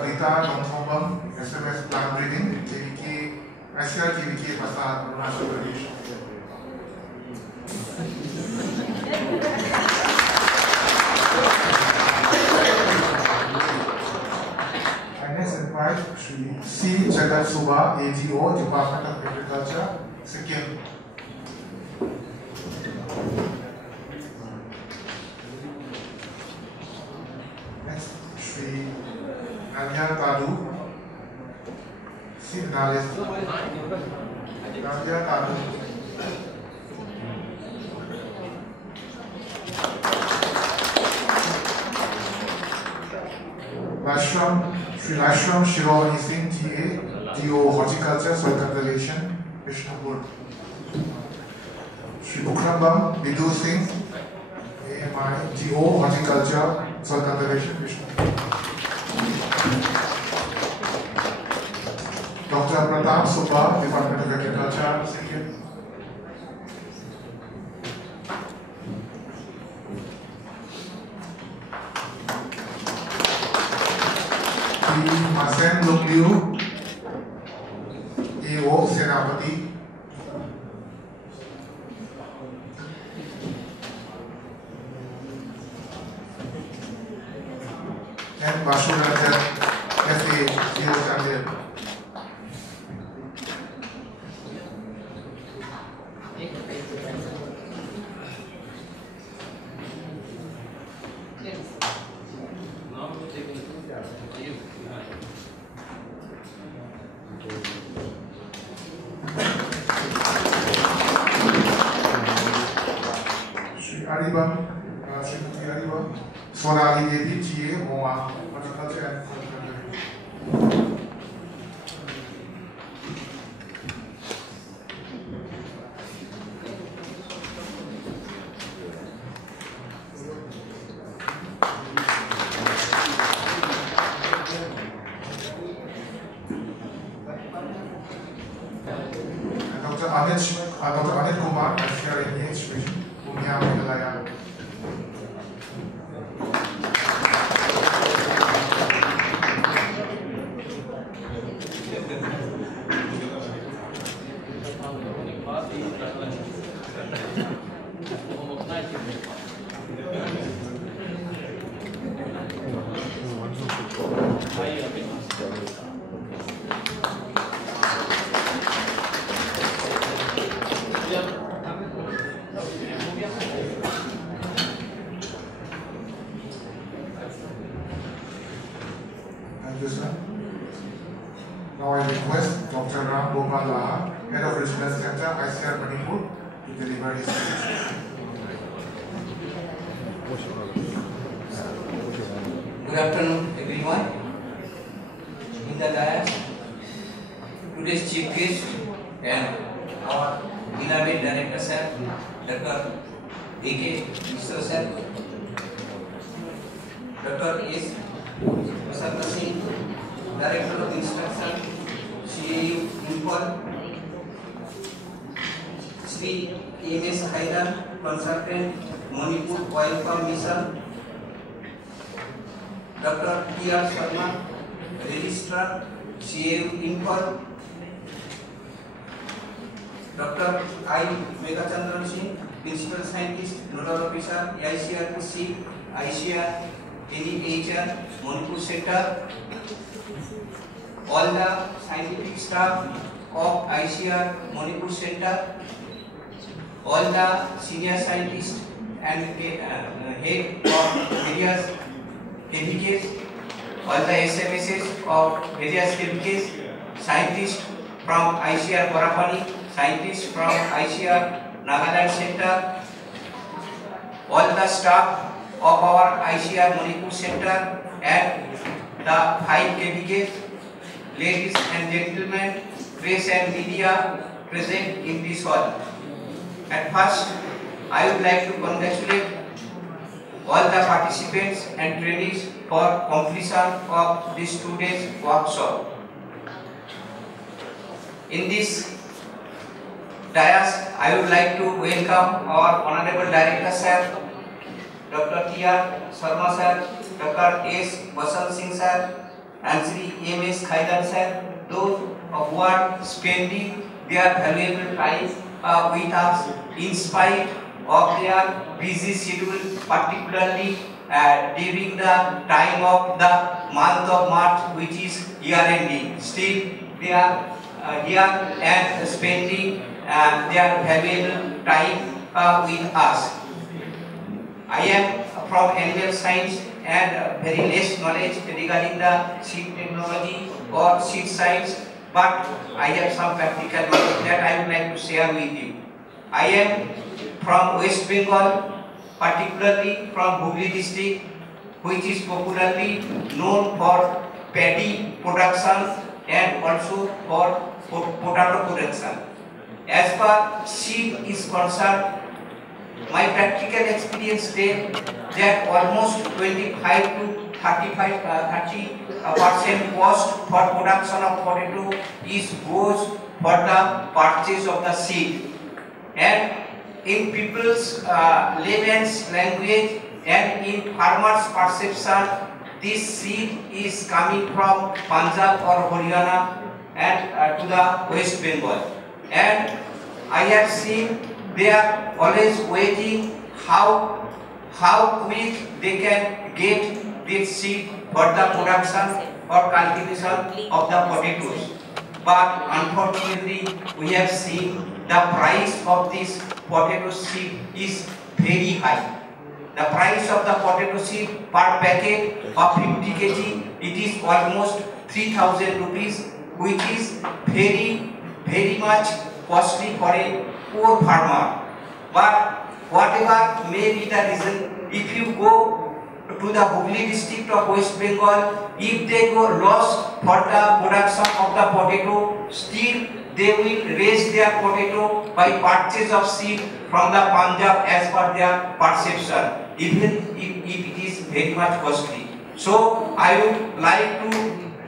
Rita Longthombam, SMS Plant Breeding, KVK, ICAR KVK Pasar, Arunachal Pradesh. I next invite Shri C. Jagat Suba, AGO, Department of Agriculture, Sikkim. Next, Shri Nanya Tadu, Signalis. Nanya Tadu. Sri Lashram Shirovani Singh, TA, DO Horticulture, Soil Conservation, Vishnupur. Sri Bukhrambam Bidu Singh, AMI, DO Horticulture, Soil Conservation, Vishnupur. Dr. Pratap Subba, Department of Agriculture, Sikkim. Masen Lukliu, AO Senapati. And Bashurajan, FA, DO Chandil. Sonali Devi, TA, MOA, Horticulture and Food Conservation. Dr. Anil Kumar, ICAR NEH, Umiam, Meghalaya. Now I request Dr. Ram Gopal Laha, Head of Regional Center, ICAR Manipur, to deliver his speech. Good afternoon, everyone. In the dais, today's chief guest and our beloved director sir, Dr. A.K. Mr. sir, Dr. S. Vasant Singh, Director of Instruction, CAU Imphal, Sri M.S. Haidar, Consultant, Manipur Oil Palm Mission, Dr. T.R. Sharma, Registrar, CAU Imphal, Dr. I. Meghalaya Singh, Principal Scientist, Nodal Officer, AICRP, ICAR, NEH, Manipur Center, all the scientific staff of ICAR Manipur Center, all the senior scientists and head of various KVKs, all the SMSs of various KVKs, scientists from ICAR Borapani, scientists from ICAR Nagaland Center, all the staff of our ICAR Manipur Center and the 5 KVKs, ladies and gentlemen, press and media present in this hall. At first, I would like to congratulate all the participants and trainees for completion of this 2 days workshop. In this dais, I would like to welcome our Honorable Director Sir, Dr. T.R. Sharma Sir, Dr. S. Basant Singh Sir, and Sri M.S. Khaidan Sir, those who are spending their valuable time with us in spite of their busy schedule, particularly during the time of the month of March, which is year ending. Still, they are here and spending their valuable time with us. I am from animal science and very less knowledge regarding the seed technology or seed science, but I have some practical knowledge that I would like to share with you. I am from West Bengal, particularly from Hooghly district, which is popularly known for paddy production and also for potato production. As far seed is concerned, my practical experience states that almost 25 to 30% cost for production of potato goes for the purchase of the seed. And in people's layman's language and in farmers' perception, this seed is coming from Punjab or Haryana and to the West Bengal. And I have seen they are always waiting how quick they can get this seed for the production or cultivation of the potatoes. But unfortunately, we have seen the price of this potato seed is very high. The price of the potato seed per packet of 50 kg, it is almost 3,000 rupees, which is very much costly for a poor farmer. But whatever may be the reason, if you go to the Hooghly district of West Bengal, if they go loss for the production of the potato, still they will raise their potato by purchase of seed from the Punjab as per their perception, even if it is very much costly. So I would like to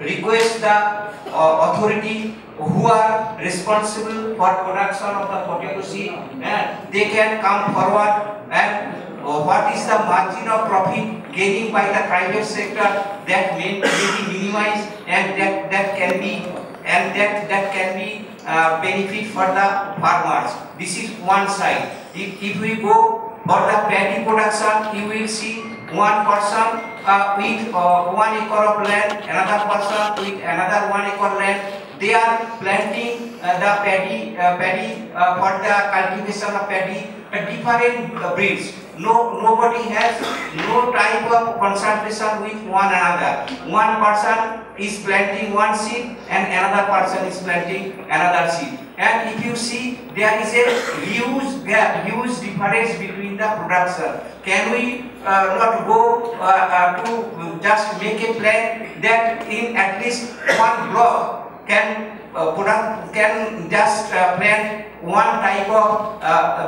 request the authority who are responsible for production of the potato seed, and they can come forward and what is the margin of profit gaining by the private sector that may be minimized and that can be benefit for the farmers. This is one side. If we go for the paddy production, you will see one person with 1 acre of land, another person with another 1 acre land. They are planting the paddy for the cultivation of paddy, different breeds. Nobody has no type of concentration with one another. One person is planting one seed and another person is planting another seed. And if you see, there is a huge gap, huge difference between the production. Can we not go to just make a plan that in at least one block can just plant one type of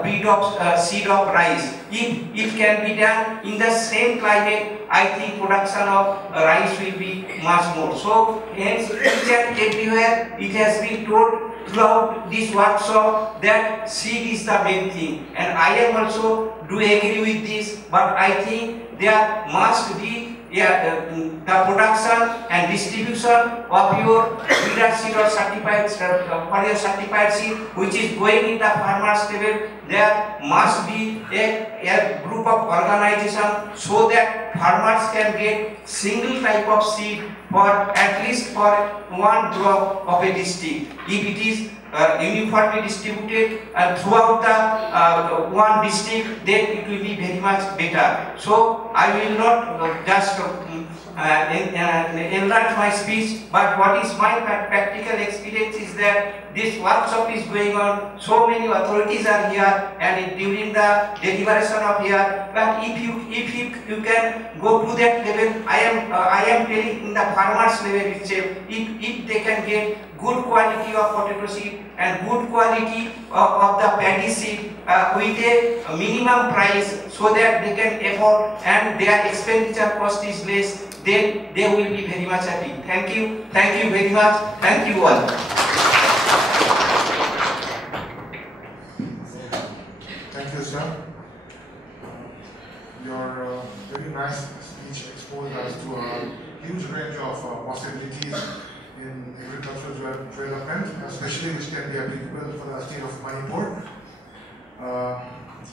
breed of seed of rice? If it can be done in the same climate, I think production of rice will be much more. So hence each and everywhere it has been told throughout this workshop that seed is the main thing, and I am also do agree with this, but I think there must be the production and distribution of your breeder seed or certified for your certified seed, which is going in the farmers level. There must be a group of organization so that farmers can get single type of seed for at least for one crop of a district. If it is uniformly distributed throughout the one district, then it will be very much better. So I will not just enlarge my speech, but what is my practical experience is that this workshop is going on, so many authorities are here and during the deliberation of here, but if you can go to that level, I am telling in the farmers level itself, if they can get good quality of potato seed and good quality of the paddy seed with a minimum price so that they can afford and their expenditure cost is less, then they will be very much happy. Thank you very much, thank you all. Thank you, sir. Your very nice speech exposed us to a huge range of possibilities in agricultural development, especially which can be applicable for the state of Manipur.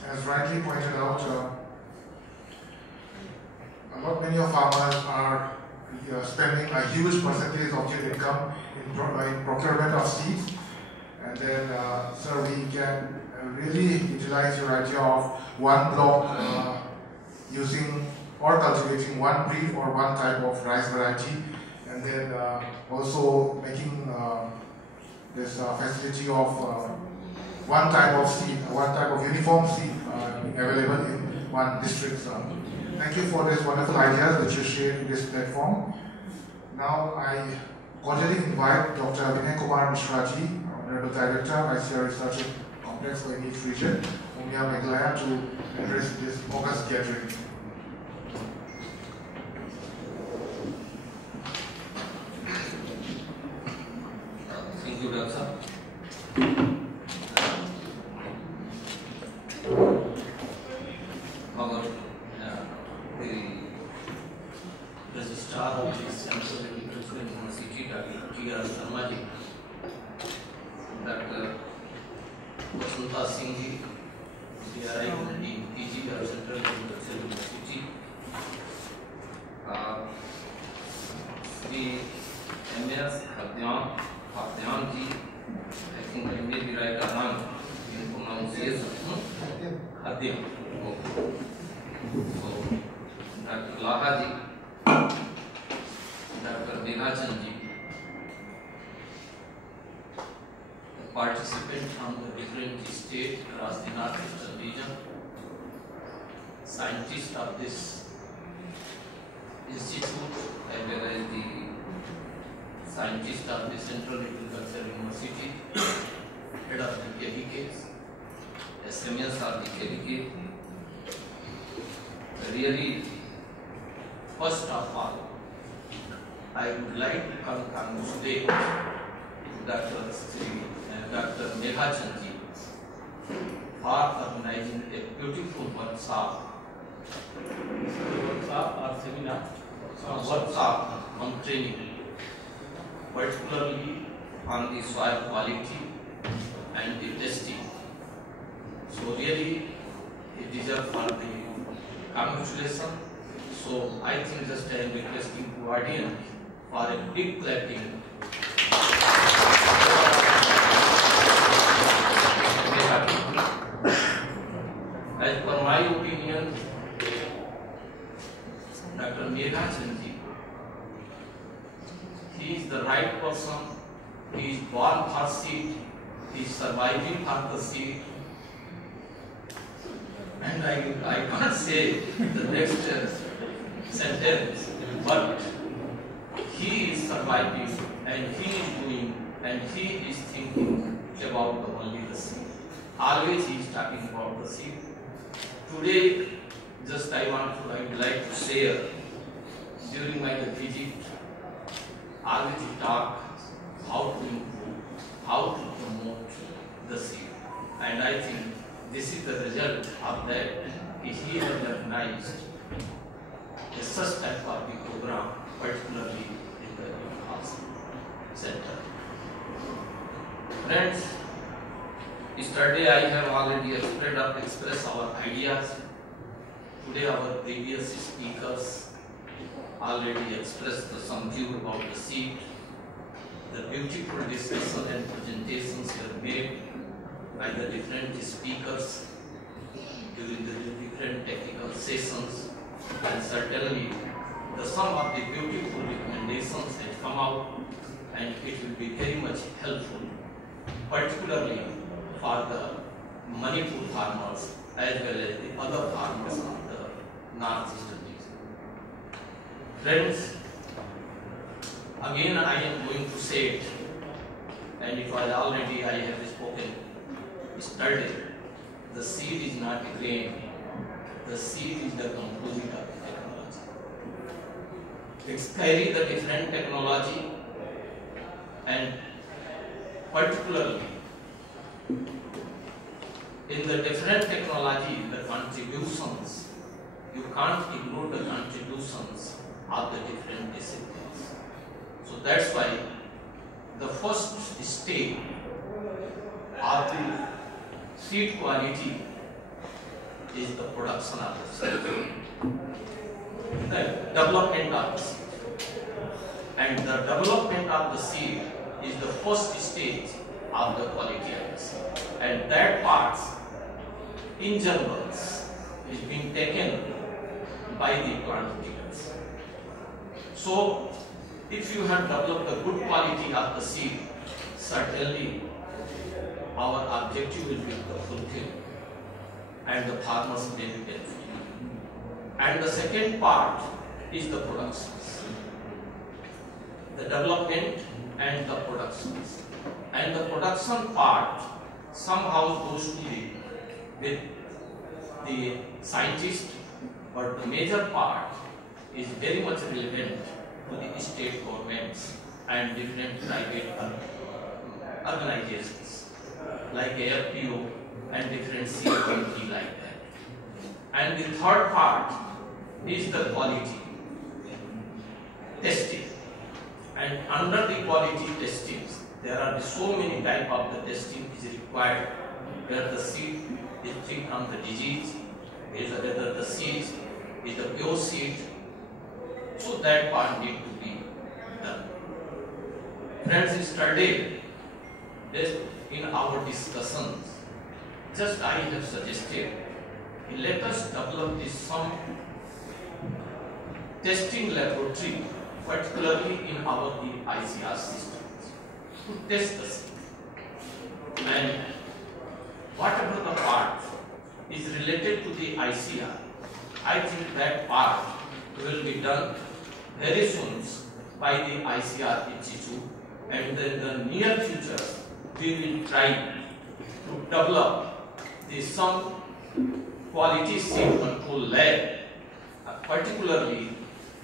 As rightly pointed out, many of farmers are spending a huge percentage of their income in procurement of seeds, and then, sir, we can really utilize your idea of one block using or cultivating one breed or one type of rice variety, and then also making this facility of one type of seed, one type of uniform seed available in one district. Thank you for this wonderful ideas which you shared in this platform. Now I cordially invite Dr. Vinay Kumar Mishraji, Honorable Director, ICAR Research Complex for NEH region, Umiam, Meghalaya, to address this August gathering. Thank you, Doctor. The registrar of the Central Agricultural University, Dr. Sharma ji, Dr. Vasanta Singh ji, DRI PG of Central Agricultural University, Sri MS Khadyan ji, I think I may be right or wrong in pronunciation. Khadyan. So, Dr. Laha ji, Dr. Meghalaya ji, the participants from the different states across the northeastern region, scientists of this institute, as well as the scientists of the Central Agricultural University, head of the KVKs, SMEs of the KVK. Really, first of all, I would like to congratulate Dr. Meghalaya ji for organizing a beautiful workshop or seminar, workshop on training, particularly on the soil quality and the testing. So really, it deserves for the congratulations. So I think just I am requesting to audience for a big clapping. As per my opinion, Dr. Meghalaya ji, he is the right person. He is born for seed. He is surviving for the seed. And I can't say the next sentence, but he is surviving and he is doing and he is thinking about the only the seed. Always he is talking about the seed. Today, just I would like to share during my visit, always he talk how to improve, how to promote the seed, and I think this is the result of that. He has recognized such type of the program, particularly in the Imphal center. Friends, yesterday I have already expressed our ideas. Today our previous speakers already expressed some view about the seat. The beautiful discussion and presentations were made by the different speakers during the different technical sessions, and certainly the some of the beautiful recommendations have come out, and it will be very much helpful, particularly for the Manipur farmers as well as the other farmers of the northeastern region. Friends, again I am going to say it, and it was already I have spoken yesterday. The seed is not a grain, the seed is the composite of the technology. It's carry the different technology, and particularly in the different technology, the contributions, you can't ignore the contributions of the different disciplines. So that's why the first stage of the seed quality is the production of the seed, the development of the seed. And the development of the seed is the first stage of the quality of the seed. And that part, in general, is being taken by the plant breeders. So, if you have developed the good quality of the seed, certainly our objective will be fulfilled and the farmers may be benefited. And the second part is the productions, the development and the productions. And the production part somehow goes to with the scientist, but the major part is very much relevant to the state governments and different private organizations like AFPO and different CFMT like that. And the third part is the quality testing. And under the quality testing, there are so many types of the testing is required, where the seed is free from the disease, whether the seed is the pure seed. So that part need to be done. Friends, yesterday in our discussions, just I have suggested, let us develop this some testing laboratory, particularly in our ICAR systems, to test the seed. And whatever the part is related to the ICAR, I think that part will be done very soon by the ICAR Institute, and then the near future we will try to develop some quality seed control lab, particularly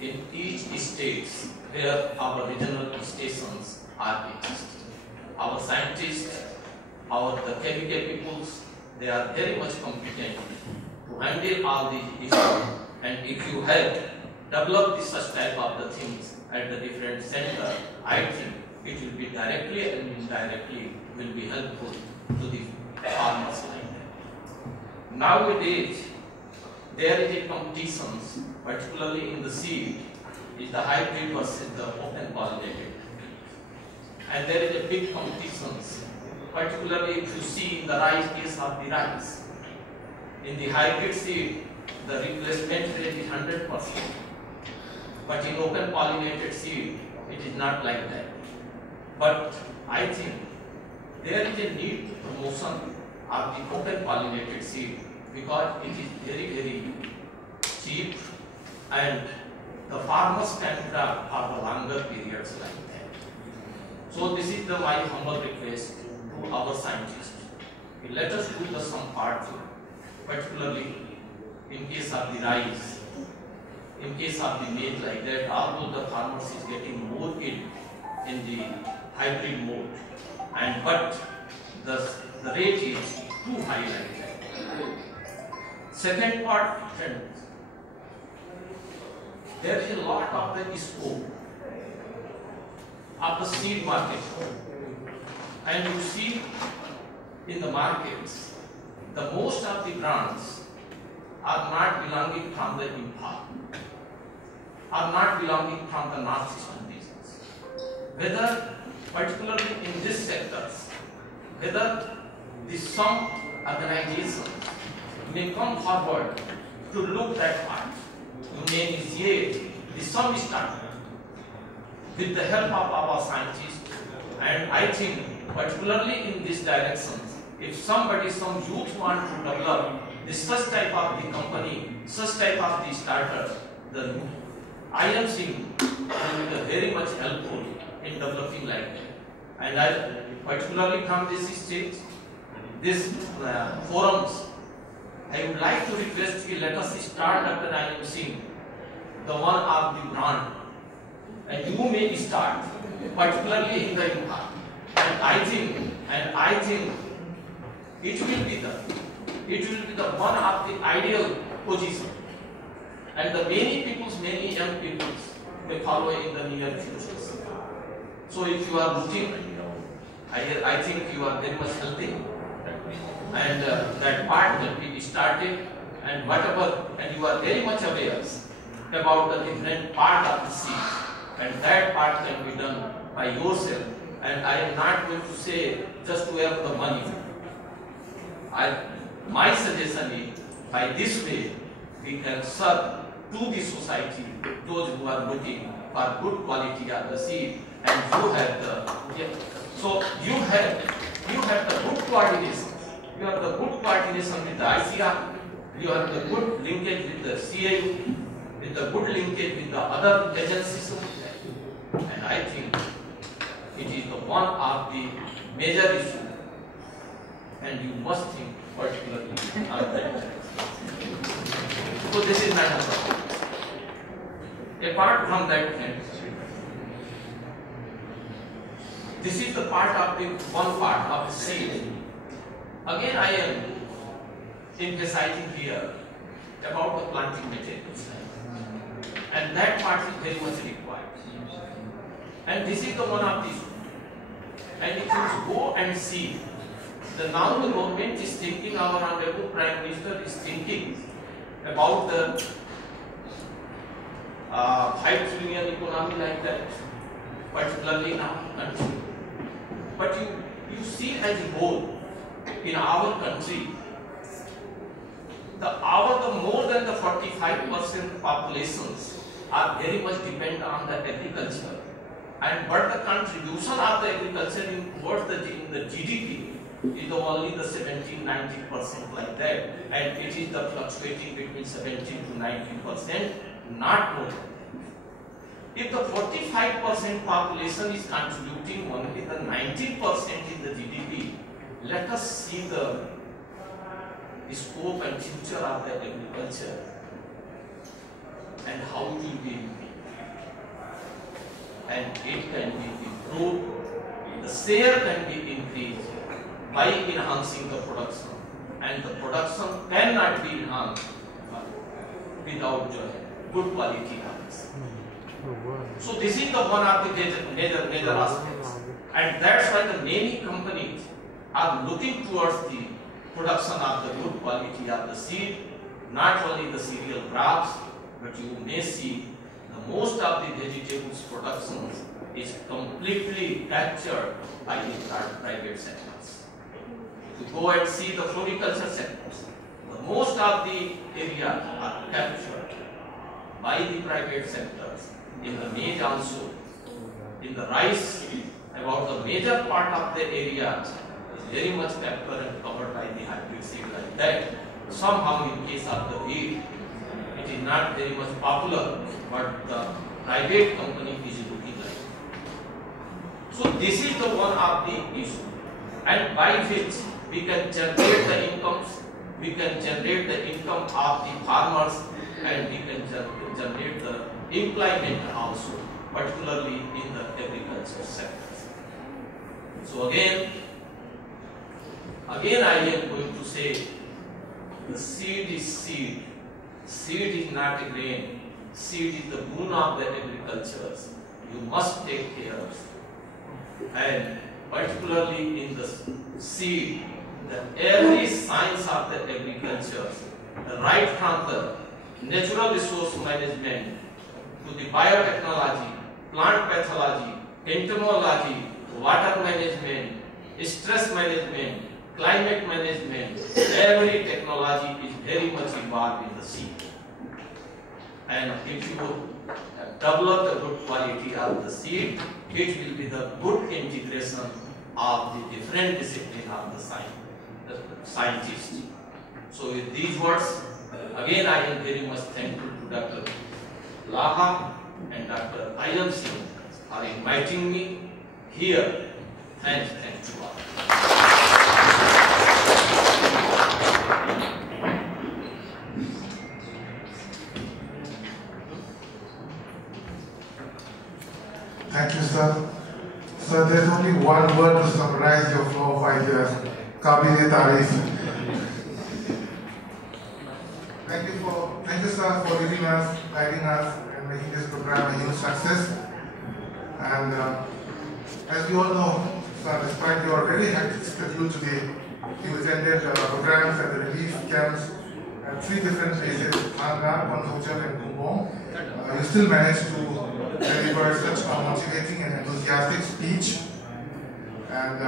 in each state where our regional stations are existing. Our scientists, the chemical peoples, they are very much competent to handle all these issues. And if you have developed such type of the things at the different center, I think it will be directly and indirectly will be helpful to the farmers like that. Nowadays, there is a competition, particularly in the seed, is the hybrid versus the open pollinated. And there is a big competition, particularly if you see in the rice case of the rice. In the hybrid seed, the replacement rate is 100%. But in open pollinated seed, it is not like that. But I think there is a need to promotion of the open pollinated seed because it is very, very cheap and the farmers can crop for the longer periods like that. So this is my humble request to our scientists. Let us do some part, particularly in case of the rice, in case of the maize like that, although the farmers is getting more in the hybrid mode, but the rate is too high like that. Second part, there is a lot of the scope of the seed market. And you see in the markets, the most of the brands are not belonging from the Imphal, are not belonging from the northeastern regions. Whether, particularly in these sectors, whether some organizations may come forward to look that part. You may initiate some startup with the help of our scientists, and I think particularly in this direction, if somebody, some youth want to develop such type of the company, such type of the startup, then I am seeing will be very much helpful in developing like that. And I particularly from this stage, this forums, I would like to request you, let us start after I am seeing the one of the brand, and you may start particularly in the Imphal. And I think it will be the one of the ideal position, and the many young people may follow in the near future. So if you are looking, I think you are very much healthy, and that part will be started, and whatever, and you are very much aware about the different part of the seed, and that part can be done by yourself. And I am not going to say just to have the money. My suggestion is, by this way, we can serve to the society those who are looking for good quality of the seed, and you have the you have the good coordination. You have the good coordination with the ICAR. You have the good linkage with the CAU, with the good linkage with the other agencies, and I think it is the one of the major issues, and you must think particularly on that. So this is not a problem. Apart from that, this is the part of the one part of the seed. Again, I am emphasizing here about the planting materials, and that part is very much required. And this is the one of these. And if you go and see, now the government is thinking, our Honorable Prime Minister is thinking about the 5 trillion economy like that, particularly in our country. But you see as a whole, in our country, the more than the 45% populations are very much dependent on the agriculture. But the contribution of the agriculture towards in the GDP is only the 17-19% like that, and it is the fluctuating between 17 to 19%, not more. If the 45% population is contributing only the 19% in the GDP, let us see the scope and future of the agriculture and how it will be, and it can be improved. The share can be increased by enhancing the production, and the production cannot be enhanced without good quality harvest. So this is the one of the major aspects, and that's why the many companies are looking towards the production of the good quality of the seed, not only the cereal crops, but you may see the most of the vegetables production is completely captured by the private sectors. If you go and see the floriculture sectors, the most of the area are captured by the private sectors. In the maize also, in the rice, about the major part of the area is very much captured and covered by the hybrid seed like that. Somehow in case of the wheat, it is not very much popular, but the private company is looking like it. So this is the one of the issue, and by which we can generate the incomes, we can generate the income of the farmers, and we can generate the employment also, particularly in the agriculture sectors. So again I am going to say, the seed is seed. Seed is not a grain. seed is the boon of the agriculture. You must take care of it. And particularly in the seed, every science of the agriculture, right from the natural resource management to the biotechnology, plant pathology, entomology, water management, stress management, climate management, every technology is very much involved in the seed. And if you develop the good quality of the seed, it will be the good integration of the different discipline of the scientist. So with these words, again I am very much thankful to Dr. Laha and Dr. Ayam Singh for inviting me here. Thank you all. Thank you, sir. Sir, there's only one word to summarize your flow of ideas. Kabile Tarif. Thank you, sir, for leading us, guiding us, and making this program a huge success. And as we all know, sir, despite your very hectic schedule today, you attended programs at the relief camps at 3 different places, Hanga, Panhojan, and Kumbong. You still managed to deliver such a motivating and enthusiastic speech, and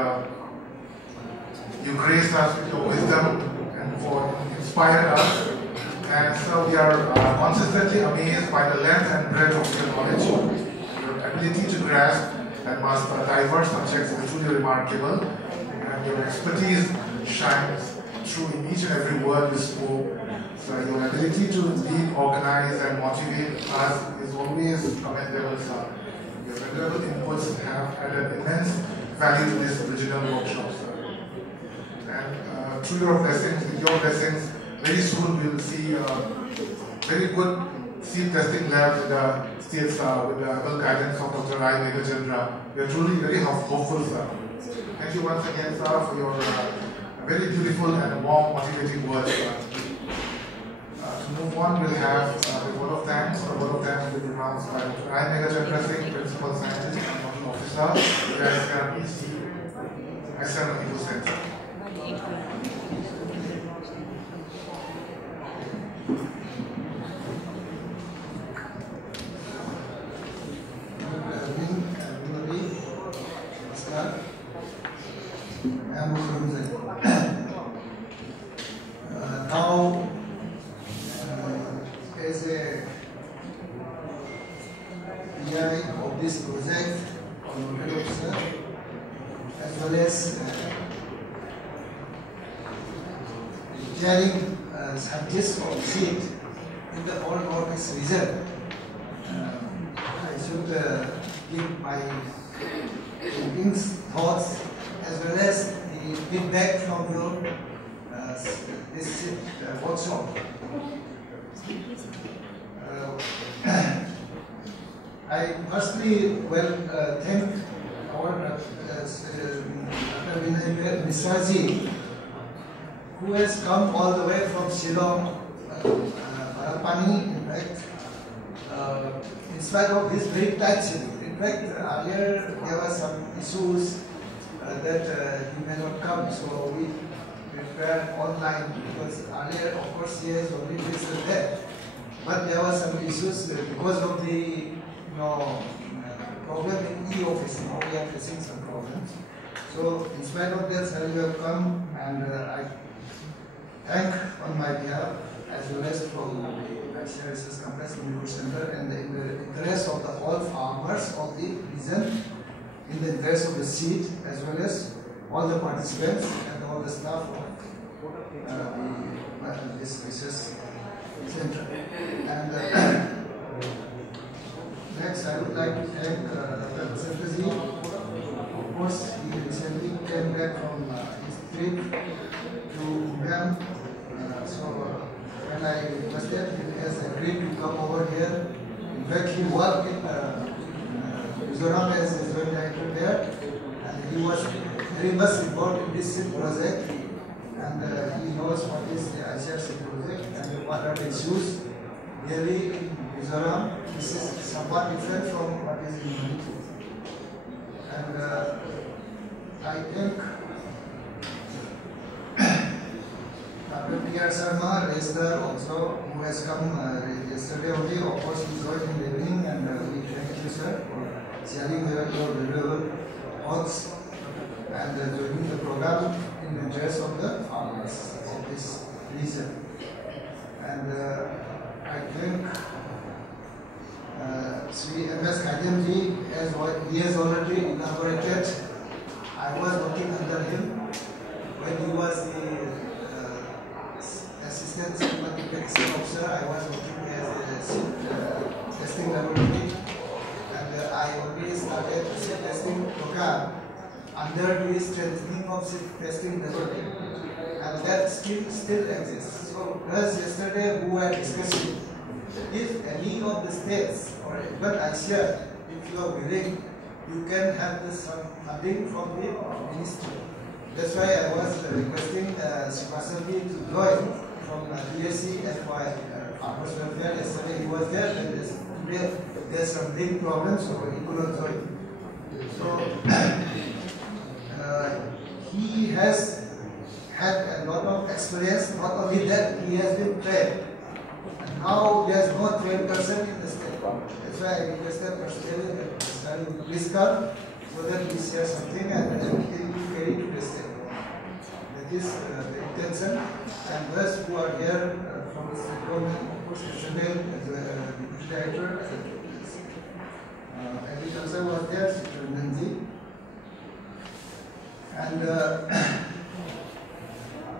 you graced us with your wisdom and for inspired us. And so we are consistently amazed by the length and breadth of your knowledge. Your ability to grasp and master diverse subjects is truly remarkable, and your expertise shines through in each and every word you spoke. So your ability to lead, organize, and motivate us is always commendable, sir. Your valuable inputs have added immense value to this original workshop, sir. And through your blessings, with your blessings, very soon we will see very good seed testing labs in the states with the able guidance of Dr. I. Meghalaya. We are truly very hopeful, sir. Thank you once again, sir, for your very beautiful and warm, motivating words, sir. To move on, we'll have the word of thanks. The word of thanks will be pronounced by Dr. I. Meghalaya, Principal Scientist and Novel Officer, the ICAR Manipur Center. Now, as a PI of this project, Honorable Officer, as well as chairing scientists of seed in the all Northeast region, I should give my thinkings, thoughts, as well as the feedback from your this workshop. I firstly thank our Dr. Misraji, who has come all the way from Shillong, Parapani, in fact, in spite of his very tight schedule. In fact, earlier there were some issues that he may not come, so we prepared online, because earlier, of course, he has only visited there. But there were some issues because of the problem in e-office. Now we are facing some problems. So in spite of that, sir, you have come, and I thank on my behalf, as well as from the ICAR Research Complex Manipur Center, and in the interest of the all farmers of the region, in the interest of the seed, as well as all the participants and all the staff of this research center. And next, I would like to thank Dr. Sarkaji. Of course, he recently came back from his trip to Umiam. So when I requested, he has agreed to come over here. In fact, he worked in Mizoram as a joint director there, and he was very much involved in this project, and he knows what is the ICRC project and what are the issues really in Mizoram. This is somewhat different from what is in Manipur. And I think Dr. P.R. Sharma, Rester also, who has come yesterday only, of course he joined in the evening, and we thank you, sir, for sharing your valuable thoughts and joining the program in the interest of the farmers of this region. And I think Sri M.S. Kajamji, as he has already elaborated, I was working under him when he was the assistant certification officer. I was working as a testing laboratory, and I only started the testing program under the strengthening of testing laboratory, and that still exists. So, as yesterday we were discussing, if any of the states or even ICAR, if you are willing, you can have some funding from the ministry. That's why I was requesting Sripasandi to join from DSC and Farmers Welfare. Yesterday he was there, and today there's some big problems, so he could not join. So he has had a lot of experience. Not only that, he has been trained. And now there's no trained person in the state. That's why I requested personally that please come so that we share something and it will be carried to the state. That is the intention. And those who are here from the state government, of course, yesterday as a deputy director, agriculture was there, Nanji. And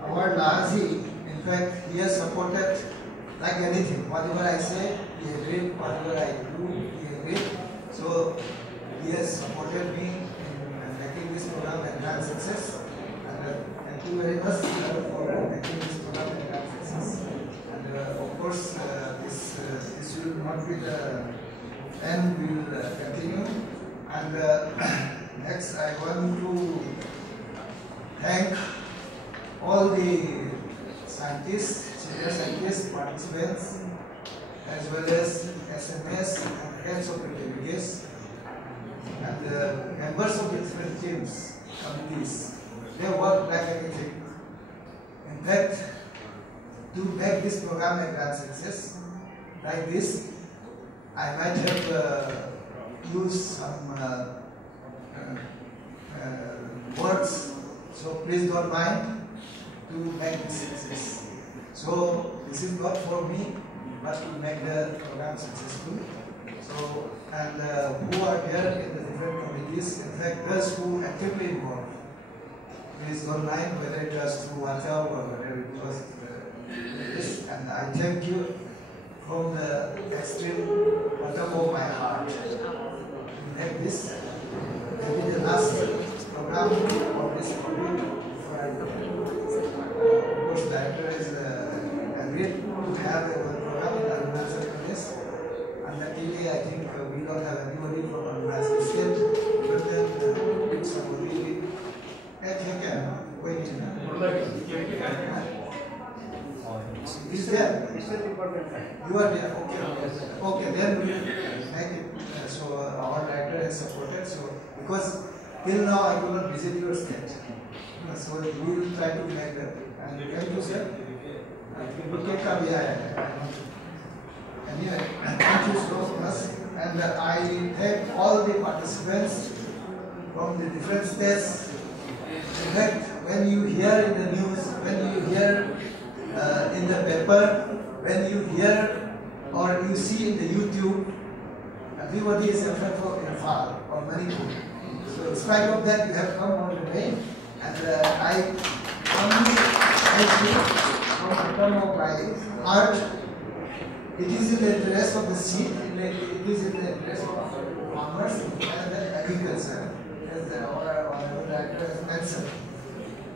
our Lahazi, in fact, he has supported like anything. Whatever I say, he agreed. Whatever I do, he agreed. So he has supported me in making this program a grand success. And thank you very much for making this program a grand success. And of course, this will not be the end. We will continue. And next, I want to thank all the scientists, senior scientists, participants, as well as SMS and heads of activities, and the members of the different teams, committees. They work like anything. In fact, to make this program a grand success, like this, I might have used some words, so please don't mind to make this success. So this is not for me, but to make the program successful. So, and who are here in the different committees, in fact those who actively involved, please don't mind whether it was through WhatsApp or whether it was this. And I thank you from the extreme bottom of my heart to make this maybe the last program of this body before I go. Of course, director is agreed to have a program in Arunachal Pradesh. Unluckily, I think we don't have anybody from Arunachal State, but then somebody, I think, wait. Is there? You are there. Okay. Okay. Then we will make it. So our director has supported. So because till now I could not visit your state. So we will try to make that. And thank you, sir. Anyway, thank you so much. And I thank all the participants from the different states. In fact, when you hear in the news, when you hear in the paper, when you hear or you see in the YouTube, everybody is afraid for Imphal or Manipur. So in spite of that, you have come all the way, and I thank you from the bottom of my heart. It is in the interest of the seed, it is in the interest of farmers and the agriculture, as our director has mentioned.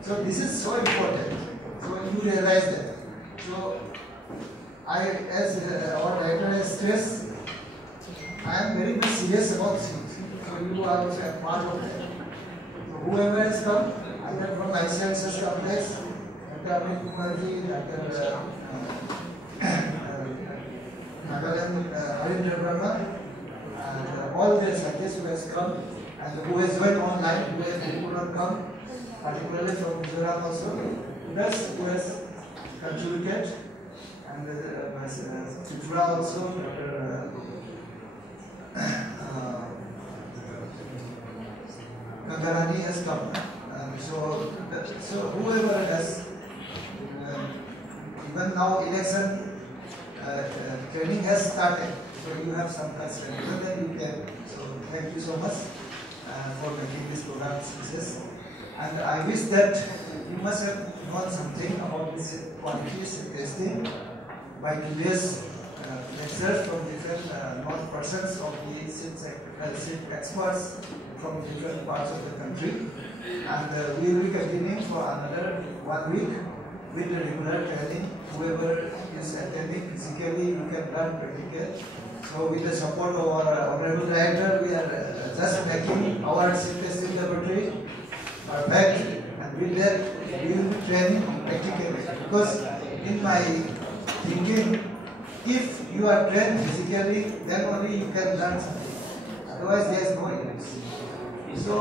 So this is so important. So you realize that. So I, as our director has stressed, I am very much serious about seeds. So you are also a part of that. So whoever has come, either from Life Sciences Complex, Dr. Amit Kumarji, Dr. Nagaland Harindra Brahma, and all the scientists who has come and who has joined online, who could not come, particularly from Mizoram also, plus who has contributed, and Tripura also, Dr. Gangarani has come. So whoever has, even now election training has started, so you have some concern, even then you can. So thank you so much for making this program success. And I wish that you must have known something about this quantities testing by today's lectures from different non-persons of the SIP experts from different parts of the country. And we will be continuing for another 1 week with the regular training. Whoever is attending physically, you can learn practically. So with the support of our Honorable Director, we are just making our SIP testing laboratory perfect, and with that we will be training practically. Because in my thinking, if you are trained physically, then only you can learn something. Otherwise, there is no use. So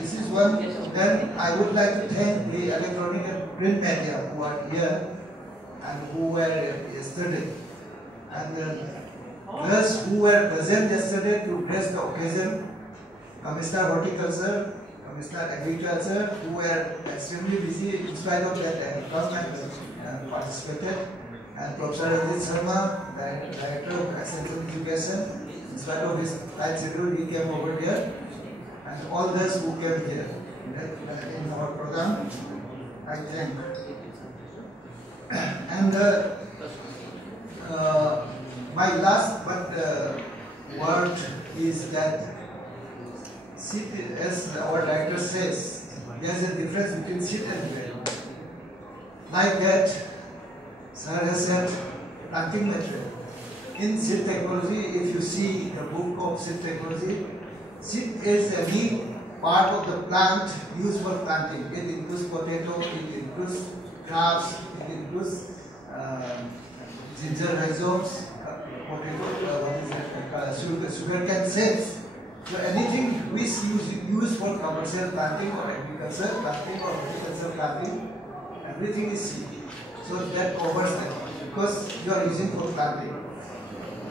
this is one. Then I would like to thank the electronic and print media who are here and who were yesterday, and those who were present yesterday to grace the occasion. Commissioner Horticulture, Commissioner Agriculture, who were extremely busy in spite of that, and come and participated. And Professor Ajit Sharma, Director of Extension Education, in spite of his tight schedule, he came over here. And all those who came here in our program, I thank. And my last word is that, as our director says, there is a difference between sit and well. Like that, Sir has said, planting material. In seed technology, if you see the book of seed technology, seed is any part of the plant used for planting. It includes potato, it includes crabs, it includes ginger rhizomes, sugarcane seeds. So anything which used for commercial planting or agriculture planting or horticulture planting, everything is seed. So that covers that, because you are using for planting.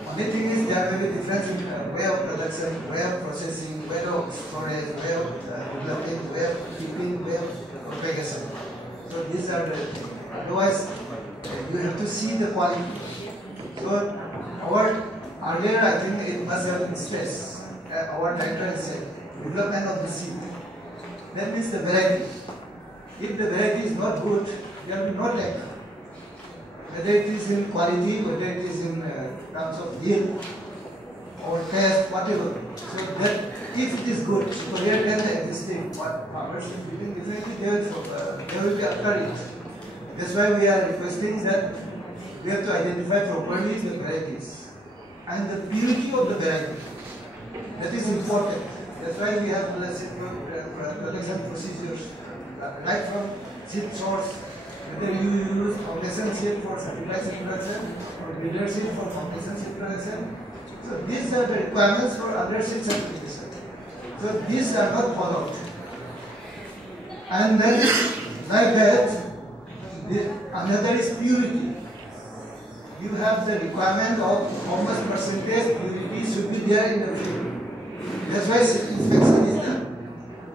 Only thing is there may be difference in way of production, way of processing, way of storage, way of developing, way of keeping, way of propagation. So these are the things. Otherwise, you have to see the quality. So earlier I think it must have been stressed. Our director has said, development of the seed. That means the variety. If the variety is not good, you have to not like it. Whether it is in quality, whether it is in terms of yield or taste, whatever. So that if it is good, superior than the existing, what farmers are doing, definitely they will be after it. That's why we are requesting that we have to identify properly the varieties and the purity of the variety. That is important. That's why we have production procedures right from seed source. Whether you use foundation seed for fertilizer production or breeder seed for foundation seed production. So these are the requirements for other seed certification. So these are not followed. And then like that, another is purity. You have the requirement of how much percentage purity should be there in the field. That's why inspection is done.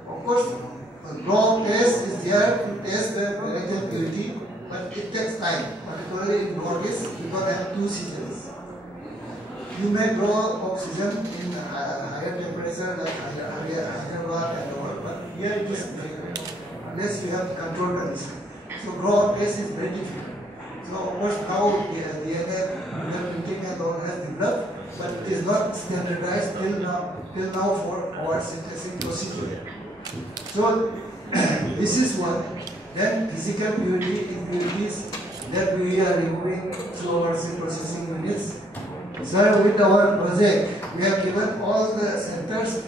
Of course, the grow test is there to test the relative purity, but it takes time, particularly in Northeast, because they have 2 seasons. You may grow oxygen in higher temperature like Hyderabad and all, but here it is unless you have control conditions. So grow test is very difficult. So of course now DNA printing and all has developed, but it is not standardized till now for our synthesis procedure. So this is one. Then physical purity impurities that we are removing through our seed processing units. Sir, with our project, we have given all the centers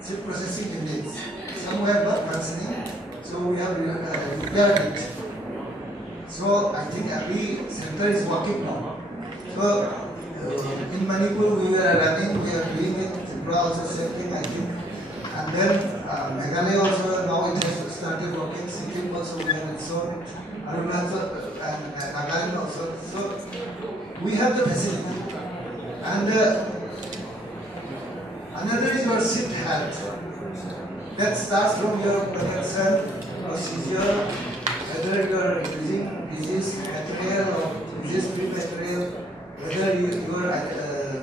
seed processing units. Some were not functioning, so we have repaired it. So I think every center is working now. So in Manipur we were running, we are doing it, Tripura also same thing I think. And then Meghalaya also now it has started working, Sikkim also we have installed, Arunachal and Nagaland also. So we have the facility. And another is your seat health. That starts from your prevention, procedure, whether you are using disease material or disease-free material, whether your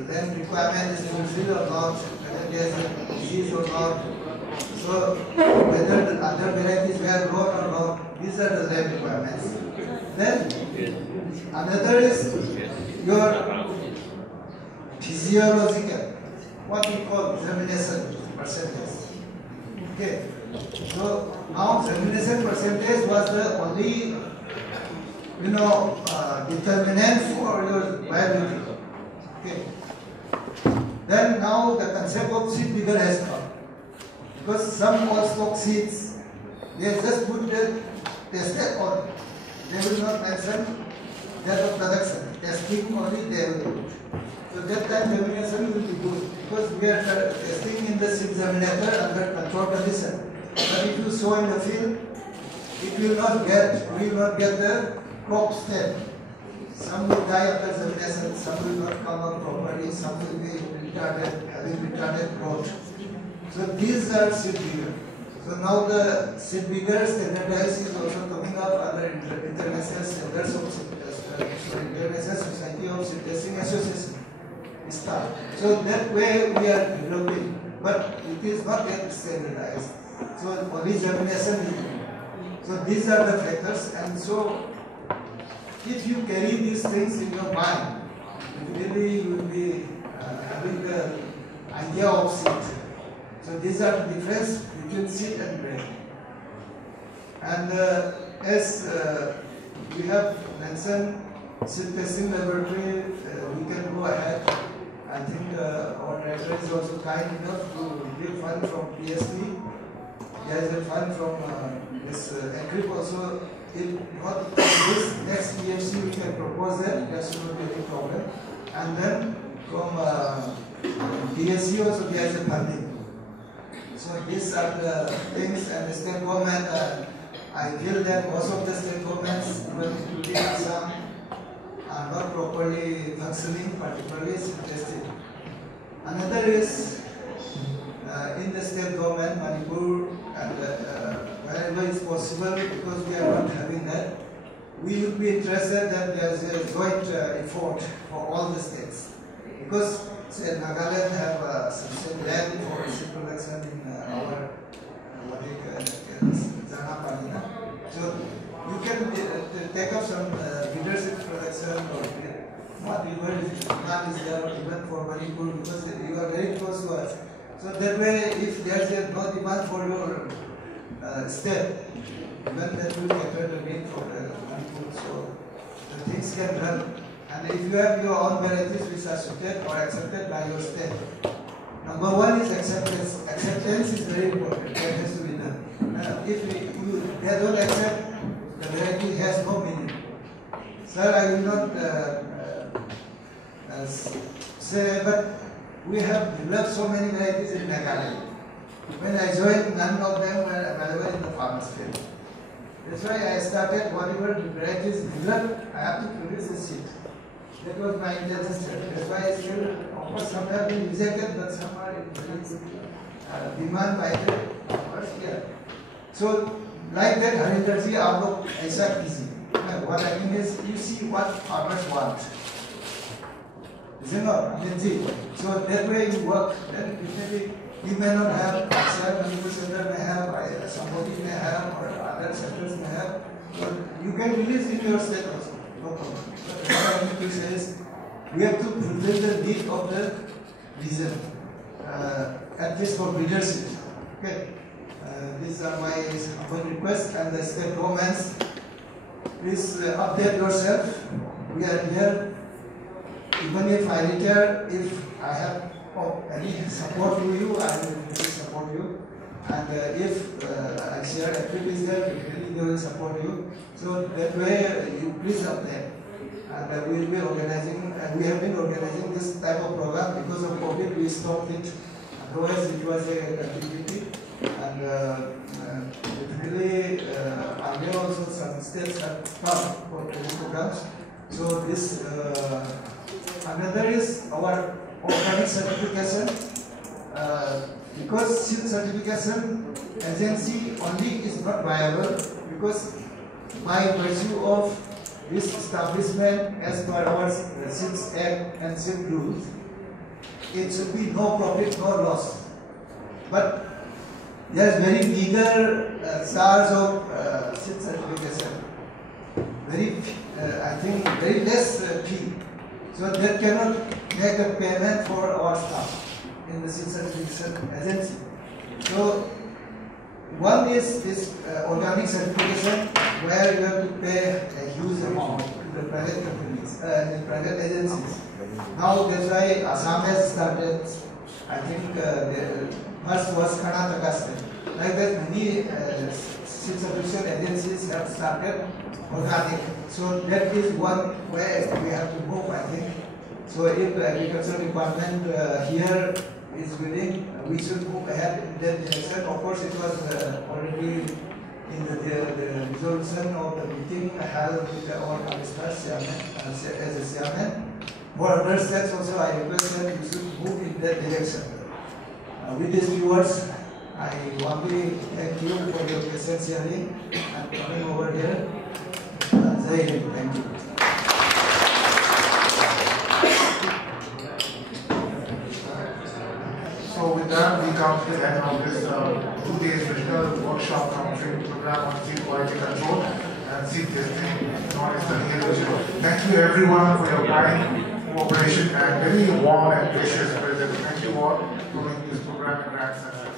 then requirement is fulfilled or not, whether there is a disease or not. So whether the other varieties were grown or not, these are the lab requirements. Then another is your physiological, what we call germination percentage. Okay. So now germination percentage was the only determinant for your viability. Okay. Then now the concept of seed bigger has come. Because some all stock seeds, they just put the tested on. They will not mention that of production. Testing only they will do. So that time germination will be good. Because we are testing in the seed germinator under controlled condition. But if you sow in the field, it will not get the crop stem. Some will die after germination, some will not come up properly, some will be retarded, having retarded growth. So these are seed bigger. So now the seed bigger standardized is also coming up under international standards of International Society of Seed Testing Association. So that way we are developing, but it is not yet standardized. So only germination is good. So these are the factors, and so if you carry these things in your mind, really you will be having the idea of seed. So these are the difference between seed and grain. And as we have mentioned, seed testing laboratory, we can go ahead. I think our director is also kind enough to give fund from PSP. There is a fund from this AICRP also. If not this next PFC we can propose that, there should not be any problem. And then from DSC also there is a funding. So these are the things, and the state government, I feel that most of the state governments, even including Assam, are not properly functioning, particularly seed testing. Another is in the state government, Manipur, and wherever it's possible, because we are not having that, we would be interested that there is a joint effort for all the states. Because say Nagaland have sufficient land for seed production in our Jana. So you can take up some leadership production, or not even if demand is there, even for Manipur, because you are very close to us. So that way, if there is no demand for your state, even that will cater the need for the Manipur. So the things can run. And if you have your own varieties which are suited or accepted by your state, number one is acceptance. Acceptance is very important. That has to be done. If they don't accept, the variety has no meaning. Sir, I will not say, but we have developed so many varieties in Meghalaya. When I joined, none of them were available in the farmer's field. That's why I started whatever varieties developed, I have to produce a seed. That was my intention. That's why I still, of course, some have been rejected, but some are in very good demand by the farmers here. So, like that, Harinderji, aap aisa kiji. What I mean is, you see what farmers want. So that way you work. Then definitely you may not have, Manipur Center may have, somebody may have, or other centers may have. But you can release in your state also. No problem. But what I mean to say is, we have to fulfill the need of the region, at least for leadership. Okay. These are my humble requests, and the state governments, please update yourself. We are here. Even if I retire, if I have any support to you, I will really support you. And if ICAR is there, really they will support you. So that way, you please update. and we will be organizing, and we have been organizing this type of program. Because of COVID, we stopped it. Otherwise, it was a continuity, and definitely earlier also some states have stopped for training programs. So this another is our organic certification. Because seed certification agency only is not viable, because by virtue of this establishment as per our Seeds Act and seed rules, it should be no profit, no loss. But there is very bigger charge of seed certification. I think very less fee. So that cannot make a payment for our staff in the seed certification agency. So one is this organic certification, where you have to pay a huge amount to the private companies, the private agencies. Now that's why Assam has started. I think the first was Karnataka state. Like that, many seed certification agencies have started organic. So that is one way we have to move, I think. So if the agriculture department here is willing, we should move ahead in that direction. Of course, it was already in the resolution of the meeting held with our commissioners as a chairman. For other states also, I request that we should move in that direction. With these viewers, I warmly thank you for your patience hearing and coming over here. Thank you. So with that, we come to the end of this 2-day regional workshop and training program on seed quality control and seed testing in Northeastern region. Thank you everyone for your kind cooperation and very warm and gracious presence. Thank you all for doing this program in Grand Central.